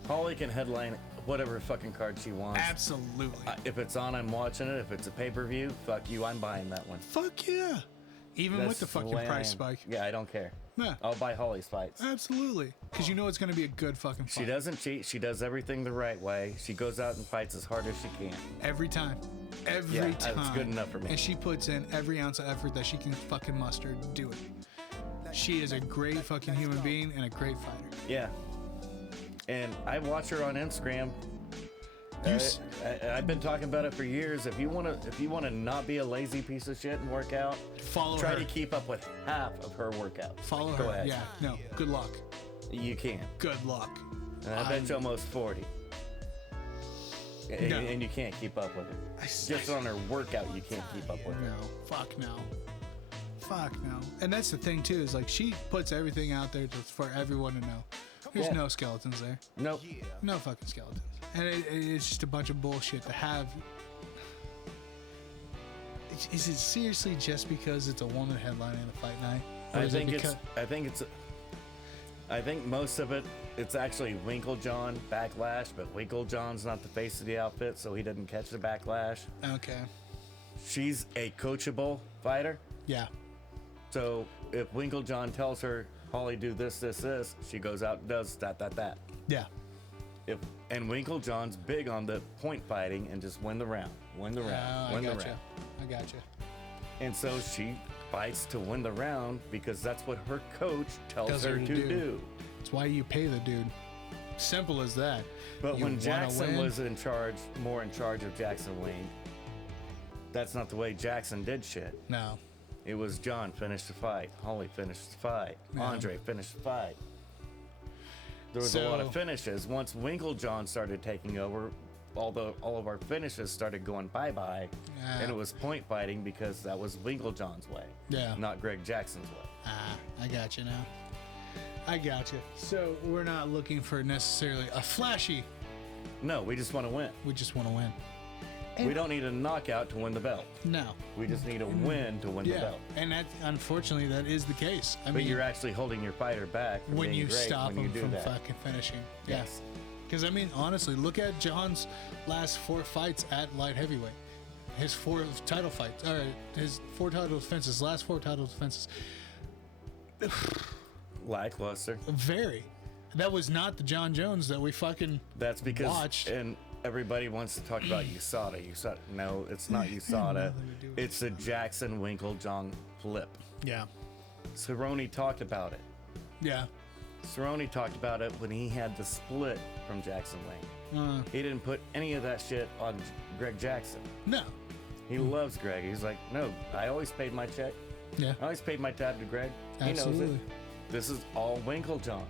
Holly can headline whatever fucking card she wants. Absolutely. If it's on, I'm watching it. If it's a pay-per-view, fuck you, I'm buying that one. Fuck yeah. Even with the fucking price spike. Yeah, I don't care. Yeah. I'll buy Holly's fights. Absolutely. Because you know it's going to be a good fucking fight. She doesn't cheat. She does everything the right way. She goes out and fights as hard as she can. Every time. Every time. That's good enough for me. And she puts in every ounce of effort that she can fucking muster to do it. She is a great fucking human being and a great fighter. Yeah. And I watch her on Instagram. I've been talking about it for years. If you want to not be a lazy piece of shit and work out, try to keep up with half of her workout. Follow her. Ahead. Yeah. No. Good luck. You can't. Good luck. And I bet you almost 40. No. And you can't keep up with her. Just on her workout, you can't keep up with her. No. Fuck no. Fuck no. And that's the thing too, is like she puts everything out there for everyone to know. There's no skeletons there. Nope. No fucking skeletons. And it's just a bunch of bullshit to have. Is it seriously just because it's a woman headlining the fight night? I think most of it's actually Winklejohn backlash, but Winklejohn's not the face of the outfit, so he doesn't catch the backlash. Okay. She's a coachable fighter. Yeah. So if Winklejohn tells her, Holly, do this, she goes out and does that. Yeah. And Winklejohn's big on the point fighting and just win the round. I gotcha. And so she fights to win the round because that's what her coach tells her to do. It's why you pay the dude. Simple as that. But when Jackson was more in charge of Jackson Wayne, that's not the way Jackson did shit. No. It was John finished the fight, Holly finished the fight, Andre finished the fight. There was a lot of finishes. Once Winklejohn started taking over, all of our finishes started going bye-bye, and it was point fighting because that was Winklejohn's way, not Greg Jackson's way. I got you now. I got you. So we're not looking for necessarily a flashy. No, we just want to win. We just want to win. We don't need a knockout to win the belt. No. We just need a win to win the belt. And unfortunately, that is the case. But you're actually holding your fighter back when you stop him from fucking finishing. Yes. Because, I mean, honestly, look at John's last 4 fights at light heavyweight. His 4 title fights, or his 4 title defenses, last 4 title defenses. Lackluster. Very. That was not the John Jones that we fucking That's because watched. And everybody wants to talk about USADA. No, it's not USADA. Nothing to do with It's a Jackson Winkeljohn flip. Yeah. Cerrone talked about it. Yeah. Cerrone talked about it when he had the split from Jackson Wing. He didn't put any of that shit on Greg Jackson. No. He loves Greg. He's like, no, I always paid my check. Yeah. I always paid my tab to Greg. Absolutely. He knows it. This is all Winkeljohn.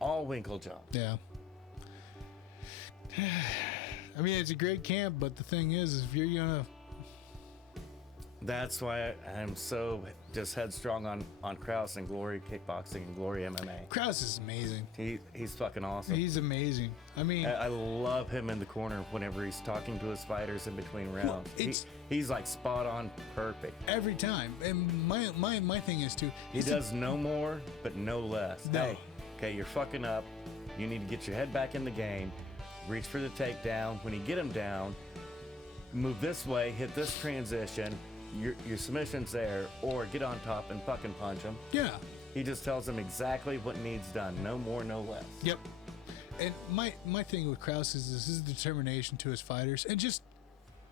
All Winkeljohn. Yeah. I mean, it's a great camp, but the thing is if you're gonna... That's why I'm so just headstrong on Krause and Glory Kickboxing and Glory MMA. Krause is amazing. He's fucking awesome. He's amazing. I mean... I love him in the corner whenever he's talking to his fighters in between rounds. He's like spot on perfect. Every time. And my thing is, too... He does no more, but no less. No. Hey, okay, you're fucking up. You need to get your head back in the game. Reach for the takedown. When you get him down, move this way, hit this transition. Your submission's there, or get on top and fucking punch him. Yeah. He just tells them exactly what needs done. No more, no less. Yep. And my thing with Krause is this is determination to his fighters and just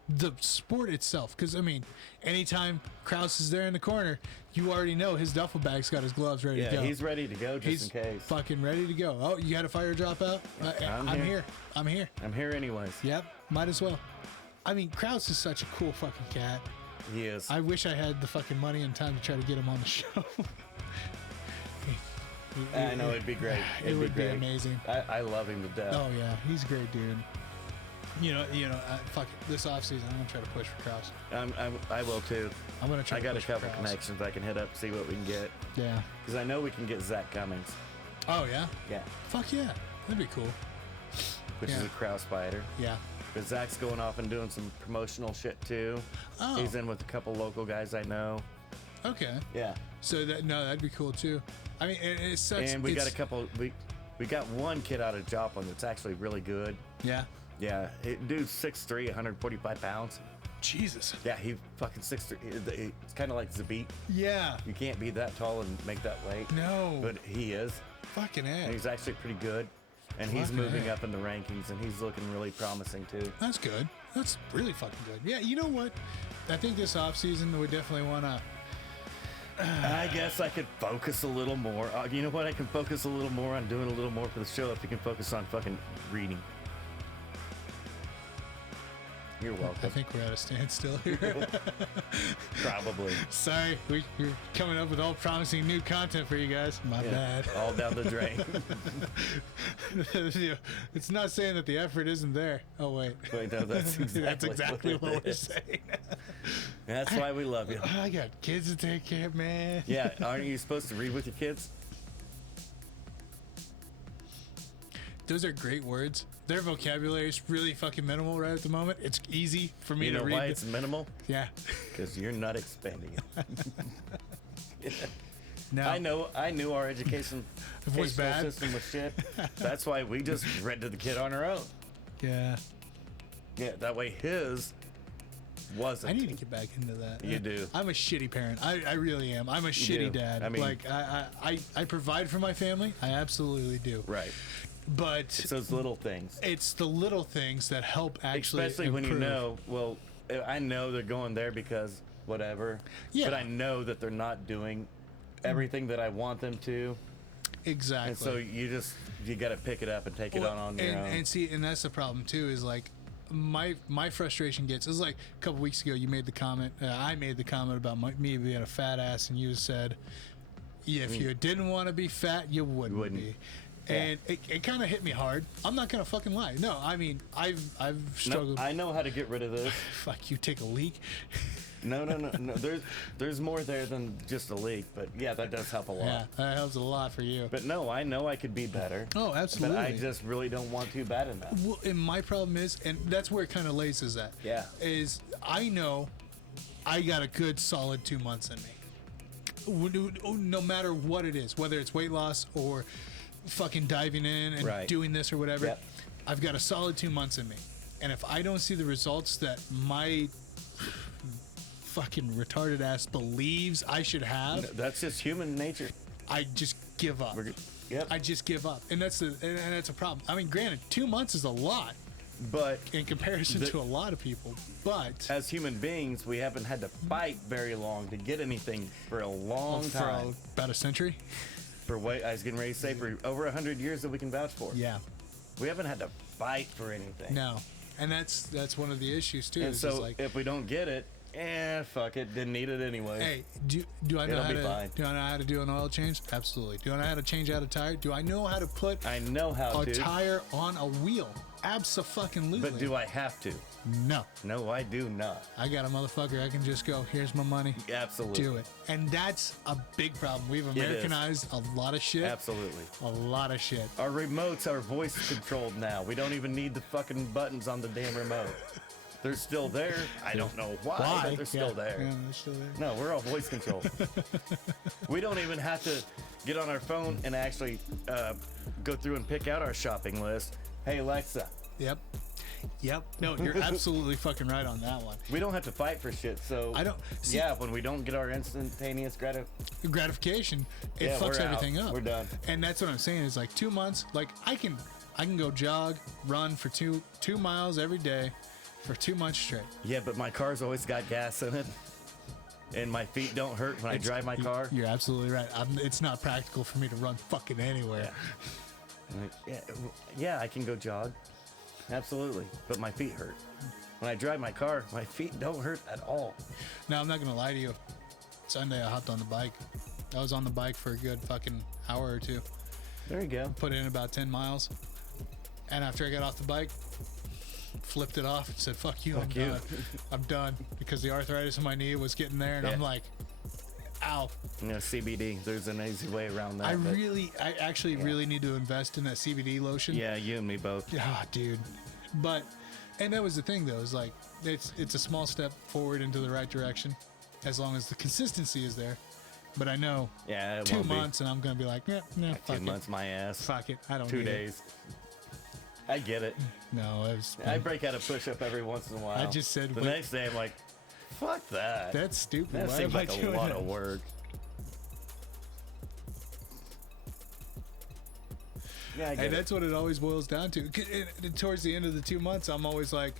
the sport itself. Because, I mean, anytime Krause is there in the corner, you already know his duffel bag's got his gloves ready to go. Yeah, he's ready to go just in case. Fucking ready to go. Oh, you got a fire drop out? I'm here. I'm here. I'm here anyways. Yep. Might as well. I mean, Krause is such a cool fucking cat. He is. I wish I had the fucking money and time to try to get him on the show. I know, it'd be great. It would be amazing. I love him to death. Oh yeah, he's a great dude. Fuck it. This offseason, I'm gonna try to push for Krause. I will too. I'm gonna try. I got a push for couple Krause. connections I can hit up, see what we can get. Yeah. Because I know we can get Zach Cummings. Oh yeah. Yeah. Fuck yeah, that'd be cool. Which is a Krause fighter. Yeah. But Zach's going off and doing some promotional shit too. Oh. He's in with a couple local guys I know. Okay. Yeah. So that'd be cool too. I mean, it sucks. And we got a couple. We got one kid out of Joplin that's actually really good. Yeah. Yeah, dude's 6'3", 145 pounds. Jesus. Yeah, he fucking 6'3". It's kind of like Zabit. Yeah. You can't be that tall and make that weight. No. But he is. Fucking A. And he's actually pretty good. And he's Fucking moving A. up in the rankings, and he's looking really promising too. That's good. That's really fucking good. Yeah, you know what? I think this offseason we definitely want to... I guess I could focus a little more. You know what? I can focus a little more on doing a little more for the show if you can focus on fucking reading. You're welcome. I think we're at a standstill here. Probably. Sorry, we're coming up with all promising new content for you guys. My bad. All down the drain. It's not saying that the effort isn't there. Oh, wait. Wait, no, that's exactly what we're saying. That's why we love you. I got kids to take care of, man. Yeah, aren't you supposed to read with your kids? Those are great words. Their vocabulary is really fucking minimal right at the moment. It's easy for me to read. You know why it's minimal? Yeah. Because you're not expanding it. No. I knew our education was bad. system was shit. That's why we just read to the kid on our own. Yeah. Yeah, that way his wasn't. I need to get back into that. You do. I'm a shitty parent. I really am. I'm a shitty dad. I mean, like I provide for my family. I absolutely do. Right. But It's those little things. it's the little things that help actually Especially when you improve. know, well, I know they're going there because whatever. Yeah. But I know that they're not doing everything that I want them to. Exactly. And so you got to pick it up and take it on your own. And see, and that's the problem too. Is like my frustration gets. It was like a couple weeks ago. You made the comment. I made the comment about me being a fat ass, and you said, yeah, if you didn't want to be fat, you wouldn't be. And it kind of hit me hard. I'm not gonna fucking lie. No, I mean I've struggled. No, I know how to get rid of this. Fuck you, take a leak. No. There's more there than just a leak, but yeah, that does help a lot. Yeah, that helps a lot for you. But no, I know I could be better. Oh, absolutely. But I just really don't want to bad enough. Well, and my problem is, and that's where it kind of lays is at. Yeah. Is I know I got a good solid 2 months in me. No matter what it is, whether it's weight loss or fucking diving in and doing this or whatever, I've got a solid 2 months in me. And if I don't see the results that my fucking retarded ass believes I should have, That's just human nature. I just give up. Yep. I just give up, and that's a problem. I mean, granted, 2 months is a lot But in comparison to a lot of people, but as human beings, we haven't had to fight very long to get anything for a long time. about a century. For what I was getting ready to say, for over 100 years that we can vouch for. Yeah. We haven't had to fight for anything. No, and that's one of the issues too. And is so like, if we don't get it, fuck it, didn't need it anyway. hey, do I know It'll how be to fine. do I know how to do an oil change? Absolutely. Do I know how to change out a tire? Do I know how to put I know how a to. tire on a wheel? Abso-fucking-lutely. But do I have to? No. No, I do not. I got a motherfucker. I can just go, here's my money. Absolutely. Do it. And that's a big problem. We've is. Americanized a lot of shit. Absolutely. A lot of shit. Our remotes are voice controlled now. We don't even need the fucking buttons on the damn remote. They're still there. I don't know why, but they're still there. Yeah, they're still there. No, we're all voice controlled. We don't even have to get on our phone and actually go through and pick out our shopping list. Hey, Alexa. Yep. No, you're absolutely fucking right on that one. We don't have to fight for shit, so I don't see, yeah, when we don't get our instantaneous gratification, it yeah, fucks we're everything out. up. We're done. And that's what I'm saying is like 2 months. Like I can go jog, run for two miles every day for 2 months straight. Yeah, but my car's always got gas in it, and my feet don't hurt when I drive my car. You're absolutely right. It's not practical for me to run fucking anywhere. Yeah, I can go jog. Absolutely. But my feet hurt. When I drive my car, my feet don't hurt at all. Now, I'm not going to lie to you. Sunday, I hopped on the bike. I was on the bike for a good fucking hour or two. There you go. Put in about 10 miles. And after I got off the bike, flipped it off and said, fuck you, I'm done. I'm done. Because the arthritis in my knee was getting there. And I'm like, ow. You know, CBD, there's an easy way around that. I actually really need to invest in that CBD lotion. Yeah, you and me both. Ah, dude. But, and that was the thing though, is like, it's a small step forward into the right direction as long as the consistency is there. But I know 2 months and I'm going to be like, fuck 2 months, my ass. Fuck it. I don't 2 need days. I get it. No, it was. I break out a push-up every once in a while. I just said the next day I'm like, fuck that. That's stupid. That Why seems am like I a doing lot that? of work. Yeah, I get And it. that's what it always boils down to. Towards the end of the 2 months, I'm always like,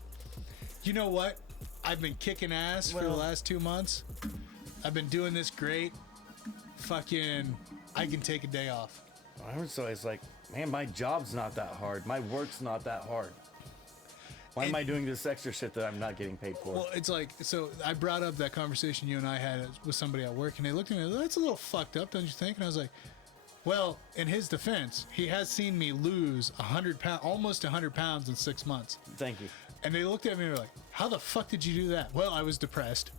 you know what? I've been kicking ass for the last 2 months. I've been doing this great. Fucking, I can take a day off. I was always like, man, my job's not that hard. My work's not that hard. Why am I doing this extra shit that I'm not getting paid for? Well, it's like, so I brought up that conversation you and I had with somebody at work, and they looked at me, that's a little fucked up, don't you think? And I was like, well, in his defense, he has seen me lose 100 pounds, almost 100 pounds in 6 months. Thank you. And they looked at me and were like, how the fuck did you do that? Well, I was depressed.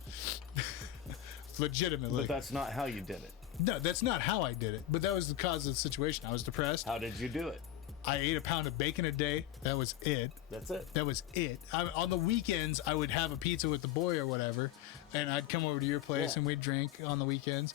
Legitimately. But that's not how you did it. No, that's not how I did it. But that was the cause of the situation. I was depressed. How did you do it? I ate a pound of bacon a day. That was it. That's it. That was it. On the weekends, I would have a pizza with the boy or whatever, and I'd come over to your place and we'd drink on the weekends.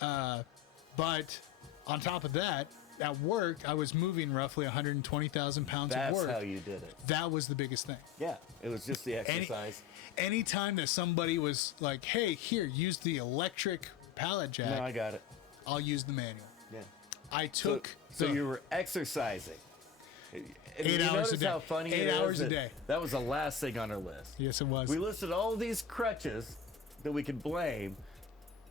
But on top of that, at work, I was moving roughly 120,000 pounds of work. That's how you did it. That was the biggest thing. Yeah, it was just the exercise. Anytime that somebody was like, hey, here, use the electric pallet jack. No, I got it. I'll use the manual. Yeah. I took So you were exercising. 8 hours a day. How funny 8 it is hours a that day. That was the last thing on our list. Yes, it was. We listed all these crutches that we could blame,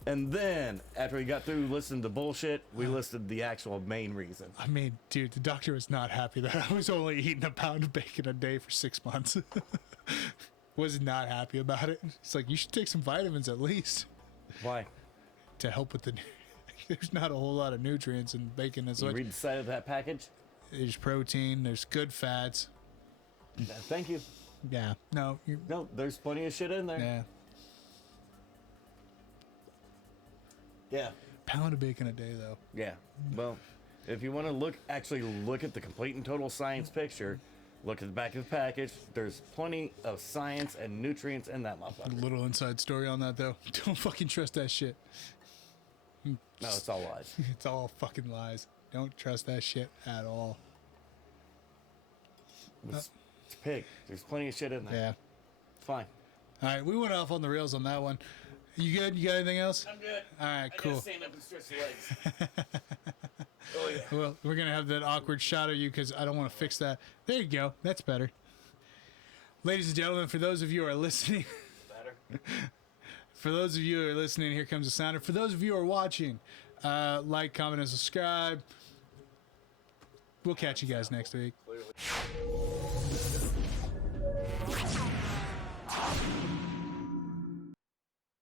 and then after we got through listening to bullshit, we listed the actual main reason. I mean, dude, the doctor was not happy that I was only eating a pound of bacon a day for 6 months. Was not happy about it. It's like, you should take some vitamins at least Why? to help with the. There's not a whole lot of nutrients in bacon. It's You like read the side of that package? there's protein, there's good fats. Thank you. Yeah, no, No, there's plenty of shit in there. yeah, Yeah. pound of bacon a day though. Yeah. Well, if you want to actually look at the complete and total science picture, look at the back of the package. There's plenty of science and nutrients in that motherfucker. Little inside story on that though. Don't fucking trust that shit. No, it's all lies. It's all fucking lies. Don't trust that shit at all. It's pig. There's plenty of shit in there. Yeah. Fine. All right, we went off on the rails on that one. You good? You got anything else? I'm good. All right, cool. Stand up and stretch the legs. Oh, yeah. Well, we're going to have that awkward shot of you because I don't want to fix that. There you go. That's better. Ladies and gentlemen, for those of you who are listening, for those of you who are listening, here comes the sounder. For those of you who are watching, like, comment, and subscribe. We'll catch you guys next week. Clearly.